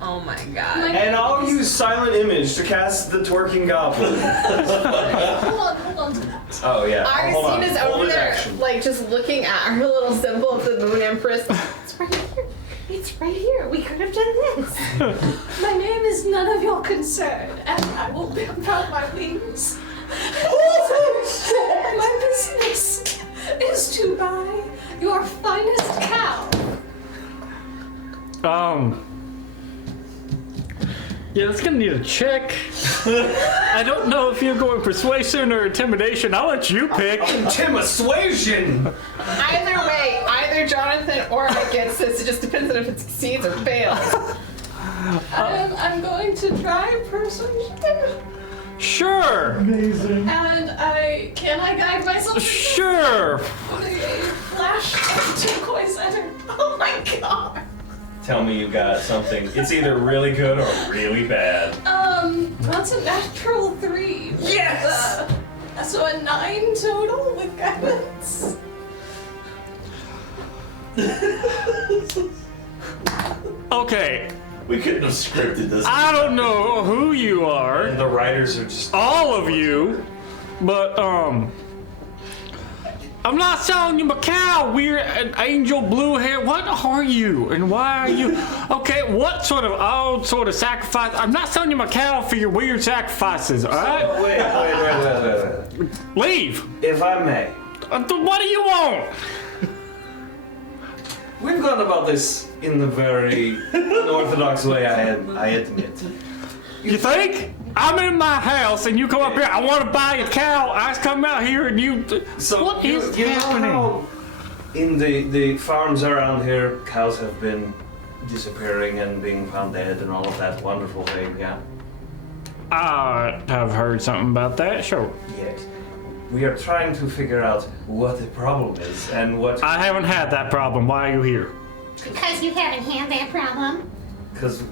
Oh my god. And I'll use silent image to cast the twerking goblin. Hold on. Oh yeah. Hold on. Argostina's Hold over it there, action. like just looking at her little symbol of the Moon Empress. It's right here. It's right here. We could have done this. My name is none of your concern, and I will pimp out my wings. My business is to buy your finest cow. Yeah, that's gonna need a check. I don't know if you're going persuasion or intimidation. I'll let you pick. Intimidation! Either way, either Jonathan or I gets this. It just depends on if it succeeds or fails. I'm going to try persuasion. Sure. And can I guide myself? Sure. Flash of turquoise center. Oh my god. Tell me you got something. It's either really good or really bad. That's a natural 3. Yes! So a 9 total with guidance. Okay. We couldn't have scripted this. I don't know who you are, And the writers are just. all of you, but I'm not selling you my cow, weird angel blue hair. What are you and why are you? Okay, what sort of odd sort of sacrifice? I'm not selling you my cow for your weird sacrifices, all right? Wait. Leave. If I may, What do you want? we've gone about this in the very unorthodox way, I admit. You think? I'm in my house and you come up here. I want to buy a cow. I come out here and you. So What you, is you happening? know how in the farms around here, cows have been disappearing and being found dead and all of that wonderful thing, yeah? I have heard something about that. Sure. Yes. We are trying to figure out what the problem is and what... I haven't had that problem. Why are you here? Because you haven't had that problem. Because...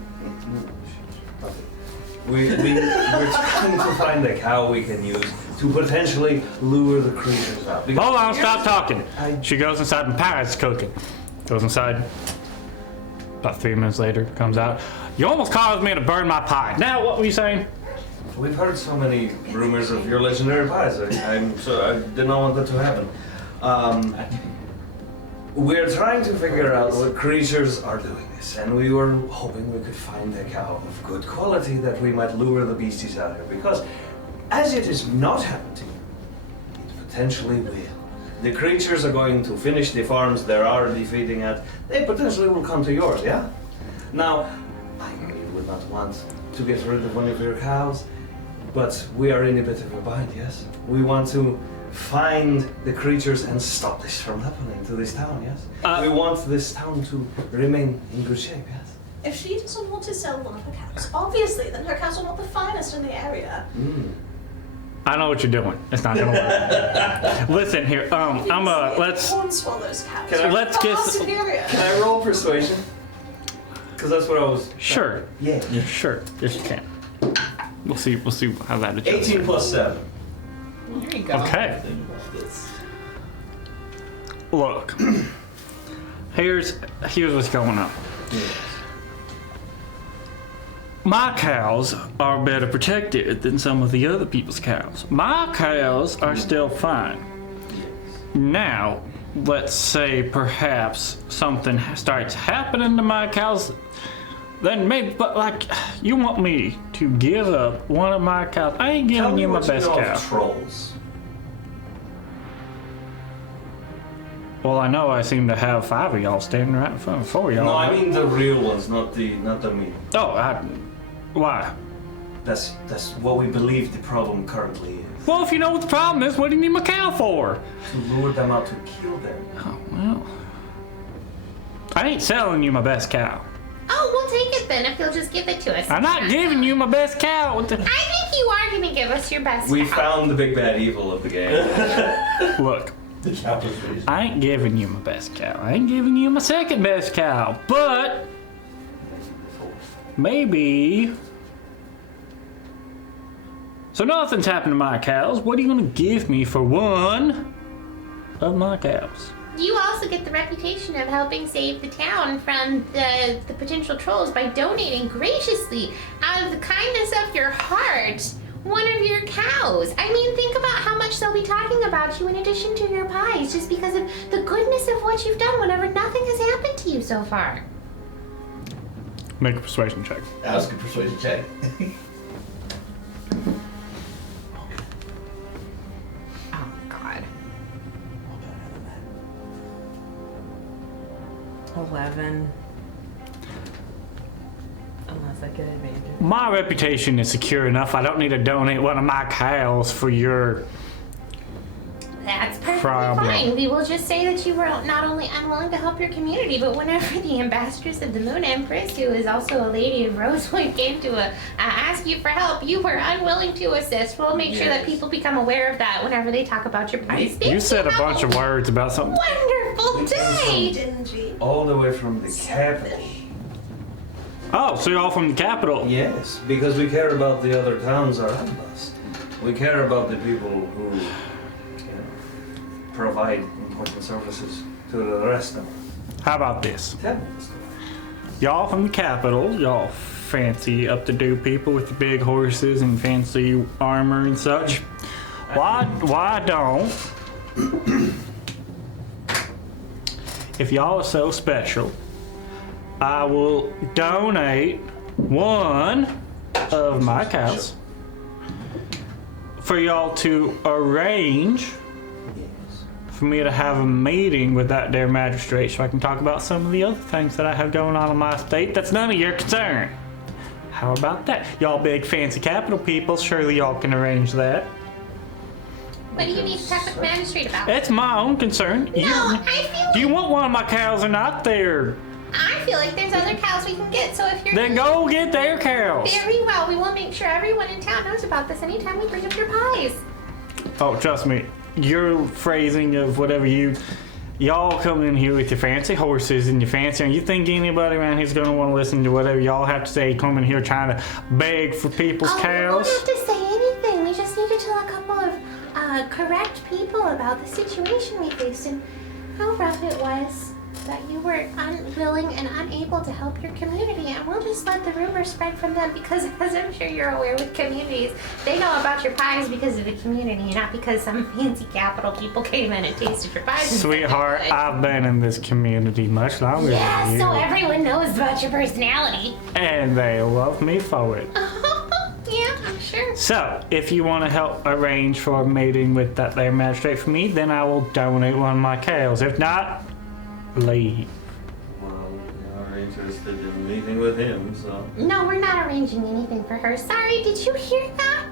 We're trying to find a cow we can use to potentially lure the creatures out. Because Hold on, stop talking. I- She goes inside and pie's cooking. Goes inside. About 3 minutes later, comes out. You almost caused me to burn my pie. Now, what were you saying? We've heard so many rumors of your legendary pies. I did not want that to happen. We're trying to figure out what creatures are doing this, and we were hoping we could find a cow of good quality that we might lure the beasties out here. Because, as it is not happening, it potentially will. The creatures are going to finish the farms they are defeating at. They potentially will come to yours, yeah? Now, I know you would not want to get rid of one of your cows, but we are in a bit of a bind, yes? We want to find the creatures and stop this from happening to this town, yes? We want this town to remain in good shape, yes? If she doesn't want to sell one of her cows, obviously, then her cows are not the finest in the area. I know what you're doing. It's not gonna work. Listen here. Let's Hornswallow's cows. Can I- Let's far get- superior. Can I roll persuasion? Because that's what I was... sure. Yeah. Sure. Yes, you can. We'll see how that adjusts. 18 plus 7. There you go. Okay. Look. Here's what's going on. My cows are better protected than some of the other people's cows. My cows are still fine. Now, let's say perhaps something starts happening to my cows. Then maybe, but like, you want me to give up one of my cows? I ain't Tell giving me you my what you best know cow. of trolls. Well, I know I seem to have 5 of y'all standing right in front of 4 of y'all. No, I mean the real ones, not the me. Oh, why? That's what we believe the problem currently is. Well, if you know what the problem is, what do you need my cow for? To lure them out to kill them. Oh, well. I ain't selling you my best cow. Oh, we'll take it then if you'll just give it to us. I'm not giving you my best cow. What the- I think you are gonna give us your best. We cow. found the big bad evil of the game. Look, The cow was raised. I ain't giving you my best cow. I ain't giving you my second best cow. But maybe. So nothing's happened to my cows. What are you gonna give me for one of my cows? You also get the reputation of helping save the town from the potential trolls by donating graciously, out of the kindness of your heart, one of your cows. I mean, think about how much they'll be talking about you in addition to your pies, just because of the goodness of what you've done whenever nothing has happened to you so far. Make a persuasion check. That was a good persuasion check. Oh God. 11. Unless I get advantage. My reputation is secure enough. I don't need to donate one of my cows for your. That's perfectly Problem. fine. We will just say that you were not only unwilling to help your community, but whenever the ambassadors of the Moon Empress, who is also a lady of Rosewood, came to ask you for help, you were unwilling to assist. We'll make sure that people become aware of that whenever they talk about your pies. You said a bunch of words about something. Wonderful day! Dingy. All the way from the capital. Oh, so you're all from the capital. Yes, because we care about the other towns around us. We care about the people who provide important services to the rest of us. How about this? Tell me the story. Y'all from the capital, y'all fancy up-to-do people with the big horses and fancy armor and such. Why don't, if y'all are so special, I will donate one of my cows for y'all to arrange for me to have a meeting with that there magistrate so I can talk about some of the other things that I have going on in my state that's none of your concern. How about that? Y'all big fancy capital people, surely y'all can arrange that. What do you need to talk with the magistrate about? It's my own concern. No, I feel Do you want one of my cows or not there? I feel like there's other cows we can get, so if you're Then go get their cows. very well, we will make sure everyone in town knows about this anytime we bring up your pies. Oh, trust me. Your phrasing of whatever y'all come in here with your fancy horses and your fancy, and you think anybody around here's gonna want to listen to whatever y'all have to say, come in here trying to beg for people's We don't cows? have to say anything. We just need to tell a couple of correct people about the situation we faced and how rough it was that you were unwilling and unable to help your community. And we'll just let the rumors spread from them because, as I'm sure you're aware with communities, they know about your pies because of the community, not because some fancy capital people came in and tasted your pies. and said Sweetheart, they're good. I've been in this community much longer Yeah, than you. so everyone knows about your personality. And they love me for it. Yeah, I'm sure. So, if you want to help arrange for a meeting with that there magistrate for me, then I will donate one of my cows. If not, leave. Well, we are interested in meeting with him, so. No, we're not arranging anything for her. Sorry, did you hear that?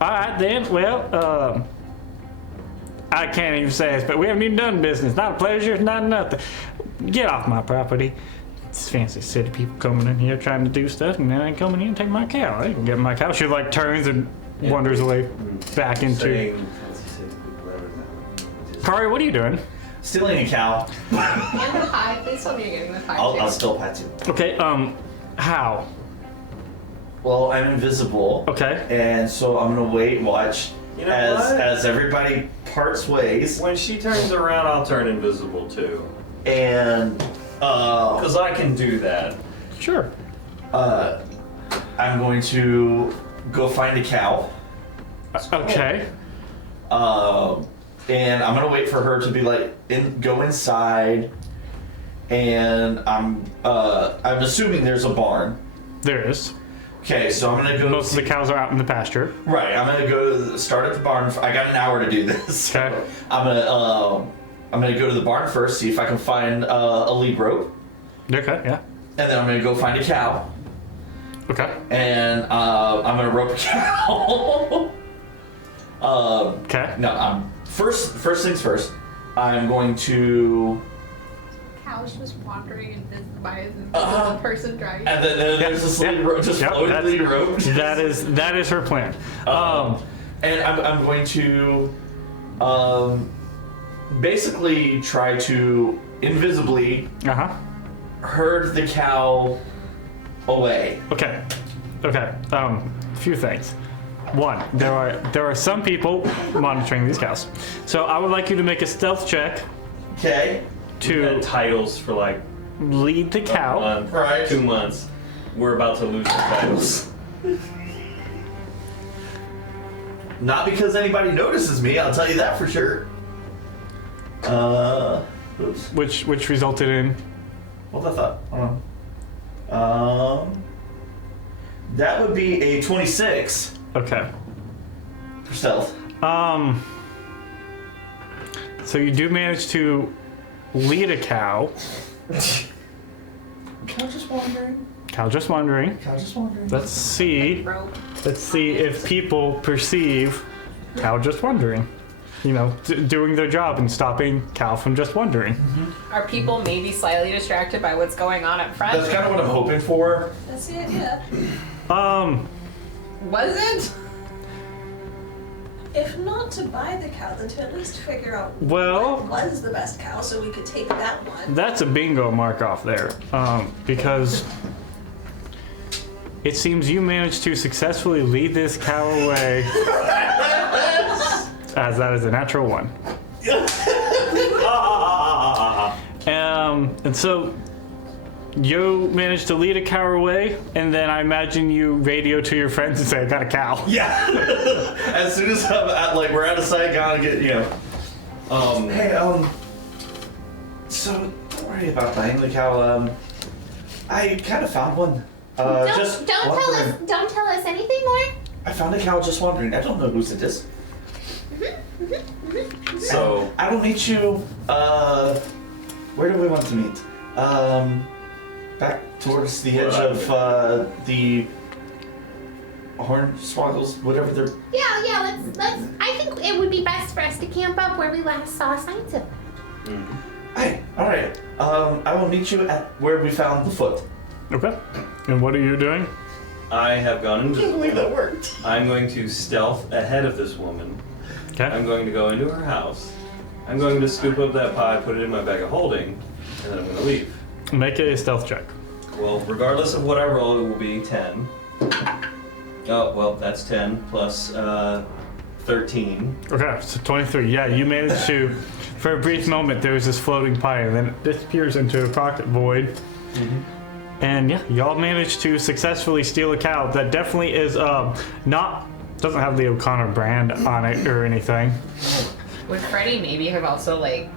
Alright then, well, I can't even say this, but we haven't even done business. Not a pleasure, not nothing. Get off my property. It's fancy city people coming in here trying to do stuff, and then I come in here and take my cow. I can get my cow. She like turns and wanders away back into. Saying fancy city people, everything. Kari, what are you doing? Stealing a cow. And the pie. Please tell me you're getting the pie too. I'll still pie too. Okay, how? Well, I'm invisible. Okay. And so I'm gonna wait and watch You know what? as everybody parts ways. When she turns around, I'll turn invisible too. And Because I can do that. Sure. I'm going to go find a cow. Okay. And I'm gonna wait for her to be like go inside and I'm assuming there's a barn. There is. Okay, so I'm gonna go. Most of the cows are out in the pasture. Right, I'm gonna go start at the barn. I got an hour to do this. Okay. I'm gonna go to the barn first, see if I can find a lead rope, Okay, yeah. and then I'm gonna go find a cow, Okay. and I'm gonna rope a cow. Okay. No, first things first. I'm going to. Cow was just wandering and by his invisible person driving. And then there's this lead rope, just floating lead rope. That is her plan. And I'm going to basically try to invisibly herd the cow away. Okay. A few things. One, there are some people monitoring these cows. So I would like you to make a stealth check Okay. We've had to titles for like lead the a cow. month, Right. 2 months. We're about to lose the titles. Not because anybody notices me, I'll tell you that for sure. Oops. Which resulted in What was I thought? Hold on. That would be a 26 okay. for stealth. So you do manage to lead a cow. Cow just wandering. Cow just wandering. Cow just wandering. Let's see. Rope. Let's see if people perceive cow just wandering. You know, doing their job and stopping cow from just wandering. Are people maybe slightly distracted by what's going on up front? That's kind of what I'm hoping for. That's the idea. Was it? If not to buy the cow, then to at least figure out Well- what was the best cow so we could take that one. That's a bingo mark off there. Because it seems you managed to successfully lead this cow away. As that is a natural one. And so you managed to lead a cow away, and then I imagine you radio to your friends and say, I got a cow. Yeah. As soon as I'm at, like, we're out of sight, gotta get, you know. Hey, so don't worry about buying the cow. I kind of found one. Don't Just tell wandering. us. Don't tell us anything more. I found a cow just wandering. I don't know whose it is. So I will meet you. Where do we want to meet? Back towards the edge of the hornswoggles, whatever they're. Yeah. Let's. I think it would be best for us to camp up where we last saw signs of. Hey, all right. I will meet you at where we found the foot. Okay. And what are you doing? I have gone I can't invisible. believe that worked. I'm going to stealth ahead of this woman. Okay. I'm going to go into her house. I'm going to scoop up that pie, put it in my bag of holding, and then I'm going to leave. Make a stealth check. Well, regardless of what I roll, it will be 10. Oh, well, that's 10 plus 13. Okay, so 23. Yeah, you managed to, for a brief moment, there was this floating pie, and then it disappears into a pocket void. And yeah, y'all managed to successfully steal a cow that definitely is doesn't have the O'Connor brand on it or anything. Would Freddie maybe have also like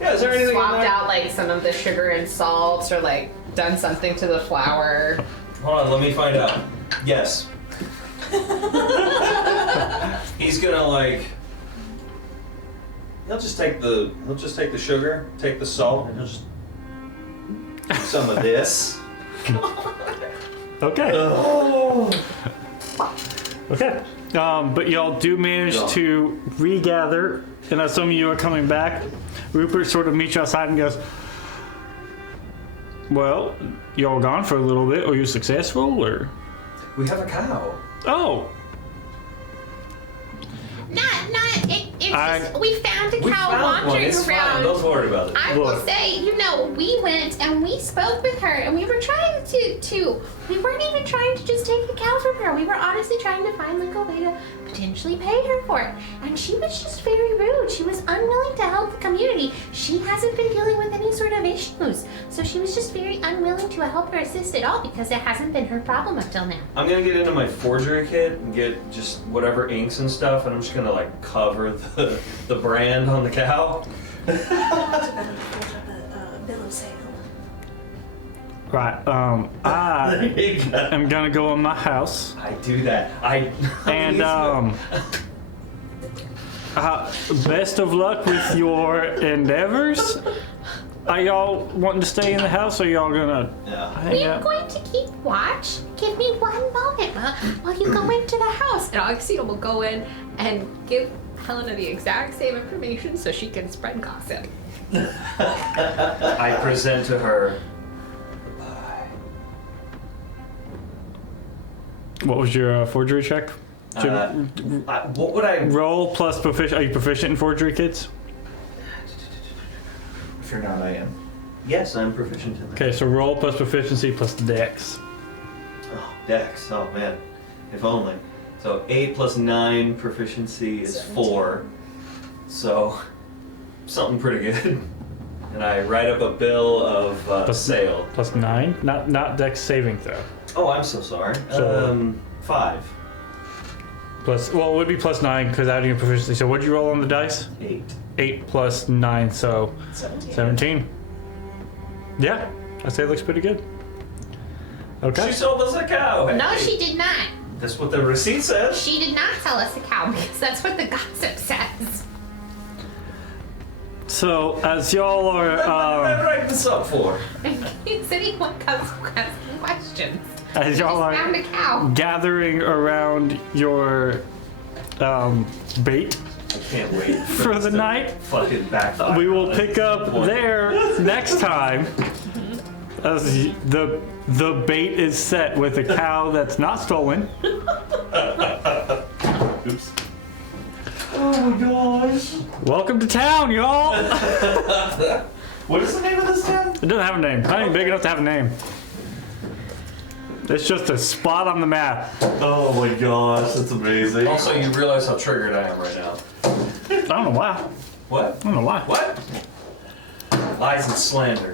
Yeah, is there anything in swapped there? out like some of the sugar and salts or like done something to the flour? Hold on, let me find out. Yes. He's gonna like. He'll just take the sugar, take the salt, and he'll just do some of this. Okay. Okay. But y'all do manage to regather, and as some of you are coming back, Rupert sort of meets you outside and goes, well, y'all gone for a little bit. Were you successful, or? We have a cow. Oh, It's just, we found a cow found one. wandering It's fine. around. Don't worry about it. I will Look. say, we went and we spoke with her, and we were trying to we weren't even trying to just take the cow from her. We were honestly trying to find like a way to potentially pay her for it. And she was just very rude. She was unwilling to help the community. She hasn't been dealing with any sort of issues. So she was just very unwilling to help or assist at all because it hasn't been her problem up till now. I'm gonna get into my forgery kit and get just whatever inks and stuff, and I'm just gonna like cover the brand on the cow. To better forge up a bill of sale. Right. I am gonna go in my house, I do that. and best of luck with your endeavors. Are y'all wanting to stay in the house, or y'all gonna Yeah. hang We're out? going to keep watch. Give me one moment while you go into the house. And Augustina will go in and give Helena the exact same information so she can spread gossip. I present to her. What was your forgery check? What would I? Roll plus proficient. Are you proficient in forgery, kids? If you're not, I am. Yes, I'm proficient in that. Okay, so roll plus proficiency plus dex. Oh, Dex. Oh man, if only. So 8 plus 9 proficiency is 4. So something pretty good. And I write up a bill of sale. Plus 9, not dex saving throw. Oh, I'm so sorry. So- 5. Plus, well, it would be plus 9 because adding your proficiency. So what'd you roll on the dice? 8. 8 plus 9, so 17. Yeah, I'd say it looks pretty good. Okay. She sold us a cow. Hey. No, she did not. That's what the receipt says. She did not sell us a cow because that's what the gossip says. So as y'all What did I are, write this up for? In case anyone comes asking questions. as y'all Just found are a cow. gathering around your bait I can't wait for the night, Fucking backfire. we will pick up there next time. As the bait is set with a cow that's not stolen. Oops. Oh my gosh. Welcome to town, y'all. What is the name of this town? It doesn't have a name. Not even big enough to have a name. It's just a spot on the map. Oh my gosh, that's amazing. Also, you realize how triggered I am right now. I don't know why. What? I don't know why. What? Lies and slander.